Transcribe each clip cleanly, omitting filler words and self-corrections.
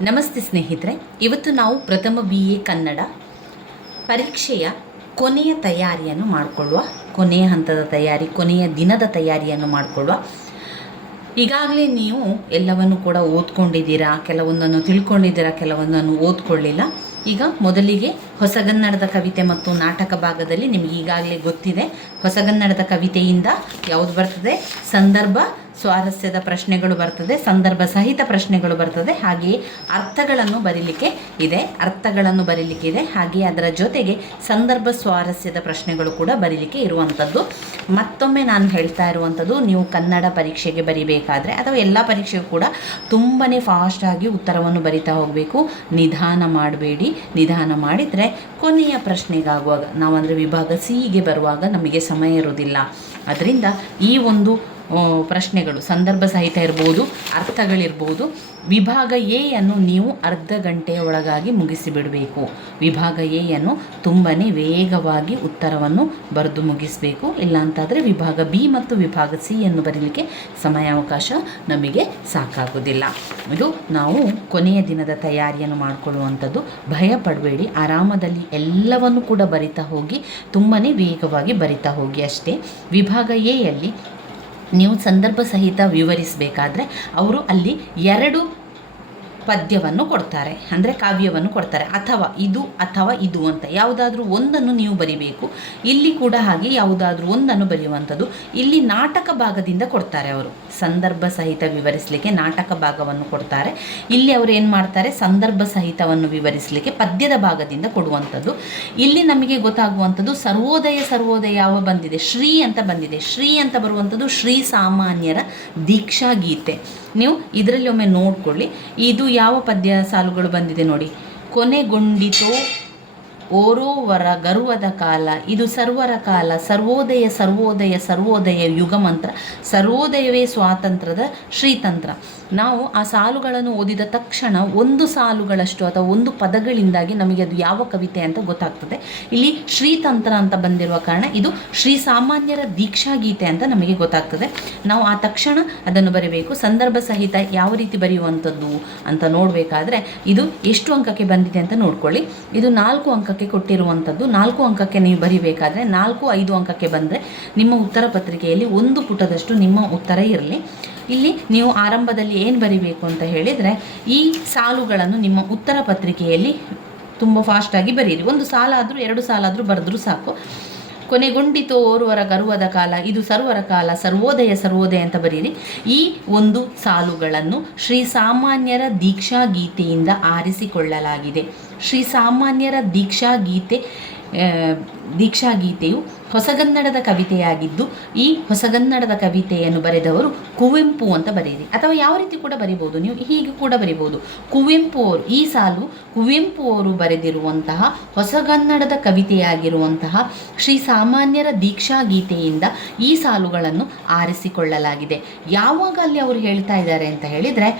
ನಮಸ್ತೆ ಸ್ನೇಹಿತರೆ, ಇವತ್ತು ನಾವು ಪ್ರಥಮ BA ಕನ್ನಡ ಪರೀಕ್ಷೆಯ ಕೊನೆಯ ತಯಾರಿಯನ್ನು ಮಾಡಿಕೊಳ್ಳುವ, ಕೊನೆಯ ಹಂತದ ತಯಾರಿ, ಕೊನೆಯ ದಿನದ ತಯಾರಿಯನ್ನು ಮಾಡಿಕೊಳ್ಳುವ. ಈಗಾಗಲೇ ನೀವು ಎಲ್ಲವನ್ನು ಕೂಡ ಓದ್ಕೊಂಡಿದ್ದೀರಾ, ಕೆಲವೊಂದನ್ನು ತಿಳ್ಕೊಂಡಿದ್ದೀರಾ, ಕೆಲವೊಂದನ್ನು ಓದ್ಕೊಳ್ಳಿಲ್ಲ. ಈಗ ಮೊದಲಿಗೆ ಹೊಸಗನ್ನಡದ ಕವಿತೆ ಮತ್ತು ನಾಟಕ ಭಾಗದಲ್ಲಿ ನಿಮಗೆ ಈಗಾಗಲೇ ಗೊತ್ತಿದೆ. ಹೊಸಗನ್ನಡದ ಕವಿತೆಯಿಂದ ಯಾವುದು ಬರ್ತದೆ? ಸಂದರ್ಭ ಸ್ವಾರಸ್ಯದ ಪ್ರಶ್ನೆಗಳು ಬರ್ತದೆ, ಸಂದರ್ಭ ಸಹಿತ ಪ್ರಶ್ನೆಗಳು ಬರ್ತದೆ, ಹಾಗೆಯೇ ಅರ್ಥಗಳನ್ನು ಬರೀಲಿಕ್ಕೆ ಇದೆ, ಹಾಗೆಯೇ ಅದರ ಜೊತೆಗೆ ಸಂದರ್ಭ ಸ್ವಾರಸ್ಯದ ಪ್ರಶ್ನೆಗಳು ಕೂಡ ಬರೀಲಿಕ್ಕೆ ಇರುವಂಥದ್ದು. ಮತ್ತೊಮ್ಮೆ ನಾನು ಹೇಳ್ತಾ ಇರುವಂಥದ್ದು, ನೀವು ಕನ್ನಡ ಪರೀಕ್ಷೆಗೆ ಬರಿಬೇಕಾದ್ರೆ ಅಥವಾ ಎಲ್ಲ ಪರೀಕ್ಷೆಗೂ ಕೂಡ ತುಂಬಾ ಫಾಸ್ಟಾಗಿ ಉತ್ತರವನ್ನು ಬರಿತಾ ಹೋಗಬೇಕು. ನಿಧಾನ ಮಾಡಬೇಡಿ. ನಿಧಾನ ಮಾಡಿದರೆ ಕೊನೆಯ ಪ್ರಶ್ನೆಗಾಗುವಾಗ, ನಾವಂದರೆ ವಿಭಾಗ ಸಿಗೆ ಬರುವಾಗ ನಮಗೆ ಸಮಯ ಇರೋದಿಲ್ಲ. ಅದರಿಂದ ಈ ಒಂದು ಪ್ರಶ್ನೆಗಳು ಸಂದರ್ಭ ಸಹಿತ ಇರ್ಬೋದು, ಅರ್ಥಗಳಿರ್ಬೋದು. ವಿಭಾಗ ಎ ಯನ್ನು ನೀವು ಅರ್ಧ ಗಂಟೆಯ ಒಳಗಾಗಿ ಮುಗಿಸಿಬಿಡಬೇಕು. ವಿಭಾಗ ಎ ಯನ್ನು ತುಂಬಾ ವೇಗವಾಗಿ ಉತ್ತರವನ್ನು ಬರೆದು ಮುಗಿಸಬೇಕು. ಇಲ್ಲಾಂತಾದರೆ ವಿಭಾಗ ಬಿ ಮತ್ತು ವಿಭಾಗ ಸಿ ಯನ್ನು ಬರೀಲಿಕ್ಕೆ ಸಮಯಾವಕಾಶ ನಮಗೆ ಸಾಕಾಗೋದಿಲ್ಲ. ಇದು ನಾವು ಕೊನೆಯ ದಿನದ ತಯಾರಿಯನ್ನು ಮಾಡಿಕೊಳ್ಳುವಂಥದ್ದು. ಭಯ ಪಡಬೇಡಿ, ಆರಾಮದಲ್ಲಿ ಎಲ್ಲವನ್ನು ಕೂಡ ಬರಿತಾ ಹೋಗಿ, ತುಂಬಾ ವೇಗವಾಗಿ ಬರಿತಾ ಹೋಗಿ ಅಷ್ಟೇ. ವಿಭಾಗ ಎ ಯಲ್ಲಿ ನೀವು ಸಂದರ್ಭ ಸಹಿತ ವಿವರಿಸಬೇಕಾದ್ರೆ ಅವರು ಅಲ್ಲಿ 2 ಪದ್ಯವನ್ನು ಕೊಡ್ತಾರೆ, ಅಂದರೆ ಕಾವ್ಯವನ್ನು ಕೊಡ್ತಾರೆ. ಅಥವಾ ಇದು ಅಂತ ಯಾವುದಾದ್ರೂ ಒಂದನ್ನು ನೀವು ಬರಿಬೇಕು. ಇಲ್ಲಿ ಕೂಡ ಹಾಗೆ ಯಾವುದಾದ್ರೂ ಒಂದನ್ನು ಬರೆಯುವಂಥದ್ದು. ಇಲ್ಲಿ ನಾಟಕ ಭಾಗದಿಂದ ಕೊಡ್ತಾರೆ ಅವರು, ಸಂದರ್ಭ ಸಹಿತ ವಿವರಿಸಲಿಕ್ಕೆ ನಾಟಕ ಭಾಗವನ್ನು ಕೊಡ್ತಾರೆ. ಇಲ್ಲಿ ಅವರು ಏನು ಮಾಡ್ತಾರೆ, ಸಂದರ್ಭ ಸಹಿತವನ್ನು ವಿವರಿಸಲಿಕ್ಕೆ ಪದ್ಯದ ಭಾಗದಿಂದ ಕೊಡುವಂಥದ್ದು. ಇಲ್ಲಿ ನಮಗೆ ಗೊತ್ತಾಗುವಂಥದ್ದು ಸರ್ವೋದಯ ಯಾವ ಬಂದಿದೆ, ಶ್ರೀ ಅಂತ ಬಂದಿದೆ. ಶ್ರೀ ಅಂತ ಬರುವಂಥದ್ದು ಶ್ರೀ ಸಾಮಾನ್ಯರ ದೀಕ್ಷಾ ಗೀತೆ. ನೀವು ಇದರಲ್ಲಿ ಒಮ್ಮೆ ನೋಡ್ಕೊಳ್ಳಿ, ಇದು ಯಾವ ಪದ್ಯ ಸಾಲುಗಳು ಬಂದಿದೆ ನೋಡಿ. ಕೊನೆಗೊಂಡಿತೋ ಓರೋವರ ಗರ್ವದ ಕಾಲ, ಇದು ಸರ್ವರ ಕಾಲ, ಸರ್ವೋದಯ ಯುಗ ಮಂತ್ರ, ಸರ್ವೋದಯವೇ ಸ್ವಾತಂತ್ರ್ಯದ ಶ್ರೀತಂತ್ರ. ನಾವು ಆ ಸಾಲುಗಳನ್ನು ಓದಿದ ತಕ್ಷಣ ಒಂದು ಸಾಲುಗಳಷ್ಟು ಅಥವಾ ಒಂದು ಪದಗಳಿಂದಾಗಿ ನಮಗೆ ಅದು ಯಾವ ಕವಿತೆ ಅಂತ ಗೊತ್ತಾಗ್ತದೆ. ಇಲ್ಲಿ ಶ್ರೀತಂತ್ರ ಅಂತ ಬಂದಿರುವ ಕಾರಣ ಇದು ಶ್ರೀ ಸಾಮಾನ್ಯರ ದೀಕ್ಷಾ ಗೀತೆ ಅಂತ ನಮಗೆ ಗೊತ್ತಾಗ್ತದೆ. ನಾವು ಆ ತಕ್ಷಣ ಅದನ್ನು ಬರೀಬೇಕು. ಸಂದರ್ಭ ಸಹಿತ ಯಾವ ರೀತಿ ಬರೆಯುವಂಥದ್ದು ಅಂತ ನೋಡಬೇಕಾದ್ರೆ ಇದು ಎಷ್ಟು ಅಂಕಕ್ಕೆ ಬಂದಿದೆ ಅಂತ ನೋಡ್ಕೊಳ್ಳಿ. ಇದು 4 ಅಂಕಕ್ಕೆ ಕೊಟ್ಟಿರುವಂಥದ್ದು. 4 ಅಂಕಕ್ಕೆ ನೀವು ಬರಿಬೇಕಾದ್ರೆ 4-5 ಅಂಕಕ್ಕೆ ಬಂದರೆ ನಿಮ್ಮ ಉತ್ತರ ಪತ್ರಿಕೆಯಲ್ಲಿ 1 ಪುಟದಷ್ಟು ನಿಮ್ಮ ಉತ್ತರ ಇರಲಿ. ಇಲ್ಲಿ ನೀವು ಆರಂಭದಲ್ಲಿ ಏನು ಬರಿಬೇಕು ಅಂತ ಹೇಳಿದರೆ, ಈ ಸಾಲುಗಳನ್ನು ನಿಮ್ಮ ಉತ್ತರ ಪತ್ರಿಕೆಯಲ್ಲಿ ತುಂಬ ಫಾಸ್ಟಾಗಿ ಬರೀರಿ. 1 ಸಾಲಾದರೂ 2 ಸಾಲಾದರೂ ಬರೆದ್ರೂ ಸಾಕು. ಕೊನೆಗೊಂಡಿತು ಓರ್ವರ ಗರ್ವದ ಕಾಲ, ಇದು ಸರ್ವರ ಕಾಲ, ಸರ್ವೋದಯ ಅಂತ ಬರೀರಿ. ಈ ಒಂದು ಸಾಲುಗಳನ್ನು ಶ್ರೀ ಸಾಮಾನ್ಯರ ದೀಕ್ಷಾ ಗೀತೆಯಿಂದ ಆರಿಸಿಕೊಳ್ಳಲಾಗಿದೆ. ಶ್ರೀ ಸಾಮಾನ್ಯರ ದೀಕ್ಷಾ ಗೀತೆಯು ಹೊಸಗನ್ನಡದ ಕವಿತೆಯಾಗಿದ್ದು, ಈ ಹೊಸಗನ್ನಡದ ಕವಿತೆಯನ್ನು ಬರೆದವರು ಕುವೆಂಪು ಅಂತ ಬರೀರಿ. ಅಥವಾ ಯಾವ ರೀತಿ ಕೂಡ ಬರಿಬೋದು, ನೀವು ಹೀಗೆ ಕೂಡ ಬರಿಬೋದು. ಕುವೆಂಪು ಅವರು, ಈ ಸಾಲು ಕುವೆಂಪು ಅವರು ಬರೆದಿರುವಂತಹ ಹೊಸಗನ್ನಡದ ಕವಿತೆಯಾಗಿರುವಂತಹ ಶ್ರೀ ಸಾಮಾನ್ಯರ ದೀಕ್ಷಾ ಗೀತೆಯಿಂದ ಈ ಸಾಲುಗಳನ್ನು ಆರಿಸಿಕೊಳ್ಳಲಾಗಿದೆ. ಯಾವಾಗ ಅಲ್ಲಿ ಅವರು ಹೇಳ್ತಾ ಇದ್ದಾರೆ ಅಂತ ಹೇಳಿದರೆ,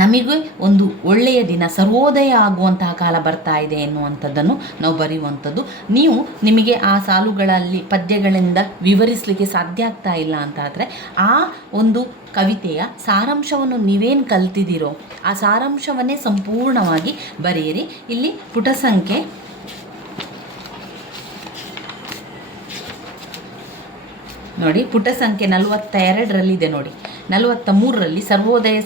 ನಮಗೆ ಒಂದು ಒಳ್ಳೆಯ ದಿನ, ಸರ್ವೋದಯ ಆಗುವಂತಹ ಕಾಲ ಬರ್ತಾ ಇದೆ ಎನ್ನುವಂಥದ್ದನ್ನು ನಾವು ಬರೆಯುವಂಥದ್ದು. ನಿಮಗೆ ಆ ಸಾಲುಗಳಲ್ಲಿ ಪದ್ಯಗಳಿಂದ ವಿವರಿಸಲಿಕ್ಕೆ ಸಾಧ್ಯ ಆಗ್ತಾ ಇಲ್ಲ ಅಂತಾದರೆ ಆ ಒಂದು ಕವಿತೆಯ ಸಾರಾಂಶವನ್ನು ನೀವೇನು ಕಲ್ತಿದ್ದೀರೋ ಆ ಸಾರಾಂಶವನ್ನೇ ಸಂಪೂರ್ಣವಾಗಿ ಬರೆಯಿರಿ. ಇಲ್ಲಿ ಪುಟ ಸಂಖ್ಯೆ ನೋಡಿ, ಪುಟ ಸಂಖ್ಯೆ 42ರಲ್ಲಿದೆ ನೋಡಿ. 43ರಲ್ಲಿ ಸರ್ವೋದಯ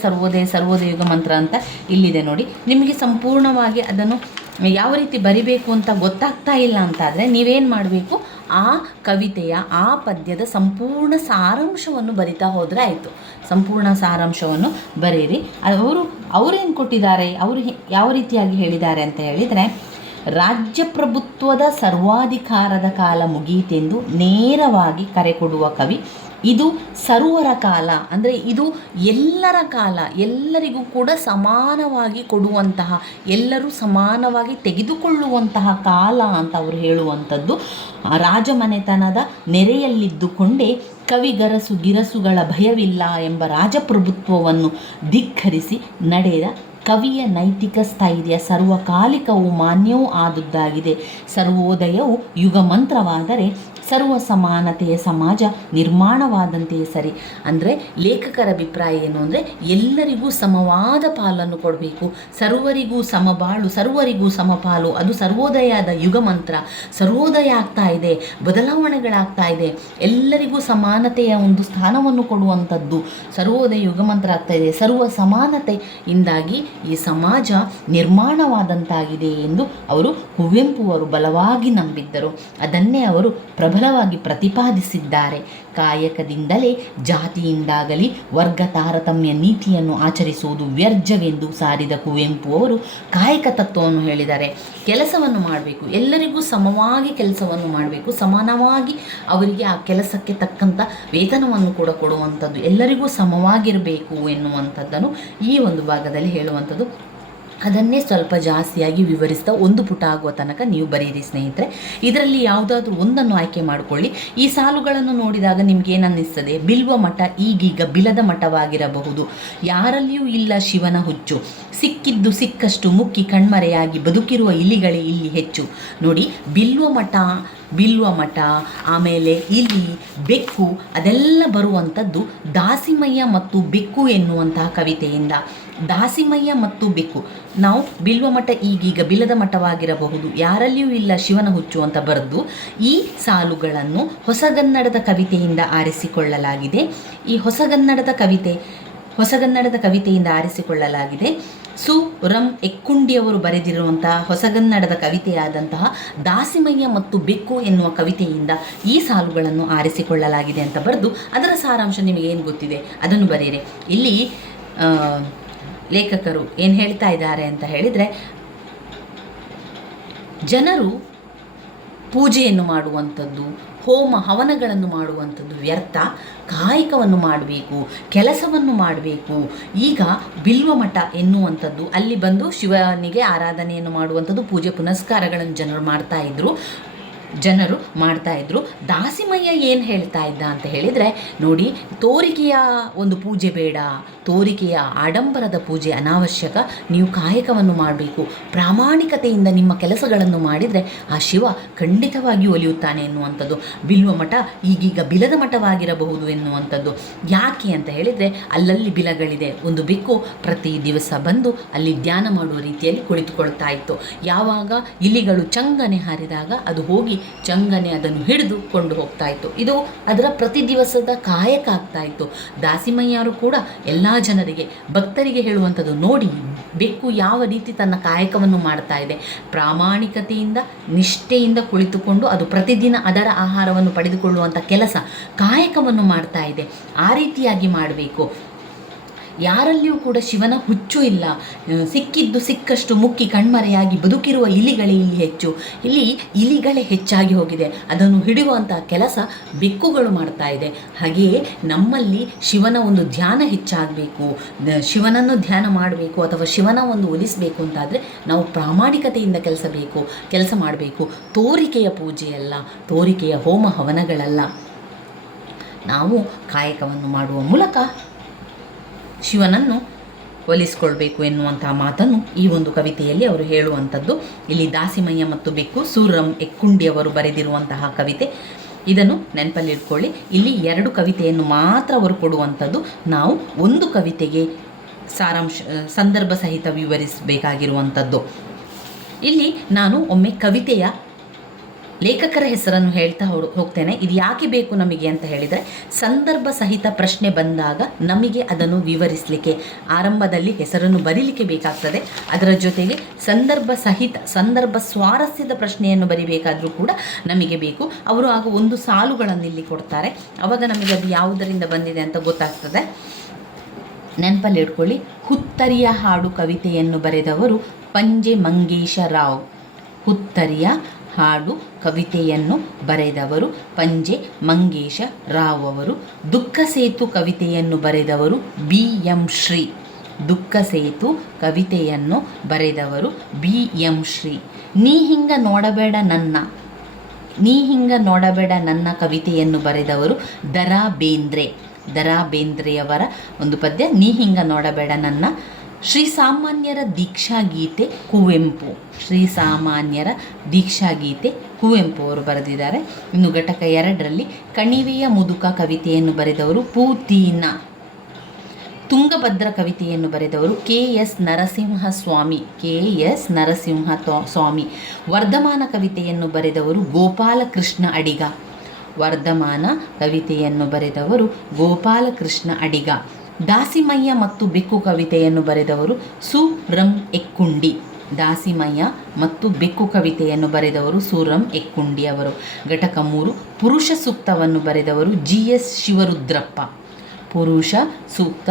ಯುಗ ಮಂತ್ರ ಅಂತ ಇಲ್ಲಿದೆ ನೋಡಿ. ನಿಮಗೆ ಸಂಪೂರ್ಣವಾಗಿ ಅದನ್ನು ಯಾವ ರೀತಿ ಬರಿಬೇಕು ಅಂತ ಗೊತ್ತಾಗ್ತಾ ಇಲ್ಲ ಅಂತಾದರೆ ನೀವೇನು ಮಾಡಬೇಕು, ಆ ಕವಿತೆಯ ಆ ಪದ್ಯದ ಸಂಪೂರ್ಣ ಸಾರಾಂಶವನ್ನು ಬರಿತಾ ಹೋದರೆ ಆಯಿತು. ಸಂಪೂರ್ಣ ಸಾರಾಂಶವನ್ನು ಬರೀರಿ. ಅವರೇನು ಕೊಟ್ಟಿದ್ದಾರೆ, ಅವರು ಯಾವ ರೀತಿಯಾಗಿ ಹೇಳಿದ್ದಾರೆ ಅಂತ ಹೇಳಿದರೆ, ರಾಜ್ಯಪ್ರಭುತ್ವದ ಸರ್ವಾಧಿಕಾರದ ಕಾಲ ಮುಗಿಯಿತೆಂದು ನೇರವಾಗಿ ಕರೆ ಕೊಡುವ ಕವಿ. ಇದು ಸರ್ವರ ಕಾಲ, ಅಂದರೆ ಇದು ಎಲ್ಲರ ಕಾಲ, ಎಲ್ಲರಿಗೂ ಕೂಡ ಸಮಾನವಾಗಿ ಕೊಡುವಂತಹ, ಎಲ್ಲರೂ ಸಮಾನವಾಗಿ ತೆಗೆದುಕೊಳ್ಳುವಂತಹ ಕಾಲ ಅಂತ ಅವರು ಹೇಳುವಂಥದ್ದು. ರಾಜಮನೆತನದ ನೆರೆಯಲ್ಲಿದ್ದುಕೊಂಡೇ ಗಿರಸುಗಳ ಭಯವಿಲ್ಲ ಎಂಬ ರಾಜಪ್ರಭುತ್ವವನ್ನು ಧಿಕ್ಕರಿಸಿ ನಡೆದ ಕವಿಯ ನೈತಿಕ ಸ್ಥೈರ್ಯ ಸರ್ವಕಾಲಿಕವೂ ಮಾನ್ಯವೂ ಆದುದಾಗಿದೆ. ಸರ್ವೋದಯವು ಯುಗ ಮಂತ್ರವಾದರೆ ಸರ್ವ ಸಮಾನತೆಯ ಸಮಾಜ ನಿರ್ಮಾಣವಾದಂತೆಯೇ ಸರಿ. ಅಂದರೆ ಲೇಖಕರ ಅಭಿಪ್ರಾಯ ಏನು ಅಂದರೆ ಎಲ್ಲರಿಗೂ ಸಮವಾದ ಪಾಲನ್ನು ಕೊಡಬೇಕು, ಸರ್ವರಿಗೂ ಸಮಬಾಳು, ಸರ್ವರಿಗೂ ಸಮಪಾಲು. ಅದು ಸರ್ವೋದಯದ ಯುಗ ಮಂತ್ರ. ಸರ್ವೋದಯ ಆಗ್ತಾ ಇದೆ, ಬದಲಾವಣೆಗಳಾಗ್ತಾ ಇದೆ, ಎಲ್ಲರಿಗೂ ಸಮಾನತೆಯ ಒಂದು ಸ್ಥಾನವನ್ನು ಕೊಡುವಂಥದ್ದು ಸರ್ವೋದಯ ಯುಗ ಮಂತ್ರ ಆಗ್ತಾ ಇದೆ. ಸರ್ವ ಸಮಾನತೆಯಿಂದಾಗಿ ಈ ಸಮಾಜ ನಿರ್ಮಾಣವಾದಂತಾಗಿದೆ ಎಂದು ಅವರು ಕುವೆಂಪು ಅವರು ಬಲವಾಗಿ ನಂಬಿದ್ದರು. ಅದನ್ನೇ ಅವರು ಪ್ರಬಲವಾಗಿ ಪ್ರತಿಪಾದಿಸಿದ್ದಾರೆ. ಕಾಯಕದಿಂದಲೇ ಜಾತಿಯಿಂದಾಗಲಿ ವರ್ಗ ತಾರತಮ್ಯ ನೀತಿಯನ್ನು ಆಚರಿಸುವುದು ವ್ಯರ್ಜವೆಂದು ಸಾರಿದ ಕುವೆಂಪು ಅವರು ಕಾಯಕ ತತ್ವವನ್ನು ಹೇಳಿದ್ದಾರೆ. ಕೆಲಸವನ್ನು ಮಾಡಬೇಕು, ಎಲ್ಲರಿಗೂ ಸಮವಾಗಿ ಕೆಲಸವನ್ನು ಮಾಡಬೇಕು, ಸಮಾನವಾಗಿ ಅವರಿಗೆ ಆ ಕೆಲಸಕ್ಕೆ ತಕ್ಕಂಥ ವೇತನವನ್ನು ಕೂಡ ಕೊಡುವಂಥದ್ದು, ಎಲ್ಲರಿಗೂ ಸಮವಾಗಿರಬೇಕು ಎನ್ನುವಂಥದ್ದನ್ನು ಈ ಒಂದು ಭಾಗದಲ್ಲಿ ಹೇಳುವಂಥದ್ದು. ಅದನ್ನೇ ಸ್ವಲ್ಪ ಜಾಸ್ತಿಯಾಗಿ ವಿವರಿಸ್ತಾ ಒಂದು ಪುಟ ಆಗುವ ತನಕ ನೀವು ಬರೀರಿ ಸ್ನೇಹಿತರೆ. ಇದರಲ್ಲಿ ಯಾವುದಾದ್ರೂ ಒಂದನ್ನು ಆಯ್ಕೆ ಮಾಡಿಕೊಳ್ಳಿ. ಈ ಸಾಲುಗಳನ್ನು ನೋಡಿದಾಗ ನಿಮ್ಗೆ ಏನನ್ನಿಸ್ತದೆ? ಬಿಲ್ವ ಮಠ ಈಗೀಗ ಬಿಲದ ಮಠವಾಗಿರಬಹುದು, ಯಾರಲ್ಲಿಯೂ ಇಲ್ಲ ಶಿವನ ಹುಚ್ಚು, ಸಿಕ್ಕಿದ್ದು ಸಿಕ್ಕಷ್ಟು ಮುಕ್ಕಿ ಕಣ್ಮರೆಯಾಗಿ ಬದುಕಿರುವ ಇಲಿಗಳೇ ಇಲ್ಲಿ ಹೆಚ್ಚು. ನೋಡಿ, ಬಿಲ್ವ ಮಠ, ಆಮೇಲೆ ಇಲಿ, ಬೆಕ್ಕು, ಅದೆಲ್ಲ ಬರುವಂಥದ್ದು ದಾಸಿಮಯ್ಯ ಮತ್ತು ಬೆಕ್ಕು ಎನ್ನುವಂತಹ ಕವಿತೆಯಿಂದ. ದಾಸಿಮಯ್ಯ ಮತ್ತು ಬೆಕ್ಕು, ನಾವು ಬಿಲ್ವ ಮಠ ಈಗೀಗ ಬಿಲದ ಮಠವಾಗಿರಬಹುದು, ಯಾರಲ್ಲಿಯೂ ಇಲ್ಲ ಶಿವನ ಹುಚ್ಚು ಅಂತ ಬರೆದು ಈ ಸಾಲುಗಳನ್ನು ಹೊಸಗನ್ನಡದ ಕವಿತೆಯಿಂದ ಆರಿಸಿಕೊಳ್ಳಲಾಗಿದೆ. ಈ ಹೊಸಗನ್ನಡದ ಕವಿತೆಯಿಂದ ಆರಿಸಿಕೊಳ್ಳಲಾಗಿದೆ. ಸು ರಂ ಎಕ್ಕುಂಡಿಯವರು ಬರೆದಿರುವಂತಹ ಹೊಸಗನ್ನಡದ ಕವಿತೆಯಾದಂತಹ ದಾಸಿಮಯ್ಯ ಮತ್ತು ಬೆಕ್ಕು ಎನ್ನುವ ಕವಿತೆಯಿಂದ ಈ ಸಾಲುಗಳನ್ನು ಆರಿಸಿಕೊಳ್ಳಲಾಗಿದೆ ಅಂತ ಬರೆದು ಅದರ ಸಾರಾಂಶ ನಿಮಗೆ ಏನು ಗೊತ್ತಿದೆ ಅದನ್ನು ಬರೆಯಿರಿ. ಇಲ್ಲಿ ಲೇಖಕರು ಏನು ಹೇಳ್ತಾ ಇದ್ದಾರೆ ಅಂತ ಹೇಳಿದರೆ, ಜನರು ಪೂಜೆಯನ್ನು ಮಾಡುವಂಥದ್ದು, ಹೋಮ ಹವನಗಳನ್ನು ಮಾಡುವಂಥದ್ದು ವ್ಯರ್ಥ, ಕಾಯಕವನ್ನು ಮಾಡಬೇಕು, ಕೆಲಸವನ್ನು ಮಾಡಬೇಕು. ಈಗ ಬಿಲ್ವ ಮಠ ಎನ್ನುವಂಥದ್ದು ಅಲ್ಲಿ ಬಂದು ಶಿವನಿಗೆ ಆರಾಧನೆಯನ್ನು ಮಾಡುವಂಥದ್ದು, ಪೂಜೆ ಪುನಸ್ಕಾರಗಳನ್ನು ಜನರು ಮಾಡ್ತಾ ಇದ್ರು. ದಾಸಿಮಯ್ಯ ಏನು ಹೇಳ್ತಾ ಇದ್ದ ಅಂತ ಹೇಳಿದರೆ, ನೋಡಿ, ತೋರಿಕೆಯ ಒಂದು ಪೂಜೆ ಬೇಡ, ತೋರಿಕೆಯ ಆಡಂಬರದ ಪೂಜೆ ಅನಾವಶ್ಯಕ, ನೀವು ಕಾಯಕವನ್ನು ಮಾಡಬೇಕು, ಪ್ರಾಮಾಣಿಕತೆಯಿಂದ ನಿಮ್ಮ ಕೆಲಸಗಳನ್ನು ಮಾಡಿದರೆ ಆ ಶಿವ ಖಂಡಿತವಾಗಿಯೂ ಒಲಿಯುತ್ತಾನೆ ಎನ್ನುವಂಥದ್ದು. ಬಿಲ್ವ ಮಠ ಈಗೀಗ ಬಿಲದ ಮಠವಾಗಿರಬಹುದು ಎನ್ನುವಂಥದ್ದು. ಯಾಕೆ ಅಂತ ಹೇಳಿದರೆ, ಅಲ್ಲಲ್ಲಿ ಬಿಲಗಳಿದೆ. ಒಂದು ಬೆಕ್ಕು ಪ್ರತಿ ದಿವಸ ಬಂದು ಅಲ್ಲಿ ಧ್ಯಾನ ಮಾಡುವ ರೀತಿಯಲ್ಲಿ ಕುಳಿತುಕೊಳ್ತಾ ಇತ್ತು. ಯಾವಾಗ ಇಲಿಗಳು ಚಂಗನೆ ಹಾರಿದಾಗ ಅದು ಹೋಗಿ ಚಂಗನೆ ಅದನ್ನು ಹಿಡಿದು ಕೊಂಡು ಹೋಗ್ತಾ ಇತ್ತು. ಇದು ಅದರ ಪ್ರತಿ ದಿವಸದ ಕಾಯಕ ಆಗ್ತಾ ಇತ್ತು. ದಾಸಿಮಯ್ಯರು ಕೂಡ ಎಲ್ಲ ಜನರಿಗೆ, ಭಕ್ತರಿಗೆ ಹೇಳುವಂಥದ್ದು, ನೋಡಿ ಬೆಕ್ಕು ಯಾವ ರೀತಿ ತನ್ನ ಕಾಯಕವನ್ನು ಮಾಡ್ತಾ ಇದೆ, ಪ್ರಾಮಾಣಿಕತೆಯಿಂದ ನಿಷ್ಠೆಯಿಂದ ಕುಳಿತುಕೊಂಡು ಅದು ಪ್ರತಿದಿನ ಅದರ ಆಹಾರವನ್ನು ಪಡೆದುಕೊಳ್ಳುವಂಥ ಕೆಲಸ, ಕಾಯಕವನ್ನು ಮಾಡ್ತಾ ಇದೆ. ಆ ರೀತಿಯಾಗಿ ಮಾಡಬೇಕು. ಯಾರಲ್ಲಿಯೂ ಕೂಡ ಶಿವನ ಹುಚ್ಚು ಇಲ್ಲ. ಸಿಕ್ಕಿದ್ದು ಸಿಕ್ಕಷ್ಟು ಮುಕ್ಕಿ ಕಣ್ಮರೆಯಾಗಿ ಬದುಕಿರುವ ಇಲಿಗಳೇ ಇಲ್ಲಿ ಹೆಚ್ಚು. ಇಲ್ಲಿ ಇಲಿಗಳೇ ಹೆಚ್ಚಾಗಿ ಹೋಗಿದೆ. ಅದನ್ನು ಹಿಡಿಯುವಂಥ ಕೆಲಸ ಬೆಕ್ಕುಗಳು ಮಾಡ್ತಾ ಇದೆ. ಹಾಗೆಯೇ ನಮ್ಮಲ್ಲಿ ಶಿವನ ಒಂದು ಧ್ಯಾನ ಹೆಚ್ಚಾಗಬೇಕು, ಶಿವನನ್ನು ಧ್ಯಾನ ಮಾಡಬೇಕು ಅಥವಾ ಶಿವನ ಒಂದು ಒಲಿಸಬೇಕು ಅಂತಾದರೆ ನಾವು ಪ್ರಾಮಾಣಿಕತೆಯಿಂದ ಕೆಲಸ ಮಾಡಬೇಕು. ತೋರಿಕೆಯ ಪೂಜೆಯಲ್ಲ, ತೋರಿಕೆಯ ಹೋಮ ಹವನಗಳಲ್ಲ. ನಾವು ಕಾಯಕವನ್ನು ಮಾಡುವ ಮೂಲಕ ಶಿವನನ್ನು ಒಲಿಸಿಕೊಳ್ಬೇಕು ಎನ್ನುವಂತಹ ಮಾತನ್ನು ಈ ಒಂದು ಕವಿತೆಯಲ್ಲಿ ಅವರು ಹೇಳುವಂಥದ್ದು. ಇಲ್ಲಿ ದಾಸಿಮಯ್ಯ ಮತ್ತು ಬೆಕ್ಕು, ಸೂರಂ ಎಕ್ಕುಂಡಿಯವರು ಬರೆದಿರುವಂತಹ ಕವಿತೆ. ಇದನ್ನು ನೆನಪಲ್ಲಿಟ್ಕೊಳ್ಳಿ. ಇಲ್ಲಿ 2 ಕವಿತೆಯನ್ನು ಮಾತ್ರ ಅವರು ಕೊಡುವಂಥದ್ದು. ನಾವು ಒಂದು ಕವಿತೆಗೆ ಸಂದರ್ಭ ಸಹಿತ ವಿವರಿಸಬೇಕಾಗಿರುವಂಥದ್ದು. ಇಲ್ಲಿ ನಾನು ಒಮ್ಮೆ ಕವಿತೆಯ ಲೇಖಕರ ಹೆಸರನ್ನು ಹೇಳ್ತಾ ಹೋಗ್ತೇನೆ. ಇದು ಯಾಕೆ ಬೇಕು ನಮಗೆ ಅಂತ ಹೇಳಿದರೆ, ಸಂದರ್ಭ ಸಹಿತ ಪ್ರಶ್ನೆ ಬಂದಾಗ ನಮಗೆ ಅದನ್ನು ವಿವರಿಸಲಿಕ್ಕೆ ಆರಂಭದಲ್ಲಿ ಹೆಸರನ್ನು ಬರೀಲಿಕ್ಕೆ ಬೇಕಾಗ್ತದೆ. ಅದರ ಜೊತೆಗೆ ಸಂದರ್ಭ ಸ್ವಾರಸ್ಯದ ಪ್ರಶ್ನೆಯನ್ನು ಬರಿಬೇಕಾದರೂ ಕೂಡ ನಮಗೆ ಬೇಕು. ಅವರು ಆಗ ಒಂದು ಸಾಲುಗಳನ್ನು ಇಲ್ಲಿ ಕೊಡ್ತಾರೆ. ಆವಾಗ ನಮಗೆ ಅದು ಯಾವುದರಿಂದ ಬಂದಿದೆ ಅಂತ ಗೊತ್ತಾಗ್ತದೆ. ನೆನಪಲ್ಲಿ ಇಟ್ಕೊಳ್ಳಿ. ಹುತ್ತರಿಯ ಹಾಡು ಕವಿತೆಯನ್ನು ಬರೆದವರು ಪಂಜೆ ಮಂಗೇಶ ರಾವ್. ಹುತ್ತರಿಯ ಹಾಡು ಕವಿತೆಯನ್ನು ಬರೆದವರು ಪಂಜೆ ಮಂಗೇಶ ರಾವ್ ಅವರು. ದುಃಖ ಸೇತು ಕವಿತೆಯನ್ನು ಬರೆದವರು BM ಶ್ರೀ. ದುಃಖ ಸೇತು ಕವಿತೆಯನ್ನು ಬರೆದವರು BM ಶ್ರೀ. ನೀ ಹಿಂಗ ನೋಡಬೇಡ ನನ್ನ ಕವಿತೆಯನ್ನು ಬರೆದವರು ದರಾ ಬೇಂದ್ರೆಯವರ ಒಂದು ಪದ್ಯ. ನೀ ಹಿಂಗ ನೋಡಬೇಡ ನನ್ನ ಶ್ರೀಸಾಮಾನ್ಯರ ದೀಕ್ಷಾಗೀತೆ ಕುವೆಂಪು. ಶ್ರೀಸಾಮಾನ್ಯರ ದೀಕ್ಷಾಗೀತೆ ಕುವೆಂಪು ಅವರು ಬರೆದಿದ್ದಾರೆ. ಇನ್ನು ಘಟಕ 2ರಲ್ಲಿ ಕಣಿವೆಯ ಮುದುಕ ಕವಿತೆಯನ್ನು ಬರೆದವರು ಪೂತಿನ. ತುಂಗಭದ್ರ ಕವಿತೆಯನ್ನು ಬರೆದವರು KS ನರಸಿಂಹಸ್ವಾಮಿ. KS ನರಸಿಂಹಸ್ವಾಮಿ. ವರ್ಧಮಾನ ಕವಿತೆಯನ್ನು ಬರೆದವರು ಗೋಪಾಲಕೃಷ್ಣ ಅಡಿಗ. ವರ್ಧಮಾನ ಕವಿತೆಯನ್ನು ಬರೆದವರು ಗೋಪಾಲಕೃಷ್ಣ ಅಡಿಗ. ದಾಸಿಮಯ್ಯ ಮತ್ತು ಬೆಕ್ಕು ಕವಿತೆಯನ್ನು ಬರೆದವರು ಸು.ರಂ. ಎಕ್ಕುಂಡಿ. ದಾಸಿಮಯ್ಯ ಮತ್ತು ಬೆಕ್ಕು ಕವಿತೆಯನ್ನು ಬರೆದವರು ಸು.ರಂ. ಎಕ್ಕುಂಡಿ ಅವರು. ಘಟಕ 3 ಪುರುಷ ಸೂಕ್ತವನ್ನು ಬರೆದವರು GS ಶಿವರುದ್ರಪ್ಪ. ಪುರುಷ ಸೂಕ್ತ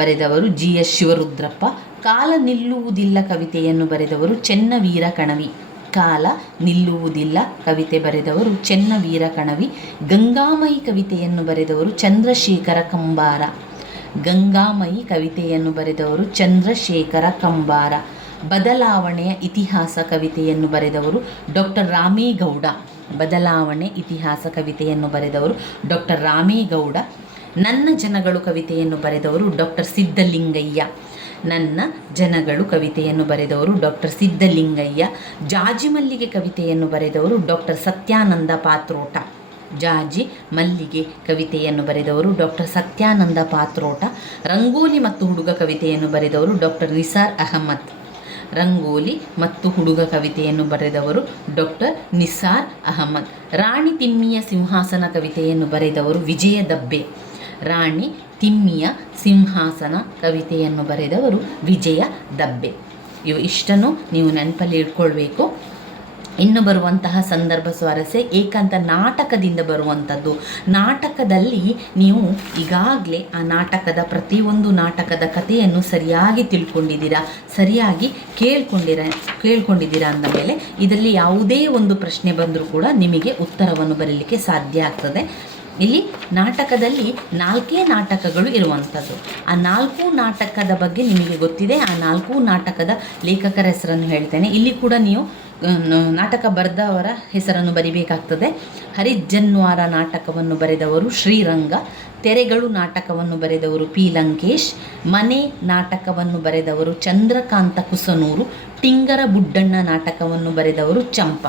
ಬರೆದವರು GS ಶಿವರುದ್ರಪ್ಪ. ಕಾಲ ನಿಲ್ಲುವುದಿಲ್ಲ ಕವಿತೆಯನ್ನು ಬರೆದವರು ಚೆನ್ನವೀರ ಕಣವಿ. ಕಾಲ ನಿಲ್ಲುವುದಿಲ್ಲ ಕವಿತೆ ಬರೆದವರು ಚೆನ್ನವೀರ ಕಣವಿ. ಗಂಗಾಮಯಿ ಕವಿತೆಯನ್ನು ಬರೆದವರು ಚಂದ್ರಶೇಖರ ಕಂಬಾರ. ಗಂಗಾಮಯಿ ಕವಿತೆಯನ್ನು ಬರೆದವರು ಚಂದ್ರಶೇಖರ ಕಂಬಾರ. ಬದಲಾವಣೆಯ ಇತಿಹಾಸ ಕವಿತೆಯನ್ನು ಬರೆದವರು ಡಾಕ್ಟರ್ ರಾಮೇಗೌಡ. ಬದಲಾವಣೆ ಇತಿಹಾಸ ಕವಿತೆಯನ್ನು ಬರೆದವರು ಡಾಕ್ಟರ್ ರಾಮೇಗೌಡ. ನನ್ನ ಜನಗಳು ಕವಿತೆಯನ್ನು ಬರೆದವರು ಡಾಕ್ಟರ್ ಸಿದ್ಧಲಿಂಗಯ್ಯ. ನನ್ನ ಜನಗಳು ಕವಿತೆಯನ್ನು ಬರೆದವರು ಡಾಕ್ಟರ್ ಸಿದ್ಧಲಿಂಗಯ್ಯ. ಜಾಜಿ ಮಲ್ಲಿಗೆ ಕವಿತೆಯನ್ನು ಬರೆದವರು ಡಾಕ್ಟರ್ ಸತ್ಯಾನಂದ ಪಾತ್ರೋಟ. ಜಾಜಿ ಮಲ್ಲಿಗೆ ಕವಿತೆಯನ್ನು ಬರೆದವರು ಡಾಕ್ಟರ್ ಸತ್ಯಾನಂದ ಪಾತ್ರೋಟ. ರಂಗೋಲಿ ಮತ್ತು ಹುಡುಗ ಕವಿತೆಯನ್ನು ಬರೆದವರು ಡಾಕ್ಟರ್ ನಿಸಾರ್ ಅಹಮದ್. ರಂಗೋಲಿ ಮತ್ತು ಹುಡುಗ ಕವಿತೆಯನ್ನು ಬರೆದವರು ಡಾಕ್ಟರ್ ನಿಸಾರ್ ಅಹಮದ್. ರಾಣಿ ತಿಮ್ಮಿಯ ಸಿಂಹಾಸನ ಕವಿತೆಯನ್ನು ಬರೆದವರು ವಿಜಯ ದಬ್ಬೆ. ರಾಣಿ ತಿಮ್ಮಿಯ ಸಿಂಹಾಸನ ಕವಿತೆಯನ್ನು ಬರೆದವರು ವಿಜಯ ದಬ್ಬೆ. ಇವು ಇಷ್ಟನ್ನು ನೀವು ನೆನಪಲ್ಲಿ ಇಟ್ಕೊಳ್ಬೇಕು. ಇನ್ನು ಬರುವಂತಹ ಸಂದರ್ಭ ಸ್ವಾರಸ್ಯ ಏಕಾಂತ ನಾಟಕದಿಂದ ಬರುವಂಥದ್ದು. ನಾಟಕದಲ್ಲಿ ನೀವು ಈಗಾಗಲೇ ಆ ನಾಟಕದ ಪ್ರತಿಯೊಂದು ನಾಟಕದ ಕಥೆಯನ್ನು ಸರಿಯಾಗಿ ತಿಳ್ಕೊಂಡಿದ್ದೀರಾ, ಸರಿಯಾಗಿ ಕೇಳ್ಕೊಂಡಿದ್ದೀರಾ ಅಂದ ಮೇಲೆ ಇದರಲ್ಲಿ ಯಾವುದೇ ಒಂದು ಪ್ರಶ್ನೆ ಬಂದರೂ ಕೂಡ ನಿಮಗೆ ಉತ್ತರವನ್ನು ಬರೀಲಿಕ್ಕೆ ಸಾಧ್ಯ ಆಗ್ತದೆ. ಇಲ್ಲಿ ನಾಟಕದಲ್ಲಿ 4 ನಾಟಕಗಳು ಇರುವಂಥದ್ದು. ಆ 4 ನಾಟಕದ ಬಗ್ಗೆ ನಿಮಗೆ ಗೊತ್ತಿದೆ. ಆ 4 ನಾಟಕದ ಲೇಖಕರ ಹೆಸರನ್ನು ಹೇಳ್ತೇನೆ. ಇಲ್ಲಿ ಕೂಡ ನೀವು ನಾಟಕ ಬರೆದವರ ಹೆಸರನ್ನು ಬರಿಬೇಕಾಗ್ತದೆ. ಹರಿಜನ್ವಾರ ನಾಟಕವನ್ನು ಬರೆದವರು ಶ್ರೀರಂಗ. ತೆರೆಗಳು ನಾಟಕವನ್ನು ಬರೆದವರು P. ಲಂಕೇಶ್. ಮನೆ ನಾಟಕವನ್ನು ಬರೆದವರು ಚಂದ್ರಕಾಂತ ಕುಸನೂರು. ಟಿಂಗರ ಬುಡ್ಡಣ್ಣ ನಾಟಕವನ್ನು ಬರೆದವರು ಚಂಪ.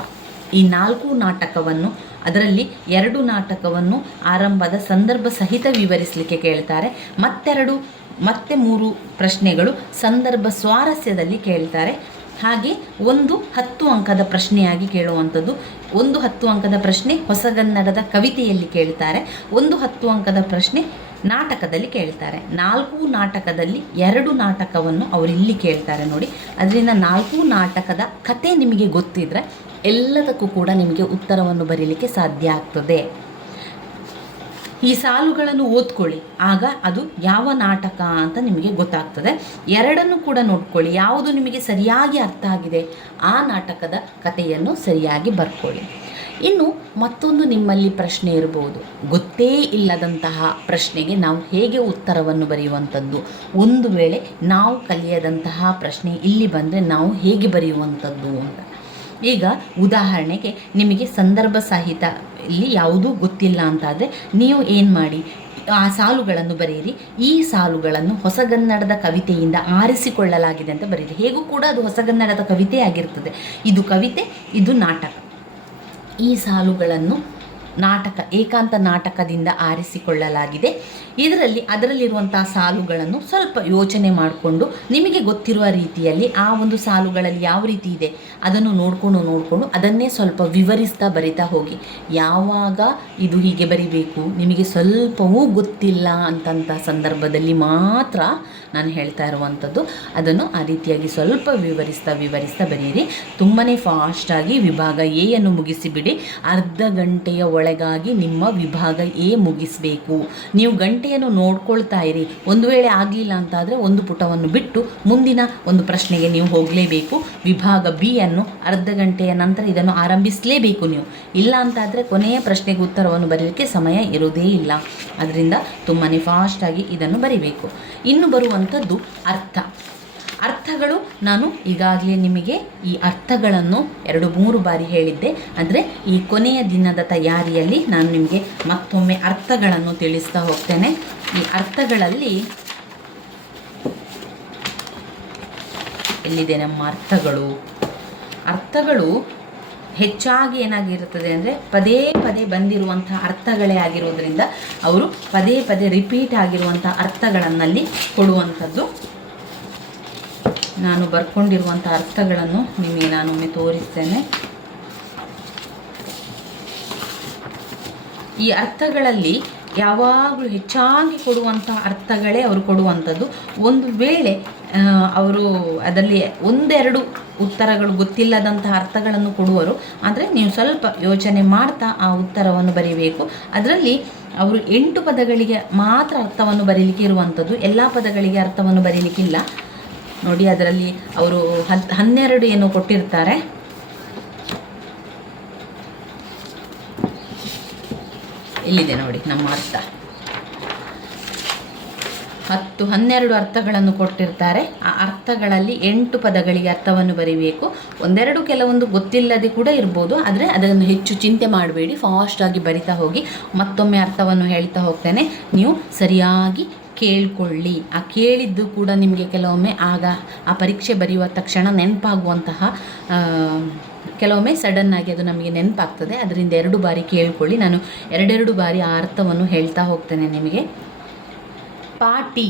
ಈ 4 ನಾಟಕವನ್ನು, ಅದರಲ್ಲಿ 2 ನಾಟಕವನ್ನು ಆರಂಭದ ಸಂದರ್ಭ ಸಹಿತ ವಿವರಿಸಲಿಕ್ಕೆ ಕೇಳ್ತಾರೆ. ಮತ್ತೆ 3 ಪ್ರಶ್ನೆಗಳು ಸಂದರ್ಭ ಸ್ವಾರಸ್ಯದಲ್ಲಿ ಕೇಳ್ತಾರೆ. ಹಾಗೆ ಒಂದು 10 ಅಂಕದ ಪ್ರಶ್ನೆಯಾಗಿ ಕೇಳುವಂಥದ್ದು. ಒಂದು 10 ಅಂಕದ ಪ್ರಶ್ನೆ ಹೊಸಗನ್ನಡದ ಕವಿತೆಯಲ್ಲಿ ಕೇಳ್ತಾರೆ. ಒಂದು 10 ಅಂಕದ ಪ್ರಶ್ನೆ ನಾಟಕದಲ್ಲಿ ಕೇಳ್ತಾರೆ. 4 ನಾಟಕದಲ್ಲಿ 2 ನಾಟಕವನ್ನು ಅವರು ಇಲ್ಲಿ ಕೇಳ್ತಾರೆ ನೋಡಿ. ಅದರಿಂದ 4 ನಾಟಕದ ಕತೆ ನಿಮಗೆ ಗೊತ್ತಿದ್ದರೆ ಎಲ್ಲದಕ್ಕೂ ಕೂಡ ನಿಮಗೆ ಉತ್ತರವನ್ನು ಬರೀಲಿಕ್ಕೆ ಸಾಧ್ಯ ಆಗ್ತದೆ. ಈ ಸಾಲುಗಳನ್ನು ಓದ್ಕೊಳ್ಳಿ, ಆಗ ಅದು ಯಾವ ನಾಟಕ ಅಂತ ನಿಮಗೆ ಗೊತ್ತಾಗ್ತದೆ. 2 ಕೂಡ ನೋಡ್ಕೊಳ್ಳಿ, ಯಾವುದು ನಿಮಗೆ ಸರಿಯಾಗಿ ಅರ್ಥ ಆಗಿದೆ ಆ ನಾಟಕದ ಕಥೆಯನ್ನು ಸರಿಯಾಗಿ ಬರ್ಕೊಳ್ಳಿ. ಇನ್ನು ಮತ್ತೊಂದು ನಿಮ್ಮಲ್ಲಿ ಪ್ರಶ್ನೆ ಇರ್ಬೋದು, ಗೊತ್ತೇ ಇಲ್ಲದಂತಹ ಪ್ರಶ್ನೆಗೆ ನಾವು ಹೇಗೆ ಉತ್ತರವನ್ನು ಬರೆಯುವಂಥದ್ದು, ಒಂದು ವೇಳೆ ನಾವು ಕಲಿಯದಂತಹ ಪ್ರಶ್ನೆ ಇಲ್ಲಿ ಬಂದರೆ ನಾವು ಹೇಗೆ ಬರೆಯುವಂಥದ್ದು ಅಂತ. ಈಗ ಉದಾಹರಣೆಗೆ ನಿಮಗೆ ಸಂದರ್ಭ ಸಾಹಿತ್ಯ ಇಲ್ಲಿ ಯಾವುದೂ ಗೊತ್ತಿಲ್ಲ ಅಂತಾದರೆ ನೀವು ಏನು ಮಾಡಿ, ಆ ಸಾಲುಗಳನ್ನು ಬರೆಯಿರಿ. ಈ ಸಾಲುಗಳನ್ನು ಹೊಸಗನ್ನಡದ ಕವಿತೆಯಿಂದ ಆರಿಸಿಕೊಳ್ಳಲಾಗಿದೆ ಅಂತ ಬರೀರಿ. ಹೇಗೂ ಕೂಡ ಅದು ಹೊಸಗನ್ನಡದ ಕವಿತೆ ಆಗಿರ್ತದೆ. ಇದು ಕವಿತೆ, ಇದು ನಾಟಕ. ಈ ಸಾಲುಗಳನ್ನು ಏಕಾಂತ ನಾಟಕದಿಂದ ಆರಿಸಿಕೊಳ್ಳಲಾಗಿದೆ. ಅದರಲ್ಲಿರುವಂಥ ಸಾಲುಗಳನ್ನು ಸ್ವಲ್ಪ ಯೋಚನೆ ಮಾಡಿಕೊಂಡು ನಿಮಗೆ ಗೊತ್ತಿರುವ ರೀತಿಯಲ್ಲಿ ಆ ಒಂದು ಸಾಲುಗಳಲ್ಲಿ ಯಾವ ರೀತಿ ಇದೆ ಅದನ್ನು ನೋಡಿಕೊಂಡು ಅದನ್ನೇ ಸ್ವಲ್ಪ ವಿವರಿಸ್ತಾ ಬರಿತಾ ಹೋಗಿ. ಯಾವಾಗ ಇದು ಹೀಗೆ ಬರಿಬೇಕು ನಿಮಗೆ ಸ್ವಲ್ಪವೂ ಗೊತ್ತಿಲ್ಲ ಅಂತಂಥ ಸಂದರ್ಭದಲ್ಲಿ ಮಾತ್ರ ನಾನು ಹೇಳ್ತಾ ಇರುವಂಥದ್ದು. ಅದನ್ನು ಆ ರೀತಿಯಾಗಿ ಸ್ವಲ್ಪ ವಿವರಿಸ್ತಾ ಬರೆಯಿರಿ. ತುಂಬಾ ಫಾಸ್ಟಾಗಿ ವಿಭಾಗ ಎ ಯನ್ನು ಮುಗಿಸಿಬಿಡಿ. ಅರ್ಧ ಗಂಟೆಯ ಒಳಗಾಗಿ ನಿಮ್ಮ ವಿಭಾಗ ಎ ಮುಗಿಸಬೇಕು. ನೀವು ಗಂಟೆಯನ್ನು ನೋಡ್ಕೊಳ್ತಾ ಇರಿ. ಒಂದು ವೇಳೆ ಆಗಲಿಲ್ಲ ಅಂತಾದರೆ ಒಂದು ಪುಟವನ್ನು ಬಿಟ್ಟು ಮುಂದಿನ ಒಂದು ಪ್ರಶ್ನೆಗೆ ನೀವು ಹೋಗಲೇಬೇಕು. ವಿಭಾಗ ಬಿ ಅನ್ನು ಅರ್ಧ ಗಂಟೆಯ ನಂತರ ಇದನ್ನು ಆರಂಭಿಸಲೇಬೇಕು ನೀವು. ಇಲ್ಲ ಅಂತಾದರೆ ಕೊನೆಯ ಪ್ರಶ್ನೆಗೆ ಉತ್ತರವನ್ನು ಬರೀಲಿಕ್ಕೆ ಸಮಯ ಇರೋದೇ ಇಲ್ಲ. ಅದರಿಂದ ತುಂಬಾ ಫಾಸ್ಟಾಗಿ ಇದನ್ನು ಬರಿಬೇಕು. ಇನ್ನು ಬರುವಂಥದ್ದು ಅರ್ಥಗಳು. ನಾನು ಈಗಾಗಲೇ ನಿಮಗೆ ಈ ಅರ್ಥಗಳನ್ನು 2-3 ಬಾರಿ ಹೇಳಿದ್ದೆ. ಅಂದರೆ ಈ ಕೊನೆಯ ದಿನದ ತಯಾರಿಯಲ್ಲಿ ನಾನು ನಿಮಗೆ ಮತ್ತೊಮ್ಮೆ ಅರ್ಥಗಳನ್ನು ತಿಳಿಸ್ತಾ ಹೋಗ್ತೇನೆ. ಈ ಅರ್ಥಗಳಲ್ಲಿ ಎಲ್ಲಿದೆ ನಮ್ಮ ಅರ್ಥಗಳು. ಅರ್ಥಗಳು ಹೆಚ್ಚಾಗಿ ಏನಾಗಿರುತ್ತದೆ ಅಂದರೆ ಪದೇ ಪದೇ ಬಂದಿರುವಂಥ ಅರ್ಥಗಳೇ ಆಗಿರೋದ್ರಿಂದ ಅವರು ಪದೇ ಪದೇ ರಿಪೀಟ್ ಆಗಿರುವಂಥ ಅರ್ಥಗಳನ್ನಲ್ಲಿ ಕೊಡುವಂಥದ್ದು. ನಾನು ಬರ್ಕೊಂಡಿರುವಂಥ ಅರ್ಥಗಳನ್ನು ನಿಮಗೆ ನಾನೊಮ್ಮೆ ತೋರಿಸ್ತೇನೆ. ಈ ಅರ್ಥಗಳಲ್ಲಿ ಯಾವಾಗಲೂ ಹೆಚ್ಚಾಗಿ ಕೊಡುವಂಥ ಅರ್ಥಗಳೇ ಅವರು ಕೊಡುವಂಥದ್ದು. ಒಂದು ವೇಳೆ ಅವರು ಅದರಲ್ಲಿ ಒಂದೆರಡು ಉತ್ತರಗಳು ಗೊತ್ತಿಲ್ಲದಂತಹ ಅರ್ಥಗಳನ್ನು ಕೊಡುವರು. ಆದರೆ ನೀವು ಸ್ವಲ್ಪ ಯೋಚನೆ ಮಾಡ್ತಾ ಆ ಉತ್ತರವನ್ನು ಬರೀಬೇಕು. ಅದರಲ್ಲಿ ಅವರು 8 ಪದಗಳಿಗೆ ಮಾತ್ರ ಅರ್ಥವನ್ನು ಬರೀಲಿಕ್ಕೆ ಇರುವಂಥದ್ದು, ಎಲ್ಲ ಪದಗಳಿಗೆ ಅರ್ಥವನ್ನು ಬರೀಲಿಕ್ಕಿಲ್ಲ. ನೋಡಿ, ಅದರಲ್ಲಿ ಅವರು 12 ಏನು ಕೊಟ್ಟಿರ್ತಾರೆ. ಇಲ್ಲಿದೆ ನೋಡಿ ನಮ್ಮ ಅರ್ಥ. 10-12 ಅರ್ಥಗಳನ್ನು ಕೊಟ್ಟಿರ್ತಾರೆ. ಆ ಅರ್ಥಗಳಲ್ಲಿ 8 ಪದಗಳಿಗೆ ಅರ್ಥವನ್ನು ಬರೀಬೇಕು. ಒಂದೆರಡು ಕೆಲವೊಂದು ಗೊತ್ತಿಲ್ಲದೆ ಕೂಡ ಇರ್ಬೋದು, ಆದರೆ ಅದನ್ನು ಹೆಚ್ಚು ಚಿಂತೆ ಮಾಡಬೇಡಿ, ಫಾಸ್ಟಾಗಿ ಬರಿತಾ ಹೋಗಿ. ಮತ್ತೊಮ್ಮೆ ಅರ್ಥವನ್ನು ಹೇಳ್ತಾ ಹೋಗ್ತೇನೆ, ನೀವು ಸರಿಯಾಗಿ ಕೇಳಿಕೊಳ್ಳಿ. ಆ ಕೇಳಿದ್ದು ಕೂಡ ನಿಮಗೆ ಕೆಲವೊಮ್ಮೆ ಆಗ ಆ ಪರೀಕ್ಷೆ ಬರೆಯುವ ತಕ್ಷಣ ನೆನಪಾಗುವಂತಹ, ಕೆಲವೊಮ್ಮೆ ಸಡನ್ನಾಗಿ ಅದು ನಮಗೆ ನೆನಪಾಗ್ತದೆ. ಅದರಿಂದ 2 ಬಾರಿ ಕೇಳಿಕೊಳ್ಳಿ. ನಾನು 2 ಬಾರಿ ಆ ಅರ್ಥವನ್ನು ಹೇಳ್ತಾ ಹೋಗ್ತೇನೆ ನಿಮಗೆ. ಪಾಟಿ,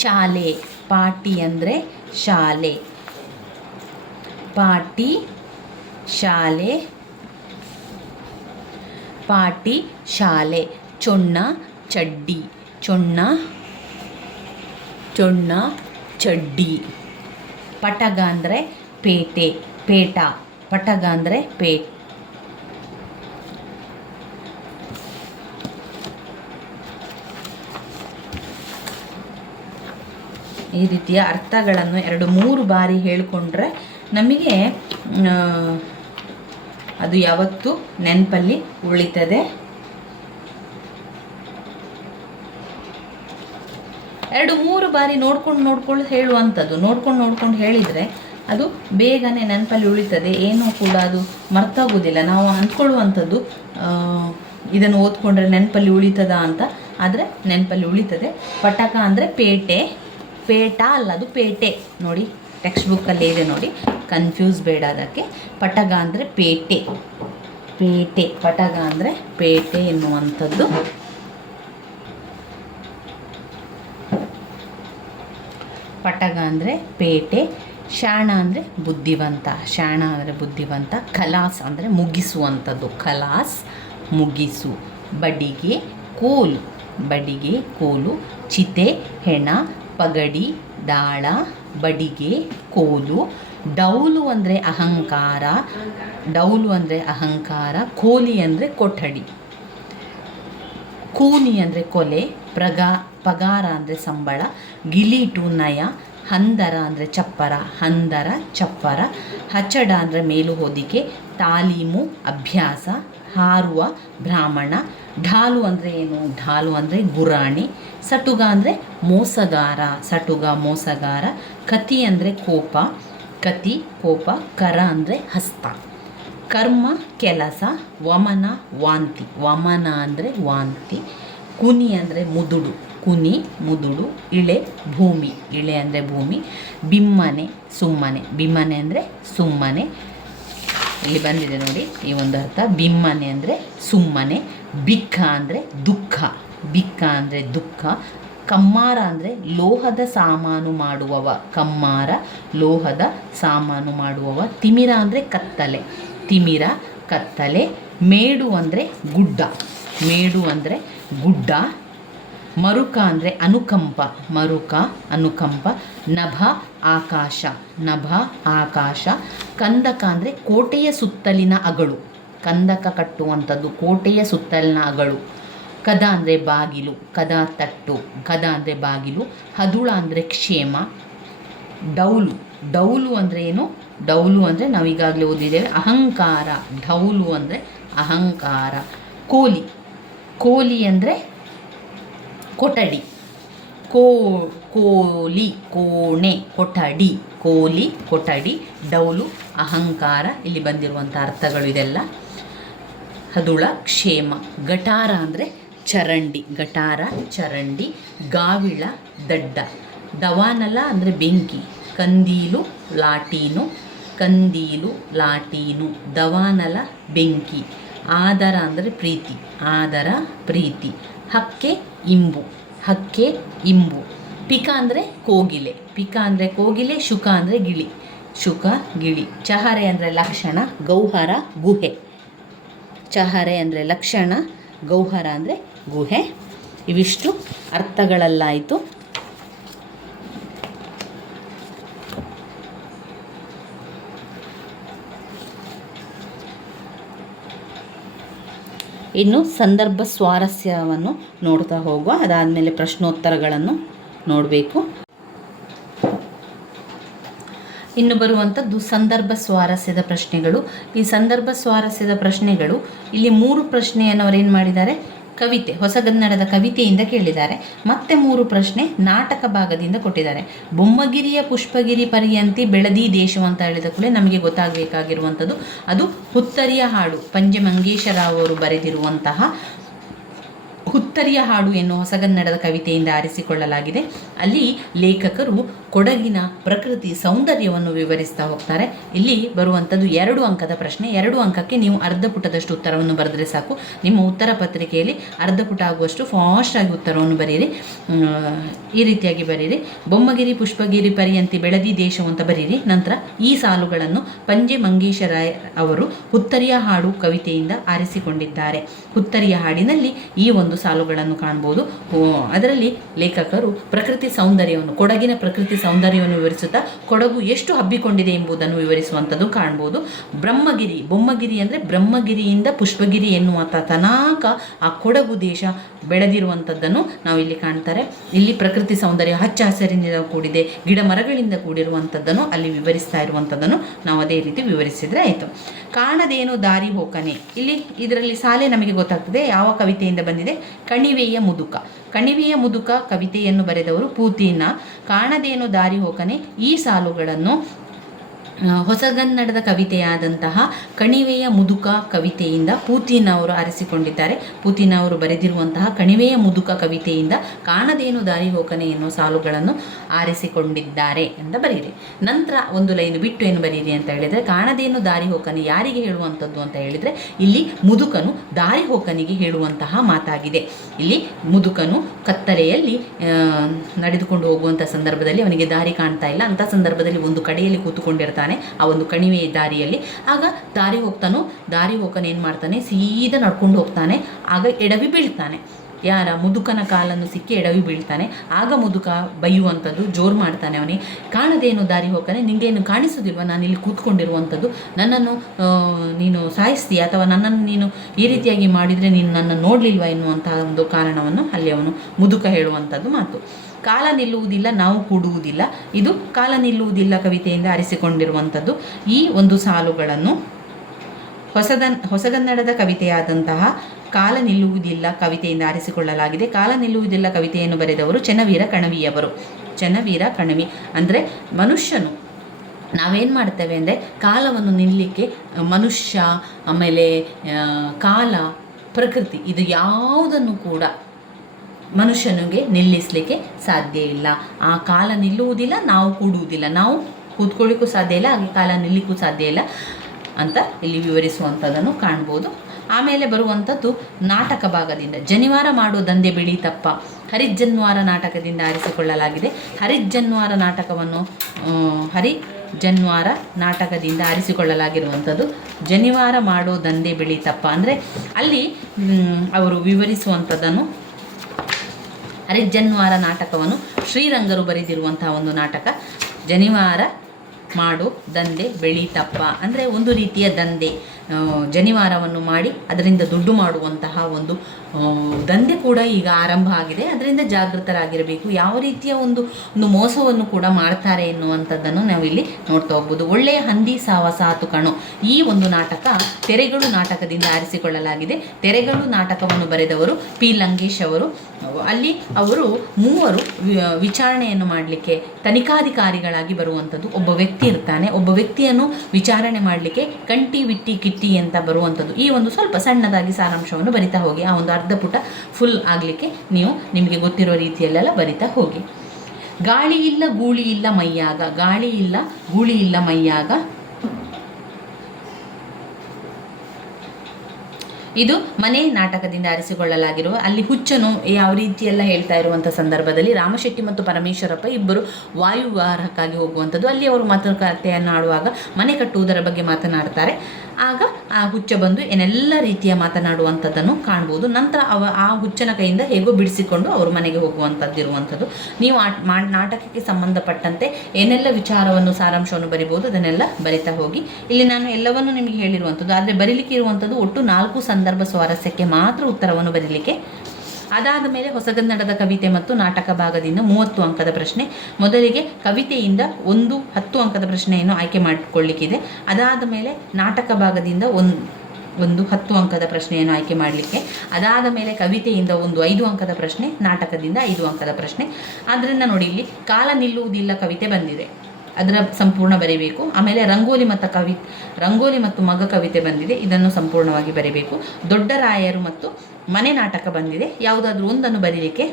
ಶಾಲೆ. ಪಾಟಿ ಅಂದರೆ ಶಾಲೆ. ಪಾಟಿ, ಶಾಲೆ. ಪಾಟಿ, ಶಾಲೆ. ಚೊಣ್ಣ, ಚಡ್ಡಿ. ಚೊಣ್ಣ, ಚೊಣ್ಣ, ಚಡ್ಡಿ. ಪಟಗ ಅಂದರೆ ಪೇಟೆ, ಪೇಟ. ಪಟಗ ಅಂದರೆ ಪೇಟೆ. ಈ ರೀತಿಯ ಅರ್ಥಗಳನ್ನು 2-3 ಬಾರಿ ಹೇಳಿಕೊಂಡ್ರೆ ನಮಗೆ ಅದು ಯಾವತ್ತೂ ನೆನಪಲ್ಲಿ ಉಳಿತದೆ. 2-3 ಬಾರಿ ನೋಡ್ಕೊಂಡು ಹೇಳುವಂಥದ್ದು. ನೋಡ್ಕೊಂಡು ಹೇಳಿದರೆ ಅದು ಬೇಗನೆ ನೆನಪಲ್ಲಿ ಉಳಿತದೆ. ಏನೂ ಕೂಡ ಅದು ಮರ್ತೋಗೋದಿಲ್ಲ. ನಾವು ಅಂದ್ಕೊಳ್ಳುವಂಥದ್ದು ಇದನ್ನು ಓದ್ಕೊಂಡ್ರೆ ನೆನಪಲ್ಲಿ ಉಳಿತದ ಅಂತ, ಆದರೆ ನೆನಪಲ್ಲಿ ಉಳಿತದೆ. ಪಟಕ ಅಂದರೆ ಪೇಟೆ. ಪೇಟ ಅಲ್ಲ, ಅದು ಪೇಟೆ. ನೋಡಿ, ಟೆಕ್ಸ್ಟ್ ಬುಕ್ಕಲ್ಲಿ ಇದೆ ನೋಡಿ, ಕನ್ಫ್ಯೂಸ್ ಬೇಡ ಅದಕ್ಕೆ. ಪಟಗ ಅಂದರೆ ಪೇಟೆ. ಪೇಟೆ, ಪಟಗ ಅಂದರೆ ಪೇಟೆ ಎನ್ನುವಂಥದ್ದು. ಪಟಗ ಅಂದರೆ ಪೇಟೆ. ಶಾಣ ಅಂದರೆ ಬುದ್ಧಿವಂತ. ಶಾಣ ಅಂದರೆ ಬುದ್ಧಿವಂತ. ಖಲಾಸ್ ಅಂದರೆ ಮುಗಿಸುವಂಥದ್ದು. ಖಲಾಸ್, ಮುಗಿಸು. ಬಡಿಗೆ, ಕೋಲು. ಬಡಿಗೆ, ಕೋಲು. ಚಿತೆ, ಹೆಣ. ಪಗಡಿ, ದಾಳ. ಬಡಿಗೆ, ಕೋಲು. ಡೌಲು ಅಂದರೆ ಅಹಂಕಾರ. ಡೌಲು ಅಂದರೆ ಅಹಂಕಾರ. ಕೋಲಿ ಅಂದರೆ ಕೊಠಡಿ. ಕೂನಿ ಅಂದರೆ ಕೊಲೆ. ಪಗಾರ ಅಂದರೆ ಸಂಬಳ. ಗಿಲೀಟು, ನಯ. ಹಂದರ ಅಂದರೆ ಚಪ್ಪರ. ಹಂದರ, ಚಪ್ಪರ. ಹಚಡ ಅಂದರೆ ಮೇಲು ಹೊದಿಕೆ. ತಾಲೀಮು, ಅಭ್ಯಾಸ. ಹಾರುವ, ಬ್ರಾಹ್ಮಣ. ಢಾಲು ಅಂದರೆ ಏನು? ಢಾಲು ಅಂದರೆ ಗುರಾಣಿ. ಸಟುಗ ಅಂದರೆ ಮೋಸಗಾರ. ಸಟುಗ, ಮೋಸಗಾರ. ಕತಿ ಅಂದರೆ ಕೋಪ. ಕತಿ, ಕೋಪ. ಕರ ಅಂದರೆ ಹಸ್ತ. ಕರ್ಮ, ಕೆಲಸ. ವಮನ, ವಾಂತಿ. ವಮನ ಅಂದರೆ ವಾಂತಿ. ಕುನಿ ಅಂದರೆ ಮುದುಡು. ಕುನಿ, ಮುದುಡು. ಇಳೆ, ಭೂಮಿ. ಇಳೆ ಅಂದರೆ ಭೂಮಿ. ಬಿಮ್ಮನೆ, ಸುಮ್ಮನೆ. ಬಿಮ್ಮನೆ ಅಂದರೆ ಸುಮ್ಮನೆ. ಇಲ್ಲಿ ಬಂದಿದೆ ನೋಡಿ ಈ ಒಂದು ಅರ್ಥ. ಬಿಮ್ಮನೆ ಅಂದರೆ ಸುಮ್ಮನೆ. ಬಿಕ್ಕ ಅಂದರೆ ದುಃಖ. ಬಿಕ್ಕ ಅಂದರೆ ದುಃಖ. ಕಮ್ಮಾರ ಅಂದರೆ ಲೋಹದ ಸಾಮಾನು ಮಾಡುವವ. ಕಮ್ಮಾರ, ಲೋಹದ ಸಾಮಾನು ಮಾಡುವವ. ತಿಮಿರ ಅಂದರೆ ಕತ್ತಲೆ. ತಿಮಿರ, ಕತ್ತಲೆ. ಮೇಡು ಅಂದರೆ ಗುಡ್ಡ. ಮೇಡು ಅಂದರೆ ಗುಡ್ಡ. ಮರುಕ ಅಂದರೆ ಅನುಕಂಪ. ಮರುಕ, ಅನುಕಂಪ. ನಭ, ಆಕಾಶ. ನಭ, ಆಕಾಶ. ಕಂದಕ ಅಂದರೆ ಕೋಟೆಯ ಸುತ್ತಲಿನ ಅಗಳು. ಕಂದಕ ಕಟ್ಟುವಂಥದ್ದು, ಕೋಟೆಯ ಸುತ್ತಲಿನ ಅಗಳು. ಕದ ಅಂದರೆ ಬಾಗಿಲು. ಕದ, ತಟ್ಟು. ಕದ ಅಂದರೆ ಬಾಗಿಲು. ಹದುಳ ಅಂದರೆ ಕ್ಷೇಮ. ಡೌಲು. ಡೌಲು ಅಂದರೆ ಏನು? ಡೌಲು ಅಂದರೆ ನಾವೀಗಾಗಲೇ ಓದಿದ್ದೇವೆ, ಅಹಂಕಾರ. ಡೌಲು ಅಂದರೆ ಅಹಂಕಾರ. ಕೋಲಿ. ಕೋಲಿ ಅಂದರೆ ಕೊಠಡಿ. ಕೋಲಿ, ಕೋಣೆ, ಕೊಠಡಿ. ಕೋಲಿ, ಕೊಠಡಿ. ಡೌಲು, ಅಹಂಕಾರ. ಇಲ್ಲಿ ಬಂದಿರುವಂಥ ಅರ್ಥಗಳು ಇದೆಲ್ಲ. ಹದುಳ, ಕ್ಷೇಮ. ಗಟಾರ ಅಂದರೆ ಚರಂಡಿ. ಗಟಾರ, ಚರಂಡಿ. ಗಾವಿಳ, ದಡ್ಡ. ದವಾನಲ ಅಂದರೆ ಬೆಂಕಿ. ಕಂದೀಲು ಲಾಟೀನು, ಕಂದೀಲು ಲಾಟೀನು. ದವಾನಲ ಬೆಂಕಿ. ಆದರ ಅಂದರೆ ಪ್ರೀತಿ, ಆದರ ಪ್ರೀತಿ. ಹಕ್ಕೆ ಇಂಬು, ಹಕ್ಕೆ ಇಂಬು. ಪಿಕ ಅಂದರೆ ಕೋಗಿಲೆ, ಪಿಕ ಅಂದರೆ ಕೋಗಿಲೆ. ಶುಕ ಅಂದರೆ ಗಿಳಿ, ಶುಕ ಗಿಳಿ. ಚಹರೆ ಅಂದರೆ ಲಕ್ಷಣ, ಗೌಹರ ಗುಹೆ. ಚಹರೆ ಅಂದರೆ ಲಕ್ಷಣ, ಗೌಹರ ಅಂದರೆ ಗುಹೆ. ಇವಿಷ್ಟು ಅರ್ಥಗಳಲ್ಲಾಯಿತು. ಇನ್ನು ಸಂದರ್ಭ ಸ್ವಾರಸ್ಯವನ್ನು ನೋಡ್ತಾ ಹೋಗುವ. ಅದಾದಮೇಲೆ ಪ್ರಶ್ನೋತ್ತರಗಳನ್ನು ನೋಡಬೇಕು. ಇನ್ನು ಬರುವಂಥದ್ದು ಸಂದರ್ಭ ಸ್ವಾರಸ್ಯದ ಪ್ರಶ್ನೆಗಳು. ಈ ಸಂದರ್ಭ ಸ್ವಾರಸ್ಯದ ಪ್ರಶ್ನೆಗಳು ಇಲ್ಲಿ 3 ಪ್ರಶ್ನೆಯನ್ನು ಅವರೇನು ಮಾಡಿದ್ದಾರೆ, ಕವಿತೆ, ಹೊಸಗನ್ನಡದ ಕವಿತೆಯಿಂದ ಕೇಳಿದ್ದಾರೆ. ಮತ್ತೆ 3 ಪ್ರಶ್ನೆ ನಾಟಕ ಭಾಗದಿಂದ ಕೊಟ್ಟಿದ್ದಾರೆ. ಬೊಮ್ಮಗಿರಿಯ ಪುಷ್ಪಗಿರಿ ಪರ್ಯಂತಿ ಬೆಳದಿ ದೇಶವು ಅಂತ ಹೇಳಿದ ಕೂಡಲೇ ನಮಗೆ ಗೊತ್ತಾಗಬೇಕಾಗಿರುವಂಥದ್ದು ಅದು ಹುತ್ತರಿಯ ಹಾಡು, ಪಂಜೆ ಮಂಗೇಶರಾವ್ ಅವರು ಬರೆದಿರುವಂತಹ ಹುತ್ತರಿಯ ಹಾಡು ಎನ್ನುವ ಹೊಸಗನ್ನಡದ ಕವಿತೆಯಿಂದ ಆರಿಸಿಕೊಳ್ಳಲಾಗಿದೆ. ಅಲ್ಲಿ ಲೇಖಕರು ಕೊಡಗಿನ ಪ್ರಕೃತಿ ಸೌಂದರ್ಯವನ್ನು ವಿವರಿಸ್ತಾ ಹೋಗ್ತಾರೆ. ಇಲ್ಲಿ ಬರುವಂಥದ್ದು 2 ಅಂಕದ ಪ್ರಶ್ನೆ. 2 ಅಂಕಕ್ಕೆ ನೀವು ಅರ್ಧ ಪುಟದಷ್ಟು ಉತ್ತರವನ್ನು ಬರೆದರೆ ಸಾಕು. ನಿಮ್ಮ ಉತ್ತರ ಪತ್ರಿಕೆಯಲ್ಲಿ ಅರ್ಧ ಪುಟ ಆಗುವಷ್ಟು ಫಾಸ್ಟಾಗಿ ಉತ್ತರವನ್ನು ಬರೀರಿ. ಈ ರೀತಿಯಾಗಿ ಬರೀರಿ. ಬೊಮ್ಮಗಿರಿ ಪುಷ್ಪಗಿರಿ ಪರ್ಯಂತಿ ಬೆಳದಿ ದೇಶವು ಅಂತ ಬರೀರಿ. ನಂತರ ಈ ಸಾಲುಗಳನ್ನು ಪಂಜೆ ಮಂಗೇಶರಾಯ್ ಅವರು ಹುತ್ತರಿಯ ಹಾಡು ಕವಿತೆಯಿಂದ ಆರಿಸಿಕೊಂಡಿದ್ದಾರೆ. ಹುತ್ತರಿಯ ಹಾಡಿನಲ್ಲಿ ಈ ಒಂದು ಸಾಲುಗಳನ್ನು ಕಾಣ್ಬೋದು. ಅದರಲ್ಲಿ ಲೇಖಕರು ಪ್ರಕೃತಿ ಸೌಂದರ್ಯವನ್ನು, ಕೊಡಗಿನ ಪ್ರಕೃತಿ ಸೌಂದರ್ಯವನ್ನು ವಿವರಿಸುತ್ತಾ ಕೊಡಗು ಎಷ್ಟು ಹಬ್ಬಿಕೊಂಡಿದೆ ಎಂಬುದನ್ನು ವಿವರಿಸುವಂಥದ್ದು ಕಾಣ್ಬೋದು. ಬ್ರಹ್ಮಗಿರಿ, ಬೊಮ್ಮಗಿರಿ ಅಂದರೆ ಬ್ರಹ್ಮಗಿರಿಯಿಂದ ಪುಷ್ಪಗಿರಿ ಎನ್ನುವಂಥ ತನಕ ಆ ಕೊಡಗು ದೇಶ ಬೆಳೆದಿರುವಂಥದ್ದನ್ನು ನಾವು ಇಲ್ಲಿ ಕಾಣ್ತಾರೆ. ಇಲ್ಲಿ ಪ್ರಕೃತಿ ಸೌಂದರ್ಯ ಹಚ್ಚ ಹಸಿರಿನಿಂದ ಕೂಡಿದೆ, ಗಿಡ ಮರಗಳಿಂದ ಕೂಡಿರುವಂಥದ್ದನ್ನು ಅಲ್ಲಿ ವಿವರಿಸ್ತಾ ಇರುವಂಥದ್ದನ್ನು ನಾವು ಅದೇ ರೀತಿ ವಿವರಿಸಿದರೆ ಆಯಿತು. ಕಾಣದೇನು ದಾರಿ ಹೋಕನೆ, ಇಲ್ಲಿ ಇದರಲ್ಲಿ ಸಾಲೆ ನಮಗೆ ಗೊತ್ತಾಗ್ತದೆ ಯಾವ ಕವಿತೆಯಿಂದ ಬಂದಿದೆ. ಕಣಿವೆಯ ಮುದುಕ, ಕಣಿವೆಯ ಮುದುಕ ಕವಿತೆಯನ್ನು ಬರೆದವರು ಪೂತಿನ. ಕಾಣದೇನು ದಾರಿ ಹೋಕನೆ ಈ ಸಾಲುಗಳನ್ನು ಹೊಸಗನ್ನಡದ ಕವಿತೆಯಾದಂತಹ ಕಣಿವೆಯ ಮುದುಕ ಕವಿತೆಯಿಂದ ಪೂತಿನ ಅವರು ಆರಿಸಿಕೊಂಡಿದ್ದಾರೆ. ಪೂತಿನ ಅವರು ಬರೆದಿರುವಂತಹ ಕಣಿವೆಯ ಮುದುಕ ಕವಿತೆಯಿಂದ ಕಾಣದೇನು ದಾರಿ ಹೋಕನೆ ಎನ್ನುವ ಸಾಲುಗಳನ್ನು ಆರಿಸಿಕೊಂಡಿದ್ದಾರೆ ಅಂತ ಬರೀರಿ. ನಂತರ ಒಂದು ಲೈನ್ ಬಿಟ್ಟು ಏನು ಬರೀರಿ ಅಂತ ಹೇಳಿದರೆ, ಕಾಣದೇನು ದಾರಿ ಹೋಕನೆ ಯಾರಿಗೆ ಹೇಳುವಂಥದ್ದು ಅಂತ ಹೇಳಿದರೆ ಇಲ್ಲಿ ಮುದುಕನು ದಾರಿ ಹೋಕನಿಗೆ ಹೇಳುವಂತಹ ಮಾತಾಗಿದೆ. ಇಲ್ಲಿ ಮುದುಕನು ಕತ್ತಲೆಯಲ್ಲಿ ನಡೆದುಕೊಂಡು ಹೋಗುವಂಥ ಸಂದರ್ಭದಲ್ಲಿ ಅವನಿಗೆ ದಾರಿ ಕಾಣ್ತಾ ಇಲ್ಲ. ಅಂಥ ಸಂದರ್ಭದಲ್ಲಿ ಒಂದು ಕಡೆಯಲ್ಲಿ ಕೂತುಕೊಂಡಿರ್ತಾನೆ ಆ ಒಂದು ಕಣಿವೆಯ ದಾರಿಯಲ್ಲಿ. ಆಗ ದಾರಿ ಹೋಕನ ಏನು ಮಾಡ್ತಾನೆ, ಸೀದಾ ನಡ್ಕೊಂಡು ಹೋಗ್ತಾನೆ. ಆಗ ಎಡವಿ ಬೀಳ್ತಾನೆ. ಯಾರ ಮುದುಕನ ಕಾಲನ್ನು ಸಿಕ್ಕಿ ಎಡವಿ ಬೀಳ್ತಾನೆ. ಆಗ ಮುದುಕ ಬೈಯುವಂಥದ್ದು ಜೋರು ಮಾಡ್ತಾನೆ ಅವನಿಗೆ, ಕಾಣದೇನು ದಾರಿ ಹೋಗ್ತಾನೆ, ನಿಂಗೇನು ಕಾಣಿಸೋದಿಲ್ವ ನಾನು ಇಲ್ಲಿ ಕೂತ್ಕೊಂಡಿರುವಂಥದ್ದು, ನನ್ನನ್ನು ನೀನು ಸಾಯಿಸ್ತೀಯ ಅಥವಾ ನನ್ನನ್ನು ನೀನು ಈ ರೀತಿಯಾಗಿ ಮಾಡಿದರೆ ನೀನು ನನ್ನನ್ನು ನೋಡಲಿಲ್ವ ಎನ್ನುವಂತಹ ಒಂದು ಕಾರಣವನ್ನು ಅಲ್ಲಿ ಅವನು ಮುದುಕ ಹೇಳುವಂಥದ್ದು ಮಾತು. ಕಾಲ ನಿಲ್ಲುವುದಿಲ್ಲ ನಾವು ಕೂಡುವುದಿಲ್ಲ, ಇದು ಕಾಲ ನಿಲ್ಲುವುದಿಲ್ಲ ಕವಿತೆಯಿಂದ ಆರಿಸಿಕೊಂಡಿರುವಂಥದ್ದು. ಈ ಒಂದು ಸಾಲುಗಳನ್ನು ಹೊಸಗನ್ನಡದ ಕವಿತೆಯಾದಂತಹ ಕಾಲ ನಿಲ್ಲುವುದಿಲ್ಲ ಕವಿತೆಯಿಂದ ಆರಿಸಿಕೊಳ್ಳಲಾಗಿದೆ. ಕಾಲ ನಿಲ್ಲುವುದಿಲ್ಲ ಕವಿತೆಯನ್ನು ಬರೆದವರು ಚೆನ್ನವೀರ ಕಣವಿಯವರು. ಚೆನ್ನವೀರ ಕಣವಿ ಅಂದರೆ ಮನುಷ್ಯನು ನಾವೇನು ಮಾಡ್ತೇವೆ ಅಂದರೆ ಕಾಲವನ್ನು ನಿಲ್ಲಲಿಕ್ಕೆ ಮನುಷ್ಯ, ಆಮೇಲೆ ಕಾಲ, ಪ್ರಕೃತಿ ಇದು ಯಾವುದನ್ನು ಕೂಡ ಮನುಷ್ಯನಿಗೆ ನಿಲ್ಲಿಸಲಿಕ್ಕೆ ಸಾಧ್ಯ ಇಲ್ಲ. ಆ ಕಾಲ ನಿಲ್ಲುವುದಿಲ್ಲ, ನಾವು ಕೂಡುವುದಿಲ್ಲ, ನಾವು ಕೂತ್ಕೊಳ್ಳಿಕ್ಕೂ ಸಾಧ್ಯ ಇಲ್ಲ, ಹಾಗೆ ಕಾಲ ನಿಲ್ಲಿಕ್ಕೂ ಸಾಧ್ಯ ಇಲ್ಲ ಅಂತ ಇಲ್ಲಿ ವಿವರಿಸುವಂಥದ್ದನ್ನು ಕಾಣ್ಬೋದು. ಆಮೇಲೆ ಬರುವಂಥದ್ದು ನಾಟಕ ಭಾಗದಿಂದ ಜನಿವಾರ ಮಾಡೋ ದಂಧೆ ಬಿಳಿ ತಪ್ಪ ಹರಿಜನ್ವಾರ ನಾಟಕದಿಂದ ಆರಿಸಿಕೊಳ್ಳಲಾಗಿದೆ. ಹರಿಜನ್ವಾರ ನಾಟಕದಿಂದ ಆರಿಸಿಕೊಳ್ಳಲಾಗಿರುವಂಥದ್ದು ಜನಿವಾರ ಮಾಡೋ ದಂಧೆ ಬಿಳಿ ತಪ್ಪ ಅಂದರೆ ಅಲ್ಲಿ ಅವರು ವಿವರಿಸುವಂಥದ್ದನ್ನು ಹರಿಜನ್ವಾರ ನಾಟಕವನ್ನು ಶ್ರೀರಂಗರು ಬರೆದಿರುವಂತಹ ಒಂದು ನಾಟಕ. ಜನಿವಾರ ಮಾಡೋ ದಂಧೆ ಬೆಳಿ ತಪ್ಪ ಅಂದರೆ ಒಂದು ರೀತಿಯ ದಂಧೆ, ಜನಿವಾರವನ್ನು ಮಾಡಿ ಅದರಿಂದ ದುಡ್ಡು ಮಾಡುವಂತಹ ಒಂದು ದಂಧೆ ಕೂಡ ಈಗ ಆರಂಭ ಆಗಿದೆ. ಅದರಿಂದ ಜಾಗೃತರಾಗಿರಬೇಕು. ಯಾವ ರೀತಿಯ ಒಂದು ಮೋಸವನ್ನು ಕೂಡ ಮಾಡ್ತಾರೆ ಎನ್ನುವಂಥದ್ದನ್ನು ನಾವು ಇಲ್ಲಿ ನೋಡ್ತಾ ಹೋಗ್ಬೋದು. ಒಳ್ಳೆಯ ಹಂದಿ ಸಾತು ಕಣೋ ಈ ಒಂದು ನಾಟಕ ತೆರೆಗಳು ನಾಟಕದಿಂದ ಆರಿಸಿಕೊಳ್ಳಲಾಗಿದೆ. ತೆರೆಗಳು ನಾಟಕವನ್ನು ಬರೆದವರು ಪಿ ಲಂಕೇಶ್ ಅವರು. ಅಲ್ಲಿ ಅವರು 3 ವಿಚಾರಣೆಯನ್ನು ಮಾಡಲಿಕ್ಕೆ ತನಿಖಾಧಿಕಾರಿಗಳಾಗಿ ಬರುವಂಥದ್ದು. ಒಬ್ಬ ವ್ಯಕ್ತಿ ಇರ್ತಾನೆ, ಒಬ್ಬ ವ್ಯಕ್ತಿಯನ್ನು ವಿಚಾರಣೆ ಮಾಡಲಿಕ್ಕೆ ಕಂಟಿ ವಿಟ್ಟಿ ಕಿಟ್ಟಿ ಅಂತ ಬರುವಂಥದ್ದು. ಈ ಒಂದು ಸ್ವಲ್ಪ ಸಣ್ಣದಾಗಿ ಸಾರಾಂಶವನ್ನು ಬರಿತಾ ಹೋಗಿ. ಆ ಒಂದು ಅರ್ಧ ಪುಟ ಫುಲ್ ಆಗಲಿಕ್ಕೆ ನೀವು ನಿಮಗೆ ಗೊತ್ತಿರೋ ರೀತಿಯಲ್ಲೆಲ್ಲ ಬರಿತಾ ಹೋಗಿ. ಗಾಳಿ ಇಲ್ಲ ಗೂಳಿ ಇಲ್ಲ ಮೈಯಾಗ, ಗಾಳಿ ಇಲ್ಲ ಗೂಳಿ ಇಲ್ಲ ಮೈಯಾಗ. ಇದು ಮನೆ ನಾಟಕದಿಂದ ಆರಿಸಿಕೊಳ್ಳಲಾಗಿರುವ, ಅಲ್ಲಿ ಹುಚ್ಚನು ಯಾವ ರೀತಿಯೆಲ್ಲ ಹೇಳ್ತಾ ಇರುವಂಥ ಸಂದರ್ಭದಲ್ಲಿ ರಾಮಶೆಟ್ಟಿ ಮತ್ತು ಪರಮೇಶ್ವರಪ್ಪ ಇಬ್ಬರು ವಾಯುವಿಹಾರಕ್ಕಾಗಿ ಹೋಗುವಂಥದ್ದು. ಅಲ್ಲಿ ಅವರು ಮಾತುಕತೆಯನ್ನು ಆಡುವಾಗ ಮನೆ ಕಟ್ಟುವುದರ ಬಗ್ಗೆ ಮಾತನಾಡ್ತಾರೆ. ಆಗ ಆ ಹುಚ್ಚ ಬಂದು ಏನೆಲ್ಲ ರೀತಿಯ ಮಾತನಾಡುವಂಥದ್ದನ್ನು ಕಾಣ್ಬೋದು. ನಂತರ ಆ ಹುಚ್ಚನ ಕೈಯಿಂದ ಹೇಗೋ ಬಿಡಿಸಿಕೊಂಡು ಅವರು ಮನೆಗೆ ಹೋಗುವಂಥದ್ದಿರುವಂಥದ್ದು. ನೀವು ನಾಟಕಕ್ಕೆ ಸಂಬಂಧಪಟ್ಟಂತೆ ಏನೆಲ್ಲ ವಿಚಾರವನ್ನು ಸಾರಾಂಶವನ್ನು ಬರಿಬೋದು ಅದನ್ನೆಲ್ಲ ಬರಿತಾ ಹೋಗಿ. ಇಲ್ಲಿ ನಾನು ಎಲ್ಲವನ್ನು ನಿಮಗೆ ಹೇಳಿರುವಂಥದ್ದು, ಆದರೆ ಬರೀಲಿಕ್ಕೆ ಇರುವಂಥದ್ದು ಒಟ್ಟು 4 ಸಂದರ್ಭ ಸ್ವಾರಸ್ಯಕ್ಕೆ ಮಾತ್ರ ಉತ್ತರವನ್ನು ಬರೀಲಿಕ್ಕೆ. ಅದಾದ ಮೇಲೆ ಹೊಸಗನ್ನಡದ ಕವಿತೆ ಮತ್ತು ನಾಟಕ ಭಾಗದಿಂದ 30 ಅಂಕದ ಪ್ರಶ್ನೆ. ಮೊದಲಿಗೆ ಕವಿತೆಯಿಂದ 10 ಅಂಕದ ಪ್ರಶ್ನೆಯನ್ನು ಆಯ್ಕೆ ಮಾಡಿಕೊಳ್ಳಿಕ್ಕಿದೆ. ಅದಾದ ಮೇಲೆ ನಾಟಕ ಭಾಗದಿಂದ ಒಂದು 10 ಅಂಕದ ಪ್ರಶ್ನೆಯನ್ನು ಆಯ್ಕೆ ಮಾಡಲಿಕ್ಕೆ. ಅದಾದ ಮೇಲೆ ಕವಿತೆಯಿಂದ 5 ಅಂಕದ ಪ್ರಶ್ನೆ, ನಾಟಕದಿಂದ 5 ಅಂಕದ ಪ್ರಶ್ನೆ. ಆದ್ದರಿಂದ ನೋಡಿ, ಇಲ್ಲಿ ಕಾಲ ನಿಲ್ಲುವುದಿಲ್ಲ ಕವಿತೆ ಬಂದಿದೆ, ಅದರ ಸಂಪೂರ್ಣ ಬರೀಬೇಕು. ಆಮೇಲೆ ರಂಗೋಲಿ ಮತ್ತು ಮಗ ಕವಿತೆ ಬಂದಿದೆ, ಇದನ್ನು ಸಂಪೂರ್ಣವಾಗಿ ಬರೀಬೇಕು. ದೊಡ್ಡ ರಾಯರು ಮತ್ತು ಮನೆ ನಾಟಕ ಬಂದಿದೆ, ಯಾವುದಾದ್ರೂ ಒಂದನ್ನು ಬರೀಲಿಕ್ಕೆ.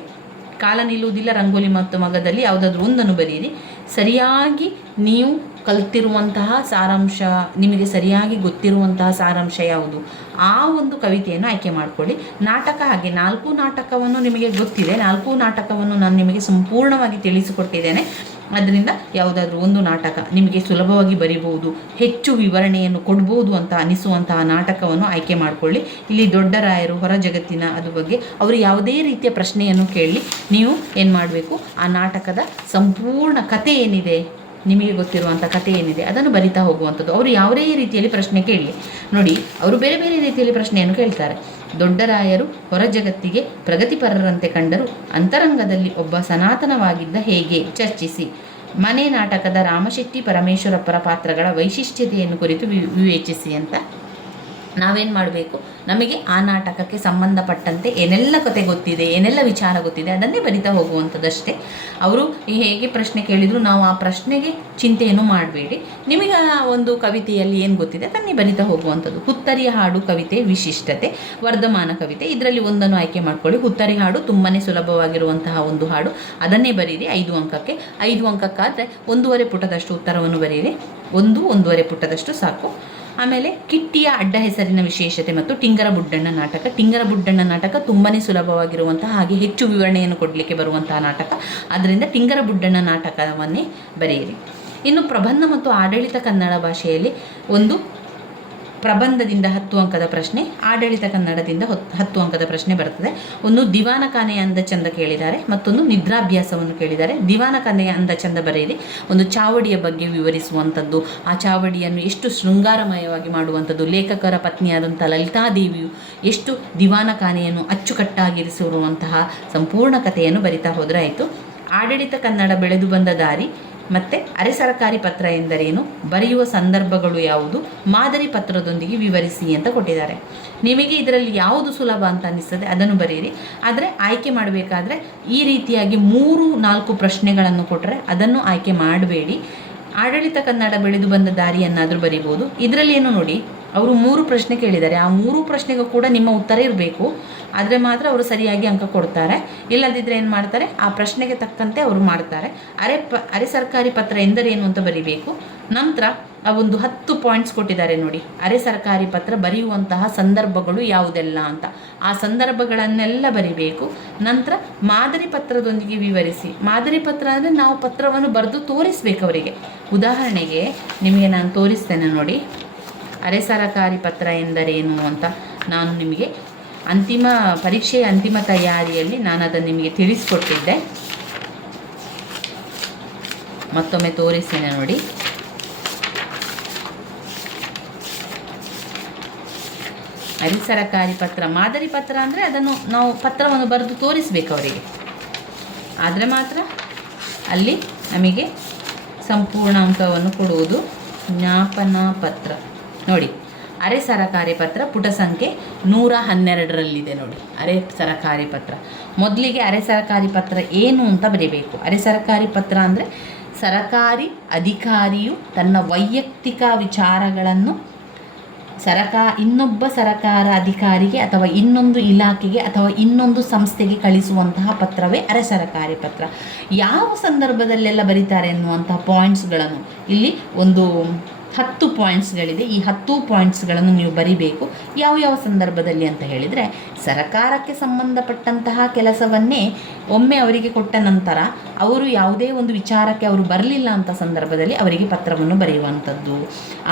ಕಾಲ ನಿಲ್ಲುವುದಿಲ್ಲ, ರಂಗೋಲಿ ಮತ್ತು ಮಗದಲ್ಲಿ ಯಾವುದಾದ್ರೂ ಒಂದನ್ನು ಬರೀರಿ. ಸರಿಯಾಗಿ ನೀವು ಕಲ್ತಿರುವಂತಹ ಸಾರಾಂಶ, ನಿಮಗೆ ಸರಿಯಾಗಿ ಗೊತ್ತಿರುವಂತಹ ಸಾರಾಂಶ ಯಾವುದು, ಆ ಒಂದು ಕವಿತೆಯನ್ನು ಆಯ್ಕೆ ಮಾಡಿಕೊಳ್ಳಿ. ನಾಟಕ ಹಾಗೆ 4 ನಾಟಕವನ್ನು ನಿಮಗೆ ಗೊತ್ತಿದೆ, 4 ನಾಟಕವನ್ನು ನಾನು ನಿಮಗೆ ಸಂಪೂರ್ಣವಾಗಿ ತಿಳಿಸಿಕೊಟ್ಟಿದ್ದೇನೆ. ಅದರಿಂದ ಯಾವುದಾದ್ರೂ ಒಂದು ನಾಟಕ ನಿಮಗೆ ಸುಲಭವಾಗಿ ಬರಿಬಹುದು, ಹೆಚ್ಚು ವಿವರಣೆಯನ್ನು ಕೊಡ್ಬೋದು ಅಂತ ಅನಿಸುವಂತಹ ನಾಟಕವನ್ನು ಆಯ್ಕೆ ಮಾಡಿಕೊಳ್ಳಿ. ಇಲ್ಲಿ ದೊಡ್ಡ ರಾಯರು, ಹೊರ ಜಗತ್ತಿನ ಅದು ಬಗ್ಗೆ ಅವರು ಯಾವುದೇ ರೀತಿಯ ಪ್ರಶ್ನೆಯನ್ನು ಕೇಳಿ ನೀವು ಏನು ಮಾಡಬೇಕು, ಆ ನಾಟಕದ ಸಂಪೂರ್ಣ ಕಥೆ ಏನಿದೆ, ನಿಮಗೆ ಗೊತ್ತಿರುವಂಥ ಕಥೆ ಏನಿದೆ ಅದನ್ನು ಬರಿತಾ ಹೋಗುವಂಥದ್ದು. ಅವರು ಯಾವುದೇ ರೀತಿಯಲ್ಲಿ ಪ್ರಶ್ನೆ ಕೇಳಲಿ ನೋಡಿ, ಅವರು ಬೇರೆ ಬೇರೆ ರೀತಿಯಲ್ಲಿ ಪ್ರಶ್ನೆಯನ್ನು ಕೇಳ್ತಾರೆ. ದೊಡ್ಡ ರಾಯರು ಹೊರ ಜಗತ್ತಿಗೆ ಪ್ರಗತಿಪರರಂತೆ ಕಂಡರು, ಅಂತರಂಗದಲ್ಲಿ ಒಬ್ಬ ಸನಾತನವಾಗಿದ್ದ ಹೇಗೆ ಚರ್ಚಿಸಿ. ಮನೆ ನಾಟಕದ ರಾಮಶೆಟ್ಟಿ ಪರಮೇಶ್ವರಪ್ಪರ ಪಾತ್ರಗಳ ವೈಶಿಷ್ಟ್ಯತೆಯನ್ನು ಕುರಿತು ವಿವೇಚಿಸಿ ಅಂತ ನಾವೇನು ಮಾಡಬೇಕು, ನಮಗೆ ಆ ನಾಟಕಕ್ಕೆ ಸಂಬಂಧಪಟ್ಟಂತೆ ಏನೆಲ್ಲ ಕತೆ ಗೊತ್ತಿದೆ, ಏನೆಲ್ಲ ವಿಚಾರ ಗೊತ್ತಿದೆ ಅದನ್ನೇ ಬರಿತಾ ಹೋಗುವಂಥದ್ದಷ್ಟೇ. ಅವರು ಹೇಗೆ ಪ್ರಶ್ನೆ ಕೇಳಿದ್ರು ನಾವು ಆ ಪ್ರಶ್ನೆಗೆ ಚಿಂತೆಯನ್ನು ಮಾಡಬೇಡಿ, ನಿಮಗೆ ಆ ಒಂದು ಕವಿತೆಯಲ್ಲಿ ಏನು ಗೊತ್ತಿದೆ ಅದನ್ನೇ ಬರಿತಾ ಹೋಗುವಂಥದ್ದು. ಹುತ್ತರಿಯ ಹಾಡು ಕವಿತೆ ವಿಶಿಷ್ಟತೆ, ವರ್ಧಮಾನ ಕವಿತೆ, ಇದರಲ್ಲಿ ಒಂದನ್ನು ಆಯ್ಕೆ ಮಾಡ್ಕೊಳ್ಳಿ. ಹುತ್ತರಿ ಹಾಡು ತುಂಬಾ ಸುಲಭವಾಗಿರುವಂತಹ ಒಂದು ಹಾಡು, ಅದನ್ನೇ ಬರೀರಿ 5 ಅಂಕಕ್ಕೆ. 5 ಅಂಕಕ್ಕಾದರೆ 1.5 ಪುಟದಷ್ಟು ಉತ್ತರವನ್ನು ಬರೀರಿ, 1.5 ಪುಟದಷ್ಟು ಸಾಕು. ಆಮೇಲೆ ಕಿಟ್ಟಿಯ ಅಡ್ಡ ಹೆಸರಿನ ವಿಶೇಷತೆ ಮತ್ತು ಟಿಂಗರ ಬುಡ್ಡಣ್ಣ ನಾಟಕ. ಟಿಂಗರ ಬುಡ್ಡಣ್ಣ ನಾಟಕ ತುಂಬಾ ಸುಲಭವಾಗಿರುವಂತಹ ಹಾಗೆ ಹೆಚ್ಚು ವಿವರಣೆಯನ್ನು ಕೊಡಲಿಕ್ಕೆ ಬರುವಂತಹ ನಾಟಕ, ಆದ್ದರಿಂದ ಟಿಂಗರ ಬುಡ್ಡಣ್ಣ ನಾಟಕವನ್ನೇ ಬರೆಯಿರಿ. ಇನ್ನು ಪ್ರಬಂಧ ಮತ್ತು ಆಡಳಿತ ಕನ್ನಡ ಭಾಷೆಯಲ್ಲಿ ಒಂದು ಪ್ರಬಂಧದಿಂದ 10 ಅಂಕದ ಪ್ರಶ್ನೆ, ಆಡಳಿತ ಕನ್ನಡದಿಂದ 10 ಅಂಕದ ಪ್ರಶ್ನೆ ಬರ್ತದೆ. ಒಂದು ದಿವಾನ ಖಾನೆಯ ಅಂದ ಚಂದ ಕೇಳಿದ್ದಾರೆ, ಮತ್ತೊಂದು ನಿದ್ರಾಭ್ಯಾಸವನ್ನು ಕೇಳಿದ್ದಾರೆ. ದಿವಾನ ಖಾನೆಯ ಅಂದ ಚಂದ ಬರೆಯಿರಿ. ಒಂದು ಚಾವಡಿಯ ಬಗ್ಗೆ ವಿವರಿಸುವಂಥದ್ದು, ಆ ಚಾವಡಿಯನ್ನು ಎಷ್ಟು ಶೃಂಗಾರಮಯವಾಗಿ ಮಾಡುವಂಥದ್ದು, ಲೇಖಕರ ಪತ್ನಿಯಾದಂಥ ಲಲಿತಾದೇವಿಯು ಎಷ್ಟು ದಿವಾನ ಖಾನೆಯನ್ನು ಅಚ್ಚುಕಟ್ಟಾಗಿರಿಸಿರುವಂತಹ ಸಂಪೂರ್ಣ ಕಥೆಯನ್ನು ಬರಿತಾ ಹೋದರೆ ಆಯಿತು. ಆಡಳಿತ ಕನ್ನಡ ಬೆಳೆದು ಬಂದ ದಾರಿ ಮತ್ತು ಅರೆ ಸರ್ಕಾರಿ ಪತ್ರ ಎಂದರೇನು, ಬರೆಯುವ ಸಂದರ್ಭಗಳು ಯಾವುದು, ಮಾದರಿ ಪತ್ರದೊಂದಿಗೆ ವಿವರಿಸಿ ಅಂತ ಕೊಟ್ಟಿದ್ದಾರೆ. ನಿಮಗೆ ಇದರಲ್ಲಿ ಯಾವುದು ಸುಲಭ ಅಂತ ಅನ್ನಿಸ್ತದೆ ಅದನ್ನು ಬರೆಯಿರಿ. ಆದರೆ ಆಯ್ಕೆ ಮಾಡಬೇಕಾದ್ರೆ ಈ ರೀತಿಯಾಗಿ 3-4 ಪ್ರಶ್ನೆಗಳನ್ನು ಕೊಟ್ಟರೆ ಅದನ್ನು ಆಯ್ಕೆ ಮಾಡಬೇಡಿ. ಆಡಳಿತ ಕನ್ನಡ ಬೆಳೆದು ಬಂದ ದಾರಿಯನ್ನಾದರೂ ಬರಿಬೋದು. ಇದರಲ್ಲಿ ಏನು ನೋಡಿ, ಅವರು 3 ಪ್ರಶ್ನೆ ಕೇಳಿದ್ದಾರೆ, ಆ 3 ಪ್ರಶ್ನೆಗೂ ಕೂಡ ನಿಮ್ಮ ಉತ್ತರ ಇರಬೇಕು, ಆದರೆ ಮಾತ್ರ ಅವರು ಸರಿಯಾಗಿ ಅಂಕ ಕೊಡ್ತಾರೆ. ಇಲ್ಲದಿದ್ದರೆ ಏನು ಮಾಡ್ತಾರೆ, ಆ ಪ್ರಶ್ನೆಗೆ ತಕ್ಕಂತೆ ಅವರು ಮಾಡ್ತಾರೆ. ಅರೆ ಸರ್ಕಾರಿ ಪತ್ರ ಎಂದರೇನು ಅಂತ ಬರಿಬೇಕು. ನಂತರ ಒಂದು 10 ಪಾಯಿಂಟ್ಸ್ ಕೊಟ್ಟಿದ್ದಾರೆ ನೋಡಿ, ಅರೆ ಸರ್ಕಾರಿ ಪತ್ರ ಬರೆಯುವಂತಹ ಸಂದರ್ಭಗಳು ಯಾವುದೆಲ್ಲ ಅಂತ, ಆ ಸಂದರ್ಭಗಳನ್ನೆಲ್ಲ ಬರಿಬೇಕು. ನಂತರ ಮಾದರಿ ಪತ್ರದೊಂದಿಗೆ ವಿವರಿಸಿ. ಮಾದರಿ ಪತ್ರ ಅಂದರೆ ನಾವು ಪತ್ರವನ್ನು ಬರೆದು ತೋರಿಸ್ಬೇಕು ಅವರಿಗೆ. ಉದಾಹರಣೆಗೆ ನಿಮಗೆ ನಾನು ತೋರಿಸ್ತೇನೆ ನೋಡಿ, ಅರೆ ಸರ್ಕಾರಿ ಪತ್ರ ಎಂದರೇನು ಅಂತ ನಾನು ನಿಮಗೆ ಪರೀಕ್ಷೆಯ ಅಂತಿಮ ತಯಾರಿಯಲ್ಲಿ ನಾನು ಅದನ್ನು ನಿಮಗೆ ತಿಳಿಸ್ಕೊಟ್ಟಿದ್ದೆ. ಮತ್ತೊಮ್ಮೆ ತೋರಿಸ್ತೇನೆ ನೋಡಿ. ಅರೆ ಸರ್ಕಾರಿ ಪತ್ರ, ಮಾದರಿ ಪತ್ರ ಅಂದರೆ ಅದನ್ನು ನಾವು ಪತ್ರವನ್ನು ಬರೆದು ತೋರಿಸ್ಬೇಕು ಅವರಿಗೆ, ಆದರೆ ಮಾತ್ರ ಅಲ್ಲಿ ನಮಗೆ ಸಂಪೂರ್ಣ ಅಂಕವನ್ನು ಕೊಡುವುದು. ಜ್ಞಾಪನ ಪತ್ರ ನೋಡಿ, ಅರೆ ಸರಕಾರಿ ಪತ್ರ ಪುಟ ಸಂಖ್ಯೆ 112ರಲ್ಲಿದೆ ನೋಡಿ. ಅರೆ ಸರಕಾರಿ ಪತ್ರ ಮೊದಲಿಗೆ ಅರೆ ಸರಕಾರಿ ಪತ್ರ ಏನು ಅಂತ ಬರೀಬೇಕು. ಅರೆ ಸರಕಾರಿ ಪತ್ರ ಅಂದರೆ ಸರಕಾರಿ ಅಧಿಕಾರಿಯು ತನ್ನ ವೈಯಕ್ತಿಕ ವಿಚಾರಗಳನ್ನು ಇನ್ನೊಬ್ಬ ಸರಕಾರ ಅಧಿಕಾರಿಗೆ ಅಥವಾ ಇನ್ನೊಂದು ಇಲಾಖೆಗೆ ಅಥವಾ ಇನ್ನೊಂದು ಸಂಸ್ಥೆಗೆ ಕಳಿಸುವಂತಹ ಪತ್ರವೇ ಅರೆ ಸರಕಾರಿ ಪತ್ರ. ಯಾವ ಸಂದರ್ಭದಲ್ಲೆಲ್ಲ ಬರೀತಾರೆ ಎನ್ನುವಂತಹ ಪಾಯಿಂಟ್ಸ್ಗಳನ್ನು ಇಲ್ಲಿ ಒಂದು 10 ಪಾಯಿಂಟ್ಸ್ಗಳಿದೆ. ಈ 10 ಪಾಯಿಂಟ್ಸ್ಗಳನ್ನು ನೀವು ಬರಿಬೇಕು. ಯಾವ ಸಂದರ್ಭದಲ್ಲಿ ಅಂತ ಹೇಳಿದರೆ, ಸರಕಾರಕ್ಕೆ ಸಂಬಂಧಪಟ್ಟಂತಹ ಕೆಲಸವನ್ನೇ ಒಮ್ಮೆ ಅವರಿಗೆ ಕೊಟ್ಟ ನಂತರ ಅವರು ಯಾವುದೇ ಒಂದು ವಿಚಾರಕ್ಕೆ ಅವರು ಬರಲಿಲ್ಲ ಅಂತ ಸಂದರ್ಭದಲ್ಲಿ ಅವರಿಗೆ ಪತ್ರವನ್ನು ಬರೆಯುವಂಥದ್ದು.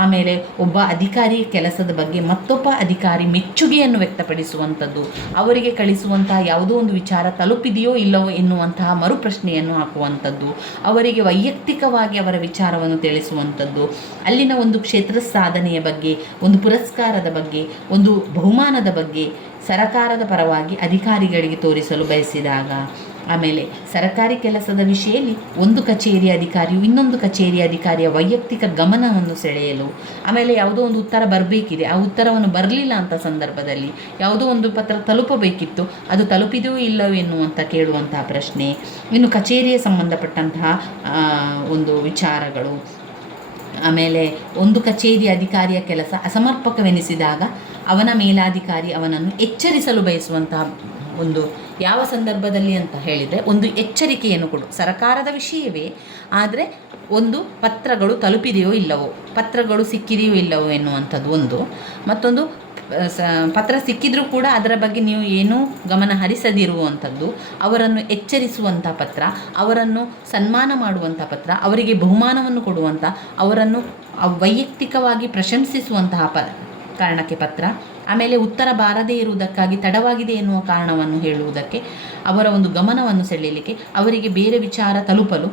ಆಮೇಲೆ ಒಬ್ಬ ಅಧಿಕಾರಿ ಕೆಲಸದ ಬಗ್ಗೆ ಮತ್ತೊಬ್ಬ ಅಧಿಕಾರಿ ಮೆಚ್ಚುಗೆಯನ್ನು ವ್ಯಕ್ತಪಡಿಸುವಂಥದ್ದು, ಅವರಿಗೆ ಕಳಿಸುವಂತಹ ಯಾವುದೋ ಒಂದು ವಿಚಾರ ತಲುಪಿದೆಯೋ ಇಲ್ಲವೋ ಎನ್ನುವಂತಹ ಮರುಪ್ರಶ್ನೆಯನ್ನು ಹಾಕುವಂಥದ್ದು, ಅವರಿಗೆ ವೈಯಕ್ತಿಕವಾಗಿ ಅವರ ವಿಚಾರವನ್ನು ತಿಳಿಸುವಂಥದ್ದು, ಅಲ್ಲಿನ ಒಂದು ಕ್ಷೇತ್ರ ಸಾಧನೆಯ ಬಗ್ಗೆ, ಒಂದು ಪುರಸ್ಕಾರದ ಬಗ್ಗೆ, ಒಂದು ಬಹುಮಾನದ ಬಗ್ಗೆ ಸರಕಾರದ ಪರವಾಗಿ ಅಧಿಕಾರಿಗಳಿಗೆ ತೋರಿಸಲು ಬಯಸಿದಾಗ, ಆಮೇಲೆ ಸರ್ಕಾರಿ ಕೆಲಸದ ವಿಷಯದಲ್ಲಿ ಒಂದು ಕಚೇರಿ ಅಧಿಕಾರಿಯು ಇನ್ನೊಂದು ಕಚೇರಿ ಅಧಿಕಾರಿಯ ವೈಯಕ್ತಿಕ ಗಮನವನ್ನು ಸೆಳೆಯಲು, ಆಮೇಲೆ ಯಾವುದೋ ಒಂದು ಉತ್ತರ ಬರಬೇಕಿದೆ, ಆ ಉತ್ತರವನ್ನು ಬರಲಿಲ್ಲ ಅಂತ ಸಂದರ್ಭದಲ್ಲಿ ಯಾವುದೋ ಒಂದು ಪತ್ರ ತಲುಪಬೇಕಿತ್ತು, ಅದು ತಲುಪಿದೆಯೋ ಇಲ್ಲವೋ ಎನ್ನುವಂಥ ಕೇಳುವಂತಹ ಪ್ರಶ್ನೆ, ಇನ್ನು ಕಚೇರಿಗೆ ಸಂಬಂಧಪಟ್ಟಂತಹ ಒಂದು ವಿಚಾರಗಳು, ಆಮೇಲೆ ಒಂದು ಕಚೇರಿ ಅಧಿಕಾರಿಯ ಕೆಲಸ ಅಸಮರ್ಪಕವೆನಿಸಿದಾಗ ಅವನ ಮೇಲಾಧಿಕಾರಿ ಅವನನ್ನು ಎಚ್ಚರಿಸಲು ಬಯಸುವಂತಹ ಒಂದು ಯಾವ ಸಂದರ್ಭದಲ್ಲಿ ಅಂತ ಹೇಳಿದರೆ, ಒಂದು ಎಚ್ಚರಿಕೆಯನ್ನು ಕೊಡು, ಸರಕಾರದ ವಿಷಯವೇ ಆದರೆ ಒಂದು ಪತ್ರಗಳು ತಲುಪಿದೆಯೋ ಇಲ್ಲವೋ, ಪತ್ರಗಳು ಸಿಕ್ಕಿದೆಯೋ ಇಲ್ಲವೋ ಎನ್ನುವಂಥದ್ದು ಒಂದು. ಮತ್ತೊಂದು ಪತ್ರ ಸಿಕ್ಕಿದ್ರೂ ಕೂಡ ಅದರ ಬಗ್ಗೆ ನೀವು ಏನೂ ಗಮನ ಹರಿಸದಿರುವಂಥದ್ದು, ಅವರನ್ನು ಎಚ್ಚರಿಸುವಂಥ ಪತ್ರ, ಅವರನ್ನು ಸನ್ಮಾನ ಮಾಡುವಂಥ ಪತ್ರ, ಅವರಿಗೆ ಬಹುಮಾನವನ್ನು ಕೊಡುವಂಥ, ಅವರನ್ನು ವೈಯಕ್ತಿಕವಾಗಿ ಪ್ರಶಂಸಿಸುವಂತಹ ಕಾರಣಕ್ಕೆ ಪತ್ರ, ಆಮೇಲೆ ಉತ್ತರ ಬಾರದೇ ಇರುವುದಕ್ಕಾಗಿ ತಡವಾಗಿದೆ ಎನ್ನುವ ಕಾರಣವನ್ನು ಹೇಳುವುದಕ್ಕೆ, ಅವರ ಒಂದು ಗಮನವನ್ನು ಸೆಳೆಯಲಿಕ್ಕೆ, ಅವರಿಗೆ ಬೇರೆ ವಿಚಾರ ತಲುಪಲು,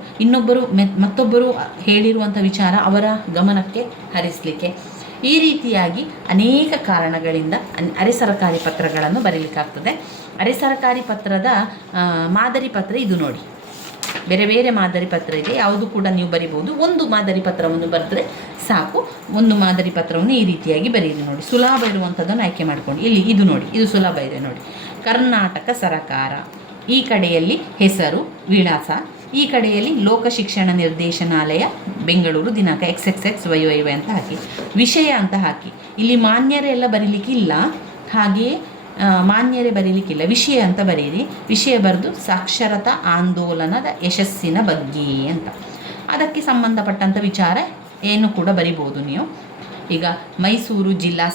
ಮತ್ತೊಬ್ಬರು ಹೇಳಿರುವಂಥ ವಿಚಾರ ಅವರ ಗಮನಕ್ಕೆ ಹರಿಸಲಿಕ್ಕೆ, ಈ ರೀತಿಯಾಗಿ ಅನೇಕ ಕಾರಣಗಳಿಂದ ಅರೆ ಸರ್ಕಾರಿ ಪತ್ರಗಳನ್ನು ಬರೀಲಿಕ್ಕಾಗ್ತದೆ. ಅರೆ ಸರ್ಕಾರಿ ಪತ್ರದ ಮಾದರಿ ಪತ್ರ ಇದು ನೋಡಿ. ಬೇರೆ ಮಾದರಿ ಪತ್ರ ಇದೆ, ಯಾವುದು ಕೂಡ ನೀವು ಬರಿಬೋದು. ಒಂದು ಮಾದರಿ ಪತ್ರವನ್ನು ಬರೆದ್ರೆ ಸಾಕು. ಒಂದು ಮಾದರಿ ಪತ್ರವನ್ನು ಈ ರೀತಿಯಾಗಿ ಬರೆಯಿರಿ ನೋಡಿ. ಸುಲಭ ಇರುವಂಥದ್ದನ್ನು ಆಯ್ಕೆ ಮಾಡ್ಕೊಂಡು ಇಲ್ಲಿ ಇದು ನೋಡಿ, ಇದು ಸುಲಭ ಇದೆ ನೋಡಿ. ಕರ್ನಾಟಕ ಸರಕಾರ, ಈ ಕಡೆಯಲ್ಲಿ ಹೆಸರು ವಿಳಾಸ, ಈ ಕಡೆಯಲ್ಲಿ ಲೋಕ ಶಿಕ್ಷಣ ನಿರ್ದೇಶನಾಲಯ ಬೆಂಗಳೂರು, ದಿನಾಂಕ XXXYY ಅಂತ ಹಾಕಿ, ವಿಷಯ ಅಂತ ಹಾಕಿ. ಇಲ್ಲಿ ಮಾನ್ಯರೇ ಎಲ್ಲ ಬರೀಲಿಕ್ಕಿಲ್ಲ, ಹಾಗೆಯೇ ಮಾನ್ಯರೇ ಬರೀಲಿಕ್ಕಿಲ್ಲ, ವಿಷಯ ಅಂತ ಬರೀರಿ. ವಿಷಯ ಬರೆದು ಸಾಕ್ಷರತಾ ಆಂದೋಲನದ ಯಶಸ್ಸಿನ ಬಗ್ಗೆ ಅಂತ, ಅದಕ್ಕೆ ಸಂಬಂಧಪಟ್ಟಂಥ ವಿಚಾರ ಏನು ಕೂಡ ಬರಿಬೋದು ನೀವು. ಈಗ ಮೈಸೂರು ಜಿಲ್ಲಾ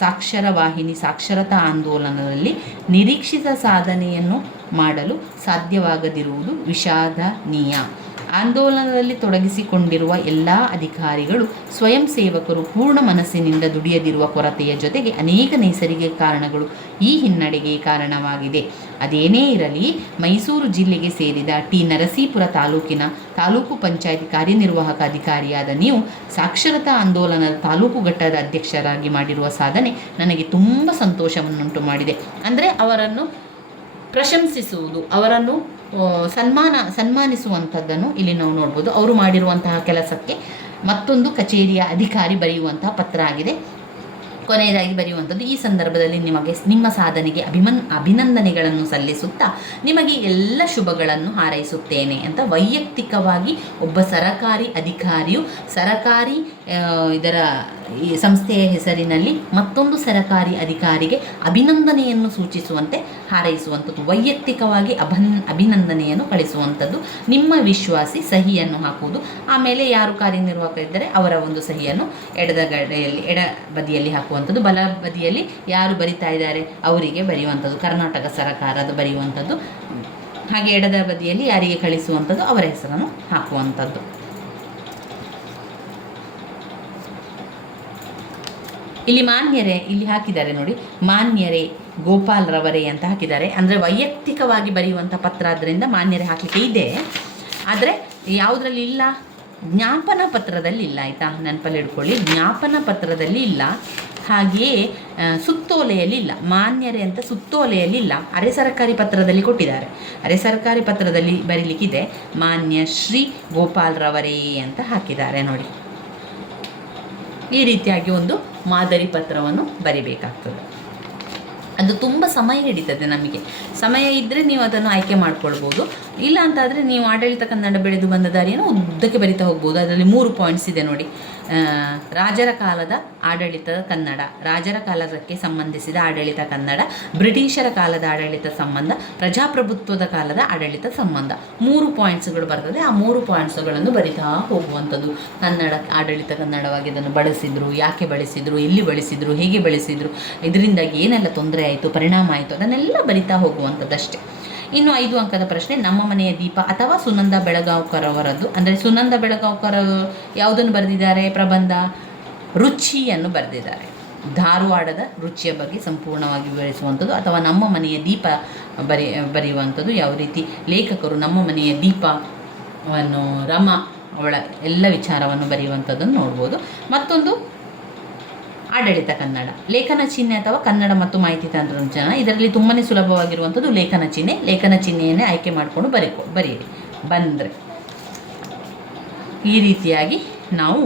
ಸಾಕ್ಷರ ವಾಹಿನಿ ಸಾಕ್ಷರತಾ ಆಂದೋಲನದಲ್ಲಿ ನಿರೀಕ್ಷಿತ ಸಾಧನೆಯನ್ನು ಮಾಡಲು ಸಾಧ್ಯವಾಗದಿರುವುದು ವಿಷಾದನೀಯ. ಆಂದೋಲನದಲ್ಲಿ ತೊಡಗಿಸಿಕೊಂಡಿರುವ ಎಲ್ಲ ಅಧಿಕಾರಿಗಳು ಸ್ವಯಂ ಸೇವಕರು ಪೂರ್ಣ ಮನಸ್ಸಿನಿಂದ ದುಡಿಯದಿರುವ ಕೊರತೆಯ ಜೊತೆಗೆ ಅನೇಕ ನೈಸರ್ಗಿಕ ಕಾರಣಗಳು ಈ ಹಿನ್ನಡೆಗೆ ಕಾರಣವಾಗಿದೆ. ಅದೇನೇ ಇರಲಿ, ಮೈಸೂರು ಜಿಲ್ಲೆಗೆ ಸೇರಿದ ನರಸೀಪುರ ತಾಲೂಕಿನ ತಾಲೂಕು ಪಂಚಾಯತ್ ಕಾರ್ಯನಿರ್ವಾಹಕ ಅಧಿಕಾರಿಯಾದ ನೀವು ಸಾಕ್ಷರತಾ ಆಂದೋಲನದ ತಾಲೂಕು ಘಟ್ಟದ ಅಧ್ಯಕ್ಷರಾಗಿ ಮಾಡಿರುವ ಸಾಧನೆ ನನಗೆ ತುಂಬ ಸಂತೋಷವನ್ನುಂಟು ಮಾಡಿದೆ. ಅಂದರೆ ಅವರನ್ನು ಪ್ರಶಂಸಿಸುವುದು, ಅವರನ್ನು ಸನ್ಮಾನಿಸುವಂಥದ್ದನ್ನು ಇಲ್ಲಿ ನಾವು ನೋಡ್ಬೋದು. ಅವರು ಮಾಡಿರುವಂತಹ ಕೆಲಸಕ್ಕೆ ಮತ್ತೊಂದು ಕಚೇರಿಯ ಅಧಿಕಾರಿ ಬರೆಯುವಂತಹ ಪತ್ರ ಆಗಿದೆ. ಕೊನೆಯದಾಗಿ ಬರೆಯುವಂಥದ್ದು, ಈ ಸಂದರ್ಭದಲ್ಲಿ ನಿಮ್ಮ ಸಾಧನೆಗೆ ಅಭಿನಂದನೆಗಳನ್ನು ಸಲ್ಲಿಸುತ್ತಾ ನಿಮಗೆ ಎಲ್ಲ ಶುಭಗಳನ್ನು ಹಾರೈಸುತ್ತೇನೆ ಅಂತ ವೈಯಕ್ತಿಕವಾಗಿ ಒಬ್ಬ ಸರಕಾರಿ ಅಧಿಕಾರಿಯು ಸರಕಾರಿ ಈ ಸಂಸ್ಥೆಯ ಹೆಸರಿನಲ್ಲಿ ಮತ್ತೊಂದು ಸರಕಾರಿ ಅಧಿಕಾರಿಗೆ ಅಭಿನಂದನೆಯನ್ನು ಸೂಚಿಸುವಂತೆ ಹಾರೈಸುವಂಥದ್ದು, ವೈಯಕ್ತಿಕವಾಗಿ ಅಭಿನಂದನೆಯನ್ನು ಕಳಿಸುವಂಥದ್ದು, ನಿಮ್ಮ ವಿಶ್ವಾಸಿ ಸಹಿಯನ್ನು ಹಾಕುವುದು. ಆಮೇಲೆ ಯಾರು ಕಾರ್ಯನಿರ್ವಾಹಕ ಇದ್ದರೆ ಅವರ ಒಂದು ಸಹಿಯನ್ನು ಎಡ ಬದಿಯಲ್ಲಿ ಹಾಕುವಂಥದ್ದು, ಬಲ ಬದಿಯಲ್ಲಿ ಯಾರು ಬರಿತಾ ಇದ್ದಾರೆ ಅವರಿಗೆ ಬರೆಯುವಂಥದ್ದು, ಕರ್ನಾಟಕ ಸರಕಾರದ ಬರೆಯುವಂಥದ್ದು, ಹಾಗೆ ಎಡದ ಬದಿಯಲ್ಲಿ ಯಾರಿಗೆ ಕಳಿಸುವಂಥದ್ದು ಅವರ ಹೆಸರನ್ನು ಹಾಕುವಂಥದ್ದು. ಇಲ್ಲಿ ಮಾನ್ಯರೇ ಇಲ್ಲಿ ಹಾಕಿದ್ದಾರೆ ನೋಡಿ, ಮಾನ್ಯರೇ ಗೋಪಾಲ್ ರವರೇ ಅಂತ ಹಾಕಿದ್ದಾರೆ. ಅಂದರೆ ವೈಯಕ್ತಿಕವಾಗಿ ಬರೆಯುವಂಥ ಪತ್ರ ಆದ್ದರಿಂದ ಮಾನ್ಯರೇ ಹಾಕಲಿಕ್ಕೆ ಇದೆ, ಆದರೆ ಯಾವುದರಲ್ಲಿ ಇಲ್ಲ, ಜ್ಞಾಪನ ಪತ್ರದಲ್ಲಿ ಇಲ್ಲ. ಆಯಿತಾ, ನೆನಪಲ್ಲಿ ಇಟ್ಕೊಳ್ಳಿ, ಜ್ಞಾಪನ ಪತ್ರದಲ್ಲಿ ಇಲ್ಲ. ಹಾಗೆಯೇ ಸುತ್ತೋಲೆಯಲ್ಲಿ ಇಲ್ಲ, ಮಾನ್ಯರೇ ಅಂತ ಸುತ್ತೋಲೆಯಲ್ಲಿ ಇಲ್ಲ. ಅರೆ ಸರ್ಕಾರಿ ಪತ್ರದಲ್ಲಿ ಕೊಟ್ಟಿದ್ದಾರೆ. ಅರೆ ಸರ್ಕಾರಿ ಪತ್ರದಲ್ಲಿ ಬರೀಲಿಕ್ಕಿದೆ, ಮಾನ್ಯ ಶ್ರೀ ಗೋಪಾಲ್ ರವರೇ ಅಂತ ಹಾಕಿದ್ದಾರೆ ನೋಡಿ. ಈ ರೀತಿಯಾಗಿ ಒಂದು ಮಾದರಿ ಪತ್ರವನ್ನು ಬರಿಬೇಕಾಗ್ತದೆ. ಅದು ತುಂಬ ಸಮಯ ಹಿಡಿತದೆ. ನಮಗೆ ಸಮಯ ಇದ್ದರೆ ನೀವು ಅದನ್ನು ಆಯ್ಕೆ ಮಾಡ್ಕೊಳ್ಬೋದು. ಇಲ್ಲ ಅಂತಾದರೆ ನೀವು ಆಡಳಿತ ಕನ್ನಡ ಬೆಳೆದು ಬಂದ ದಾರಿಯನ್ನು ಉದ್ದಕ್ಕೆ ಬರಿತಾ ಹೋಗ್ಬೋದು. ಅದರಲ್ಲಿ 3 ಪಾಯಿಂಟ್ಸ್ ಇದೆ ನೋಡಿ. ರಾಜರ ಕಾಲದ ಆಡಳಿತದ ಕನ್ನಡ, ರಾಜರ ಕಾಲಕ್ಕೆ ಸಂಬಂಧಿಸಿದ ಆಡಳಿತ ಕನ್ನಡ, ಬ್ರಿಟಿಷರ ಕಾಲದ ಆಡಳಿತ ಸಂಬಂಧ, ಪ್ರಜಾಪ್ರಭುತ್ವದ ಕಾಲದ ಆಡಳಿತ ಸಂಬಂಧ, 3 ಪಾಯಿಂಟ್ಸ್ಗಳು ಬರ್ತದೆ. ಆ 3 ಪಾಯಿಂಟ್ಸ್ಗಳನ್ನು ಬರಿತಾ ಹೋಗುವಂಥದ್ದು. ಕನ್ನಡ ಆಡಳಿತ ಕನ್ನಡವಾಗಿ ಅದನ್ನು ಬಳಸಿದರು, ಯಾಕೆ ಬಳಸಿದರು, ಎಲ್ಲಿ ಬಳಸಿದರು, ಹೇಗೆ ಬಳಸಿದರು, ಇದರಿಂದಾಗಿ ಏನೆಲ್ಲ ತೊಂದರೆ ಆಯಿತು, ಪರಿಣಾಮ ಆಯಿತು, ಅದನ್ನೆಲ್ಲ ಬರಿತಾ ಹೋಗುವಂಥದ್ದಷ್ಟೇ. ಇನ್ನು 5 ಅಂಕದ ಪ್ರಶ್ನೆ, ನಮ್ಮ ಮನೆಯ ದೀಪ ಅಥವಾ ಸುನಂದ ಬೆಳಗಾವ್ಕರ್ ಅವರದ್ದು. ಅಂದರೆ ಸುನಂದ ಬೆಳಗಾವ್ಕರ್ ಯಾವುದನ್ನು ಬರೆದಿದ್ದಾರೆ? ಪ್ರಬಂಧ ರುಚಿಯನ್ನು ಬರೆದಿದ್ದಾರೆ. ಧಾರವಾಡದ ರುಚಿಯ ಬಗ್ಗೆ ಸಂಪೂರ್ಣವಾಗಿ ವಿವರಿಸುವಂಥದ್ದು. ಅಥವಾ ನಮ್ಮ ಮನೆಯ ದೀಪ ಬರೆಯುವಂಥದ್ದು. ಯಾವ ರೀತಿ ಲೇಖಕರು ನಮ್ಮ ಮನೆಯ ದೀಪವನ್ನು, ರಮ ಅವಳ ಎಲ್ಲ ವಿಚಾರವನ್ನು ಬರೆಯುವಂಥದ್ದನ್ನು ನೋಡ್ಬೋದು. ಮತ್ತೊಂದು ಆಡಳಿತ ಕನ್ನಡ, ಲೇಖನ ಚಿಹ್ನೆ ಅಥವಾ ಕನ್ನಡ ಮತ್ತು ಮಾಹಿತಿ ತಂತ್ರಜ್ಞಾನ. ಇದರಲ್ಲಿ ತುಂಬಾ ಸುಲಭವಾಗಿರುವಂಥದ್ದು ಲೇಖನ ಚಿಹ್ನೆ. ಲೇಖನ ಚಿಹ್ನೆಯನ್ನೇ ಆಯ್ಕೆ ಮಾಡಿಕೊಂಡು ಬರೆಯಿರಿ ಬಂದರೆ. ಈ ರೀತಿಯಾಗಿ ನಾವು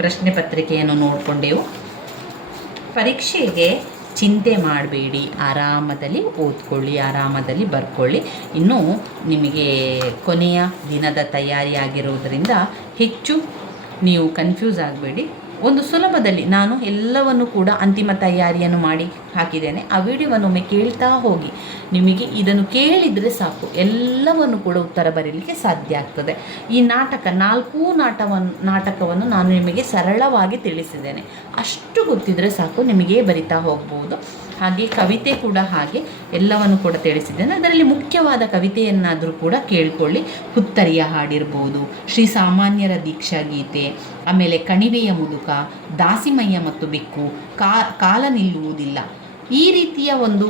ಪ್ರಶ್ನೆ ಪತ್ರಿಕೆಯನ್ನು ನೋಡಿಕೊಂಡೆವು. ಪರೀಕ್ಷೆಗೆ ಚಿಂತೆ ಮಾಡಬೇಡಿ, ಆರಾಮದಲ್ಲಿ ಓದ್ಕೊಳ್ಳಿ, ಆರಾಮದಲ್ಲಿ ಬರ್ಕೊಳ್ಳಿ. ಇನ್ನು ನಿಮಗೆ ಕೊನೆಯ ದಿನದ ತಯಾರಿ ಆಗಿರುವುದರಿಂದ ಹೆಚ್ಚು ನೀವು ಕನ್ಫ್ಯೂಸ್ ಆಗಬೇಡಿ. ಒಂದು ಸುಲಭದಲ್ಲಿ ನಾನು ಎಲ್ಲವನ್ನು ಕೂಡ ಅಂತಿಮ ತಯಾರಿಯನ್ನು ಮಾಡಿ ಹಾಕಿದ್ದೇನೆ. ಆ ವಿಡಿಯೋವನ್ನು ಕೇಳ್ತಾ ಹೋಗಿ. ನಿಮಗೆ ಇದನ್ನು ಕೇಳಿದರೆ ಸಾಕು, ಎಲ್ಲವನ್ನು ಕೂಡ ಉತ್ತರ ಬರೀಲಿಕ್ಕೆ ಸಾಧ್ಯ ಆಗ್ತದೆ. ಈ ನಾಟಕವನ್ನು ನಾನು ನಿಮಗೆ ಸರಳವಾಗಿ ತಿಳಿಸಿದ್ದೇನೆ. ಅಷ್ಟು ಗೊತ್ತಿದ್ದರೆ ಸಾಕು, ನಿಮಗೆ ಬರಿತಾ ಹೋಗ್ಬೋದು. ಹಾಗೆ ಕವಿತೆ ಕೂಡ ಹಾಗೆ ಎಲ್ಲವನ್ನು ಕೂಡ ತಿಳಿಸಿದ್ದೇನೆ. ಅದರಲ್ಲಿ ಮುಖ್ಯವಾದ ಕವಿತೆಯನ್ನಾದರೂ ಕೂಡ ಕೇಳಿಕೊಳ್ಳಿ. ಹುತ್ತರಿಯ ಹಾಡಿರ್ಬೋದು, ಶ್ರೀ ಸಾಮಾನ್ಯರ ದೀಕ್ಷಾ ಗೀತೆ, ಆಮೇಲೆ ಕಣಿವೆಯ ಮುದುಕ, ದಾಸಿಮಯ್ಯ ಮತ್ತು ಬೆಕ್ಕು, ಕಾಲ ನಿಲ್ಲುವುದಿಲ್ಲ. ಈ ರೀತಿಯ ಒಂದು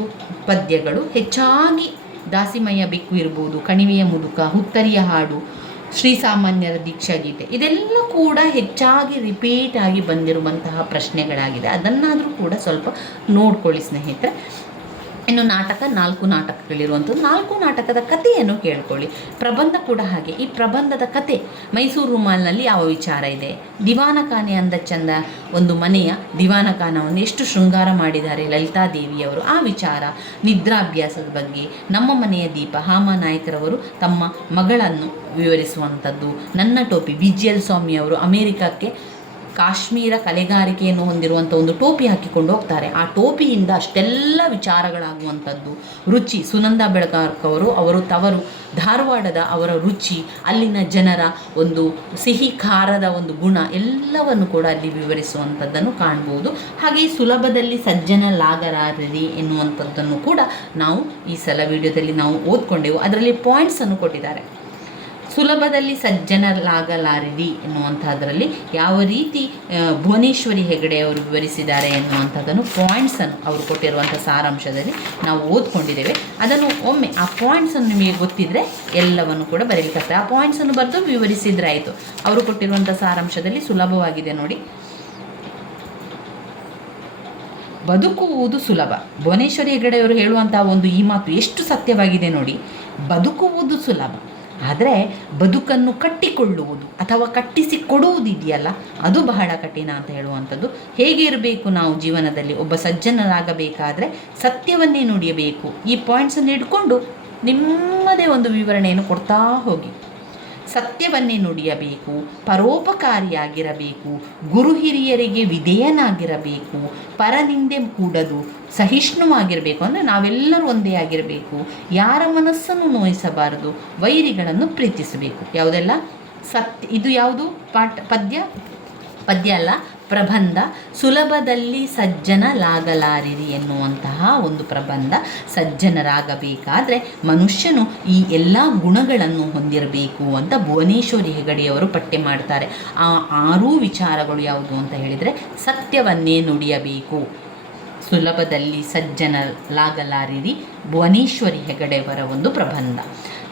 ಪದ್ಯಗಳು ಹೆಚ್ಚಾಗಿ ದಾಸಿಮಯ್ಯ ಬೆಕ್ಕು ಇರ್ಬೋದು, ಕಣಿವೆಯ ಮುದುಕ, ಹುತ್ತರಿಯ ಹಾಡು, ಶ್ರೀ ಸಾಮಾನ್ಯರ ದೀಕ್ಷಾ ಗೀತೆ, ಇದೆಲ್ಲ ಕೂಡ ಹೆಚ್ಚಾಗಿ ರಿಪೀಟ್ ಆಗಿ ಬಂದಿರುವಂತಹ ಪ್ರಶ್ನೆಗಳಾಗಿದೆ. ಅದನ್ನಾದರೂ ಕೂಡ ಸ್ವಲ್ಪ ನೋಡ್ಕೊಳ್ಳಿ ಸ್ನೇಹಿತರೆ. ಇನ್ನು ನಾಟಕ, 4 ನಾಟಕಗಳಿರುವಂಥದ್ದು. 4 ನಾಟಕದ ಕಥೆಯನ್ನು ಕೇಳ್ಕೊಳ್ಳಿ. ಪ್ರಬಂಧ ಕೂಡ ಹಾಗೆ. ಈ ಪ್ರಬಂಧದ ಕತೆ, ಮೈಸೂರು ರುಮಾಲ್ನಲ್ಲಿ ಯಾವ ವಿಚಾರ ಇದೆ, ದಿವಾನಖಾನೆ ಅಂದ ಚಂದ ಒಂದು ಮನೆಯ ದಿವಾನಖಾನವನ್ನು ಎಷ್ಟು ಶೃಂಗಾರ ಮಾಡಿದ್ದಾರೆ ಲಲಿತಾದೇವಿಯವರು, ಆ ವಿಚಾರ, ನಿದ್ರಾಭ್ಯಾಸದ ಬಗ್ಗೆ, ನಮ್ಮ ಮನೆಯ ದೀಪ, ಹಾಮ ನಾಯಕರವರು ತಮ್ಮ ಮಗಳನ್ನು ವಿವರಿಸುವಂಥದ್ದು, ನನ್ನ ಟೋಪಿ, BGL ಸ್ವಾಮಿಯವರು ಅಮೇರಿಕಕ್ಕೆ ಕಾಶ್ಮೀರ ಕಲೆಗಾರಿಕೆಯನ್ನು ಹೊಂದಿರುವಂಥ ಒಂದು ಟೋಪಿ ಹಾಕಿಕೊಂಡು ಹೋಗ್ತಾರೆ. ಆ ಟೋಪಿಯಿಂದ ಅಷ್ಟೆಲ್ಲ ವಿಚಾರಗಳಾಗುವಂಥದ್ದು. ರುಚಿ, ಸುನಂದ ಬೆಳಗಾವ್ಕರ್ ಅವರು ತವರು ಧಾರವಾಡದ ಅವರ ರುಚಿ, ಅಲ್ಲಿನ ಜನರ ಒಂದು ಸಿಹಿ ಖಾರದ ಒಂದು ಗುಣ, ಎಲ್ಲವನ್ನು ಕೂಡ ಅಲ್ಲಿ ವಿವರಿಸುವಂಥದ್ದನ್ನು ಕಾಣ್ಬೋದು. ಹಾಗೆ ಸುಲಭದಲ್ಲಿ ಸಜ್ಜನಲಾಗಲಾರಿರಿ ಎನ್ನುವಂಥದ್ದನ್ನು ಕೂಡ ನಾವು ಈ ಸಲ ವಿಡಿಯೋದಲ್ಲಿ ನಾವು ಓದ್ಕೊಂಡೆವು. ಅದರಲ್ಲಿ ಪಾಯಿಂಟ್ಸನ್ನು ಕೊಟ್ಟಿದ್ದಾರೆ. ಸುಲಭದಲ್ಲಿ ಸಜ್ಜನಲಾಗಲಾರಿರಿ ಎನ್ನುವಂಥದ್ರಲ್ಲಿ ಯಾವ ರೀತಿ ಭುವನೇಶ್ವರಿ ಹೆಗಡೆ ಅವರು ವಿವರಿಸಿದ್ದಾರೆ ಎನ್ನುವಂಥದ್ದನ್ನು ಪಾಯಿಂಟ್ಸನ್ನು ಅವರು ಕೊಟ್ಟಿರುವಂಥ ಸಾರಾಂಶದಲ್ಲಿ ನಾವು ಓದ್ಕೊಂಡಿದ್ದೇವೆ. ಅದನ್ನು ಒಮ್ಮೆ ಆ ಪಾಯಿಂಟ್ಸನ್ನು ನಿಮಗೆ ಗೊತ್ತಿದ್ದರೆ ಎಲ್ಲವನ್ನು ಕೂಡ ಬರೀಲಿಕ್ಕೆ ಆ ಪಾಯಿಂಟ್ಸನ್ನು ಬರೆದು ವಿವರಿಸಿದ್ರೆ ಆಯಿತು. ಅವರು ಕೊಟ್ಟಿರುವಂಥ ಸಾರಾಂಶದಲ್ಲಿ ಸುಲಭವಾಗಿದೆ ನೋಡಿ. ಬದುಕುವುದು ಸುಲಭ. ಭುವನೇಶ್ವರಿ ಹೆಗಡೆಯವರು ಹೇಳುವಂತಹ ಒಂದು ಈ ಮಾತು ಎಷ್ಟು ಸತ್ಯವಾಗಿದೆ ನೋಡಿ. ಬದುಕುವುದು ಸುಲಭ, ಆದರೆ ಬದುಕನ್ನು ಕಟ್ಟಿಕೊಳ್ಳುವುದು ಅಥವಾ ಕಟ್ಟಿಸಿಕೊಡುವುದಿದೆಯಲ್ಲ, ಅದು ಬಹಳ ಕಠಿಣ ಅಂತ ಹೇಳುವಂಥದ್ದು. ಹೇಗೆ ಇರಬೇಕು ನಾವು ಜೀವನದಲ್ಲಿ? ಒಬ್ಬ ಸಜ್ಜನರಾಗಬೇಕಾದ್ರೆ ಸತ್ಯವನ್ನೇ ನುಡಿಯಬೇಕು. ಈ ಪಾಯಿಂಟ್ಸನ್ನು ಇಟ್ಕೊಂಡು ನಿಮ್ಮದೇ ಒಂದು ವಿವರಣೆಯನ್ನು ಕೊಡ್ತಾ ಹೋಗಿ. ಸತ್ಯವನ್ನೇ ನುಡಿಯಬೇಕು, ಪರೋಪಕಾರಿಯಾಗಿರಬೇಕು, ಗುರು ಹಿರಿಯರಿಗೆ ವಿಧೇಯನಾಗಿರಬೇಕು, ಪರನಿಂದೆ ಕೂಡದು, ಸಹಿಷ್ಣುವಾಗಿರಬೇಕು. ಅಂದರೆ ನಾವೆಲ್ಲರೂ ಒಂದೇ ಆಗಿರಬೇಕು, ಯಾರ ಮನಸ್ಸನ್ನು ನೋಯಿಸಬಾರದು, ವೈರಿಗಳನ್ನು ಪ್ರೀತಿಸಬೇಕು. ಯಾವುದೆಲ್ಲ ಇದು ಯಾವುದು ಪದ್ಯ ಅಲ್ಲ, ಪ್ರಬಂಧ. ಸುಲಭದಲ್ಲಿ ಸಜ್ಜನಲಾಗಲಾರಿರಿ ಎನ್ನುವಂತಹ ಒಂದು ಪ್ರಬಂಧ. ಸಜ್ಜನರಾಗಬೇಕಾದರೆ ಮನುಷ್ಯನು ಈ ಎಲ್ಲ ಗುಣಗಳನ್ನು ಹೊಂದಿರಬೇಕು ಅಂತ ಭುವನೇಶ್ವರಿ ಹೆಗಡೆಯವರು ಪಟ್ಟಿ ಮಾಡ್ತಾರೆ. ಆ 6 ವಿಚಾರಗಳು ಯಾವುದು ಅಂತ ಹೇಳಿದರೆ, ಸತ್ಯವನ್ನೇ ನುಡಿಯಬೇಕು, ಸುಲಭದಲ್ಲಿ ಸಜ್ಜನಲಾಗಲಾರಿರಿ, ಭುವನೇಶ್ವರಿ ಹೆಗಡೆಯವರ ಒಂದು ಪ್ರಬಂಧ.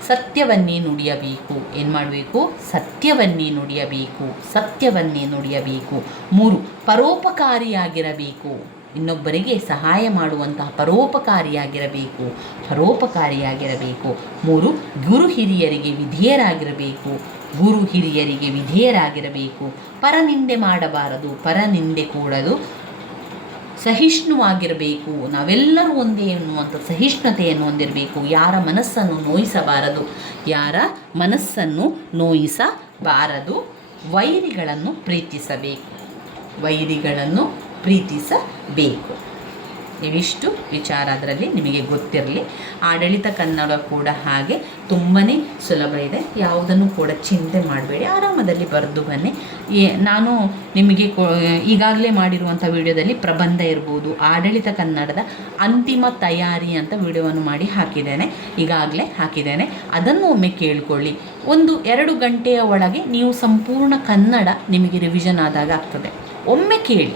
ಸತ್ಯವನ್ನೇ ನುಡಿಯಬೇಕು. ಏನು ಮಾಡಬೇಕು? ಸತ್ಯವನ್ನೇ ನುಡಿಯಬೇಕು, ಸತ್ಯವನ್ನೇ ನುಡಿಯಬೇಕು. 3 ಪರೋಪಕಾರಿಯಾಗಿರಬೇಕು, ಇನ್ನೊಬ್ಬರಿಗೆ ಸಹಾಯ ಮಾಡುವಂತಹ ಪರೋಪಕಾರಿಯಾಗಿರಬೇಕು. 3 ಗುರು ಹಿರಿಯರಿಗೆ ವಿಧೇಯರಾಗಿರಬೇಕು, ಗುರು ಹಿರಿಯರಿಗೆ ವಿಧೇಯರಾಗಿರಬೇಕು. ಪರನಿಂದೆ ಮಾಡಬಾರದು, ಪರನಿಂದೆ ಕೂಡದು, ಸಹಿಷ್ಣುವಾಗಿರಬೇಕು, ನಾವೆಲ್ಲರೂ ಒಂದೇ ಎನ್ನುವಂಥ ಸಹಿಷ್ಣುತೆಯನ್ನು ಹೊಂದಿರಬೇಕು. ಯಾರ ಮನಸ್ಸನ್ನು ನೋಯಿಸಬಾರದು, ಯಾರ ಮನಸ್ಸನ್ನು ನೋಯಿಸಬಾರದು. ವೈರಿಗಳನ್ನು ಪ್ರೀತಿಸಬೇಕು, ವೈರಿಗಳನ್ನು ಪ್ರೀತಿಸಬೇಕು. ಇವಿಷ್ಟು ವಿಚಾರ ಅದರಲ್ಲಿ ನಿಮಗೆ ಗೊತ್ತಿರಲಿ. ಆಡಳಿತ ಕನ್ನಡ ಕೂಡ ಹಾಗೆ ತುಂಬಾ ಸುಲಭ ಇದೆ. ಯಾವುದನ್ನು ಕೂಡ ಚಿಂತೆ ಮಾಡಬೇಡಿ, ಆರಾಮದಲ್ಲಿ ಬರೆದು ಬನ್ನಿ. ನಾನು ನಿಮಗೆ ಈಗಾಗಲೇ ಮಾಡಿರುವಂಥ ವಿಡಿಯೋದಲ್ಲಿ ಪ್ರಬಂಧ ಇರ್ಬೋದು, ಆಡಳಿತ ಕನ್ನಡದ ಅಂತಿಮ ತಯಾರಿ ಅಂತ ವಿಡಿಯೋವನ್ನು ಮಾಡಿ ಹಾಕಿದ್ದೇನೆ, ಈಗಾಗಲೇ ಹಾಕಿದ್ದೇನೆ. ಅದನ್ನು ಒಮ್ಮೆ ಕೇಳಿಕೊಳ್ಳಿ. 1-2 ಗಂಟೆಯ ಒಳಗೆ ನೀವು ಸಂಪೂರ್ಣ ಕನ್ನಡ ನಿಮಗೆ ರಿವಿಷನ್ ಆದಾಗ ಆಗ್ತದೆ. ಒಮ್ಮೆ ಕೇಳಿ.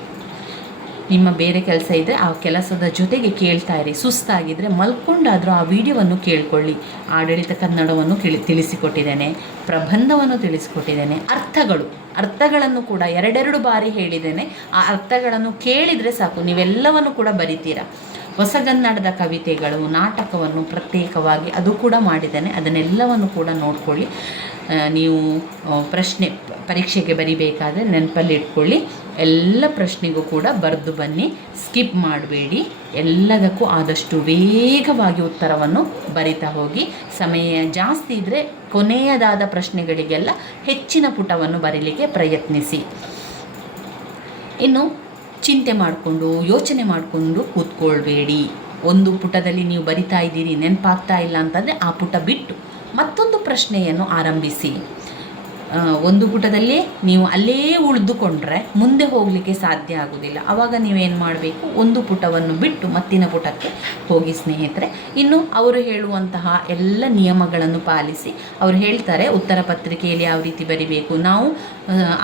ನಿಮ್ಮ ಬೇರೆ ಕೆಲಸ ಇದ್ದರೆ ಆ ಕೆಲಸದ ಜೊತೆಗೆ ಕೇಳ್ತಾ ಇರಿ. ಸುಸ್ತಾಗಿದ್ದರೆ ಮಲ್ಕೊಂಡಾದರೂ ಆ ವಿಡಿಯೋವನ್ನು ಕೇಳಿಕೊಳ್ಳಿ. ಆಡಳಿತ ಕನ್ನಡವನ್ನು ತಿಳಿಸಿಕೊಟ್ಟಿದ್ದೇನೆ, ಪ್ರಬಂಧವನ್ನು ತಿಳಿಸಿಕೊಟ್ಟಿದ್ದೇನೆ, ಅರ್ಥಗಳನ್ನು ಕೂಡ 2 ಬಾರಿ ಹೇಳಿದ್ದೇನೆ. ಆ ಅರ್ಥಗಳನ್ನು ಕೇಳಿದರೆ ಸಾಕು, ನೀವೆಲ್ಲವನ್ನು ಕೂಡ ಬರಿತೀರಾ. ಹೊಸಗನ್ನಡದ ಕವಿತೆಗಳು, ನಾಟಕವನ್ನು ಪ್ರತ್ಯೇಕವಾಗಿ ಅದು ಕೂಡ ಮಾಡಿದ್ದೇನೆ. ಅದನ್ನೆಲ್ಲವನ್ನು ಕೂಡ ನೋಡ್ಕೊಳ್ಳಿ. ನೀವು ಪರೀಕ್ಷೆಗೆ ಬರಿಬೇಕಾದ್ರೆ ನೆನಪಲ್ಲಿ ಇಟ್ಕೊಳ್ಳಿ. ಎಲ್ಲ ಪ್ರಶ್ನೆಗೂ ಕೂಡ ಬರೆದು ಬನ್ನಿ, ಸ್ಕಿಪ್ ಮಾಡಬೇಡಿ. ಎಲ್ಲದಕ್ಕೂ ಆದಷ್ಟು ವೇಗವಾಗಿ ಉತ್ತರವನ್ನು ಬರಿತಾ ಹೋಗಿ. ಸಮಯ ಜಾಸ್ತಿ ಇದ್ದರೆ ಕೊನೆಯದಾದ ಪ್ರಶ್ನೆಗಳಿಗೆಲ್ಲ ಹೆಚ್ಚಿನ ಪುಟವನ್ನು ಬರೀಲಿಕ್ಕೆ ಪ್ರಯತ್ನಿಸಿ. ಇನ್ನು ಚಿಂತೆ ಮಾಡಿಕೊಂಡು ಯೋಚನೆ ಮಾಡಿಕೊಂಡು ಕೂತ್ಕೊಳ್ಬೇಡಿ. ಒಂದು ಪುಟದಲ್ಲಿ ನೀವು ಬರಿತಾ ಇದ್ದೀರಿ, ನೆನಪಾಗ್ತಾ ಇಲ್ಲ ಅಂತಂದರೆ ಆ ಪುಟ ಬಿಟ್ಟು ಮತ್ತೊಂದು ಪ್ರಶ್ನೆಯನ್ನು ಆರಂಭಿಸಿ. ಒಂದು ಪುಟದಲ್ಲೇ ನೀವು ಅಲ್ಲೇ ಉಳಿದುಕೊಂಡ್ರೆ ಮುಂದೆ ಹೋಗಲಿಕ್ಕೆ ಸಾಧ್ಯ ಆಗೋದಿಲ್ಲ. ಆವಾಗ ನೀವೇನು ಮಾಡಬೇಕು, ಒಂದು ಪುಟವನ್ನು ಬಿಟ್ಟು ಮತ್ತಿನ ಪುಟಕ್ಕೆ ಹೋಗಿ ಸ್ನೇಹಿತರೆ. ಇನ್ನು ಅವರು ಹೇಳುವಂತಹ ಎಲ್ಲ ನಿಯಮಗಳನ್ನು ಪಾಲಿಸಿ. ಅವರು ಹೇಳ್ತಾರೆ ಉತ್ತರ ಪತ್ರಿಕೆಯಲ್ಲಿ ಯಾವ ರೀತಿ ಬರಿಬೇಕು. ನಾವು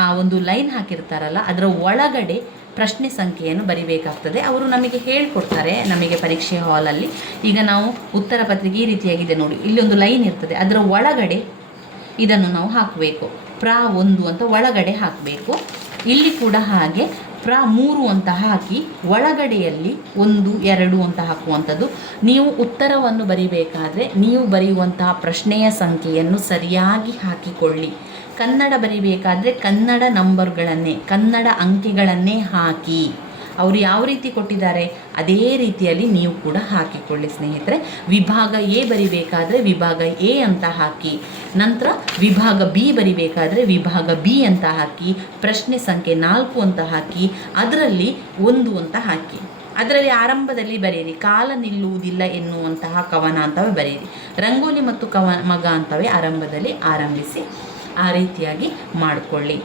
ಆ ಒಂದು ಲೈನ್ ಹಾಕಿರ್ತಾರಲ್ಲ, ಅದರ ಒಳಗಡೆ ಪ್ರಶ್ನೆ ಸಂಖ್ಯೆಯನ್ನು ಬರಿಬೇಕಾಗ್ತದೆ. ಅವರು ನಮಗೆ ಹೇಳ್ಕೊಡ್ತಾರೆ, ನಮಗೆ ಪರೀಕ್ಷೆ ಹಾಲಲ್ಲಿ. ಈಗ ನಾವು ಉತ್ತರ ಪತ್ರಿಕೆ ಈ ರೀತಿಯಾಗಿದೆ ನೋಡಿ, ಇಲ್ಲಿ ಒಂದು ಲೈನ್ ಇರ್ತದೆ, ಅದರ ಒಳಗಡೆ ಇದನ್ನು ನಾವು ಹಾಕಬೇಕು. ಪ್ರ 1 ಅಂತ ಒಳಗಡೆ ಹಾಕಬೇಕು. ಇಲ್ಲಿ ಕೂಡ ಹಾಗೆ ಪ್ರ 3 ಅಂತ ಹಾಕಿ ಒಳಗಡೆಯಲ್ಲಿ 1, 2 ಅಂತ ಹಾಕುವಂಥದ್ದು. ನೀವು ಉತ್ತರವನ್ನು ಬರಿಬೇಕಾದ್ರೆ ನೀವು ಬರೆಯುವಂತಹ ಪ್ರಶ್ನೆಯ ಸಂಖ್ಯೆಯನ್ನು ಸರಿಯಾಗಿ ಹಾಕಿಕೊಳ್ಳಿ. ಕನ್ನಡ ಬರಿಬೇಕಾದ್ರೆ ಕನ್ನಡ ನಂಬರ್ಗಳನ್ನೇ, ಕನ್ನಡ ಅಂಕೆಗಳನ್ನೇ ಹಾಕಿ. ಅವರು ಯಾವ ರೀತಿ ಕೊಟ್ಟಿದ್ದಾರೆ ಅದೇ ರೀತಿಯಲ್ಲಿ ನೀವು ಕೂಡ ಹಾಕಿಕೊಳ್ಳಿ ಸ್ನೇಹಿತರೆ. ವಿಭಾಗ ಎ ಬರಿಬೇಕಾದ್ರೆ ವಿಭಾಗ ಎ ಅಂತ ಹಾಕಿ. ನಂತರ ವಿಭಾಗ ಬಿ ಬರಿಬೇಕಾದ್ರೆ ವಿಭಾಗ ಬಿ ಅಂತ ಹಾಕಿ. ಪ್ರಶ್ನೆ ಸಂಖ್ಯೆ 4 ಅಂತ ಹಾಕಿ. ಅದರಲ್ಲಿ 1 ಅಂತ ಹಾಕಿ. ಅದರಲ್ಲಿ ಆರಂಭದಲ್ಲಿ ಬರೆಯಿರಿ, ಕಾಲ ನಿಲ್ಲುವುದಿಲ್ಲ ಎನ್ನುವಂತಹ ಕವನ ಅಂತವೇ ಬರೆಯಿರಿ. ರಂಗೋಲಿ ಮತ್ತು ಮಗ ಅಂತವೇ ಆರಂಭದಲ್ಲಿ ಆರಂಭಿಸಿ. ಆ ರೀತಿಯಾಗಿ ಮಾಡಿಕೊಳ್ಳಿ.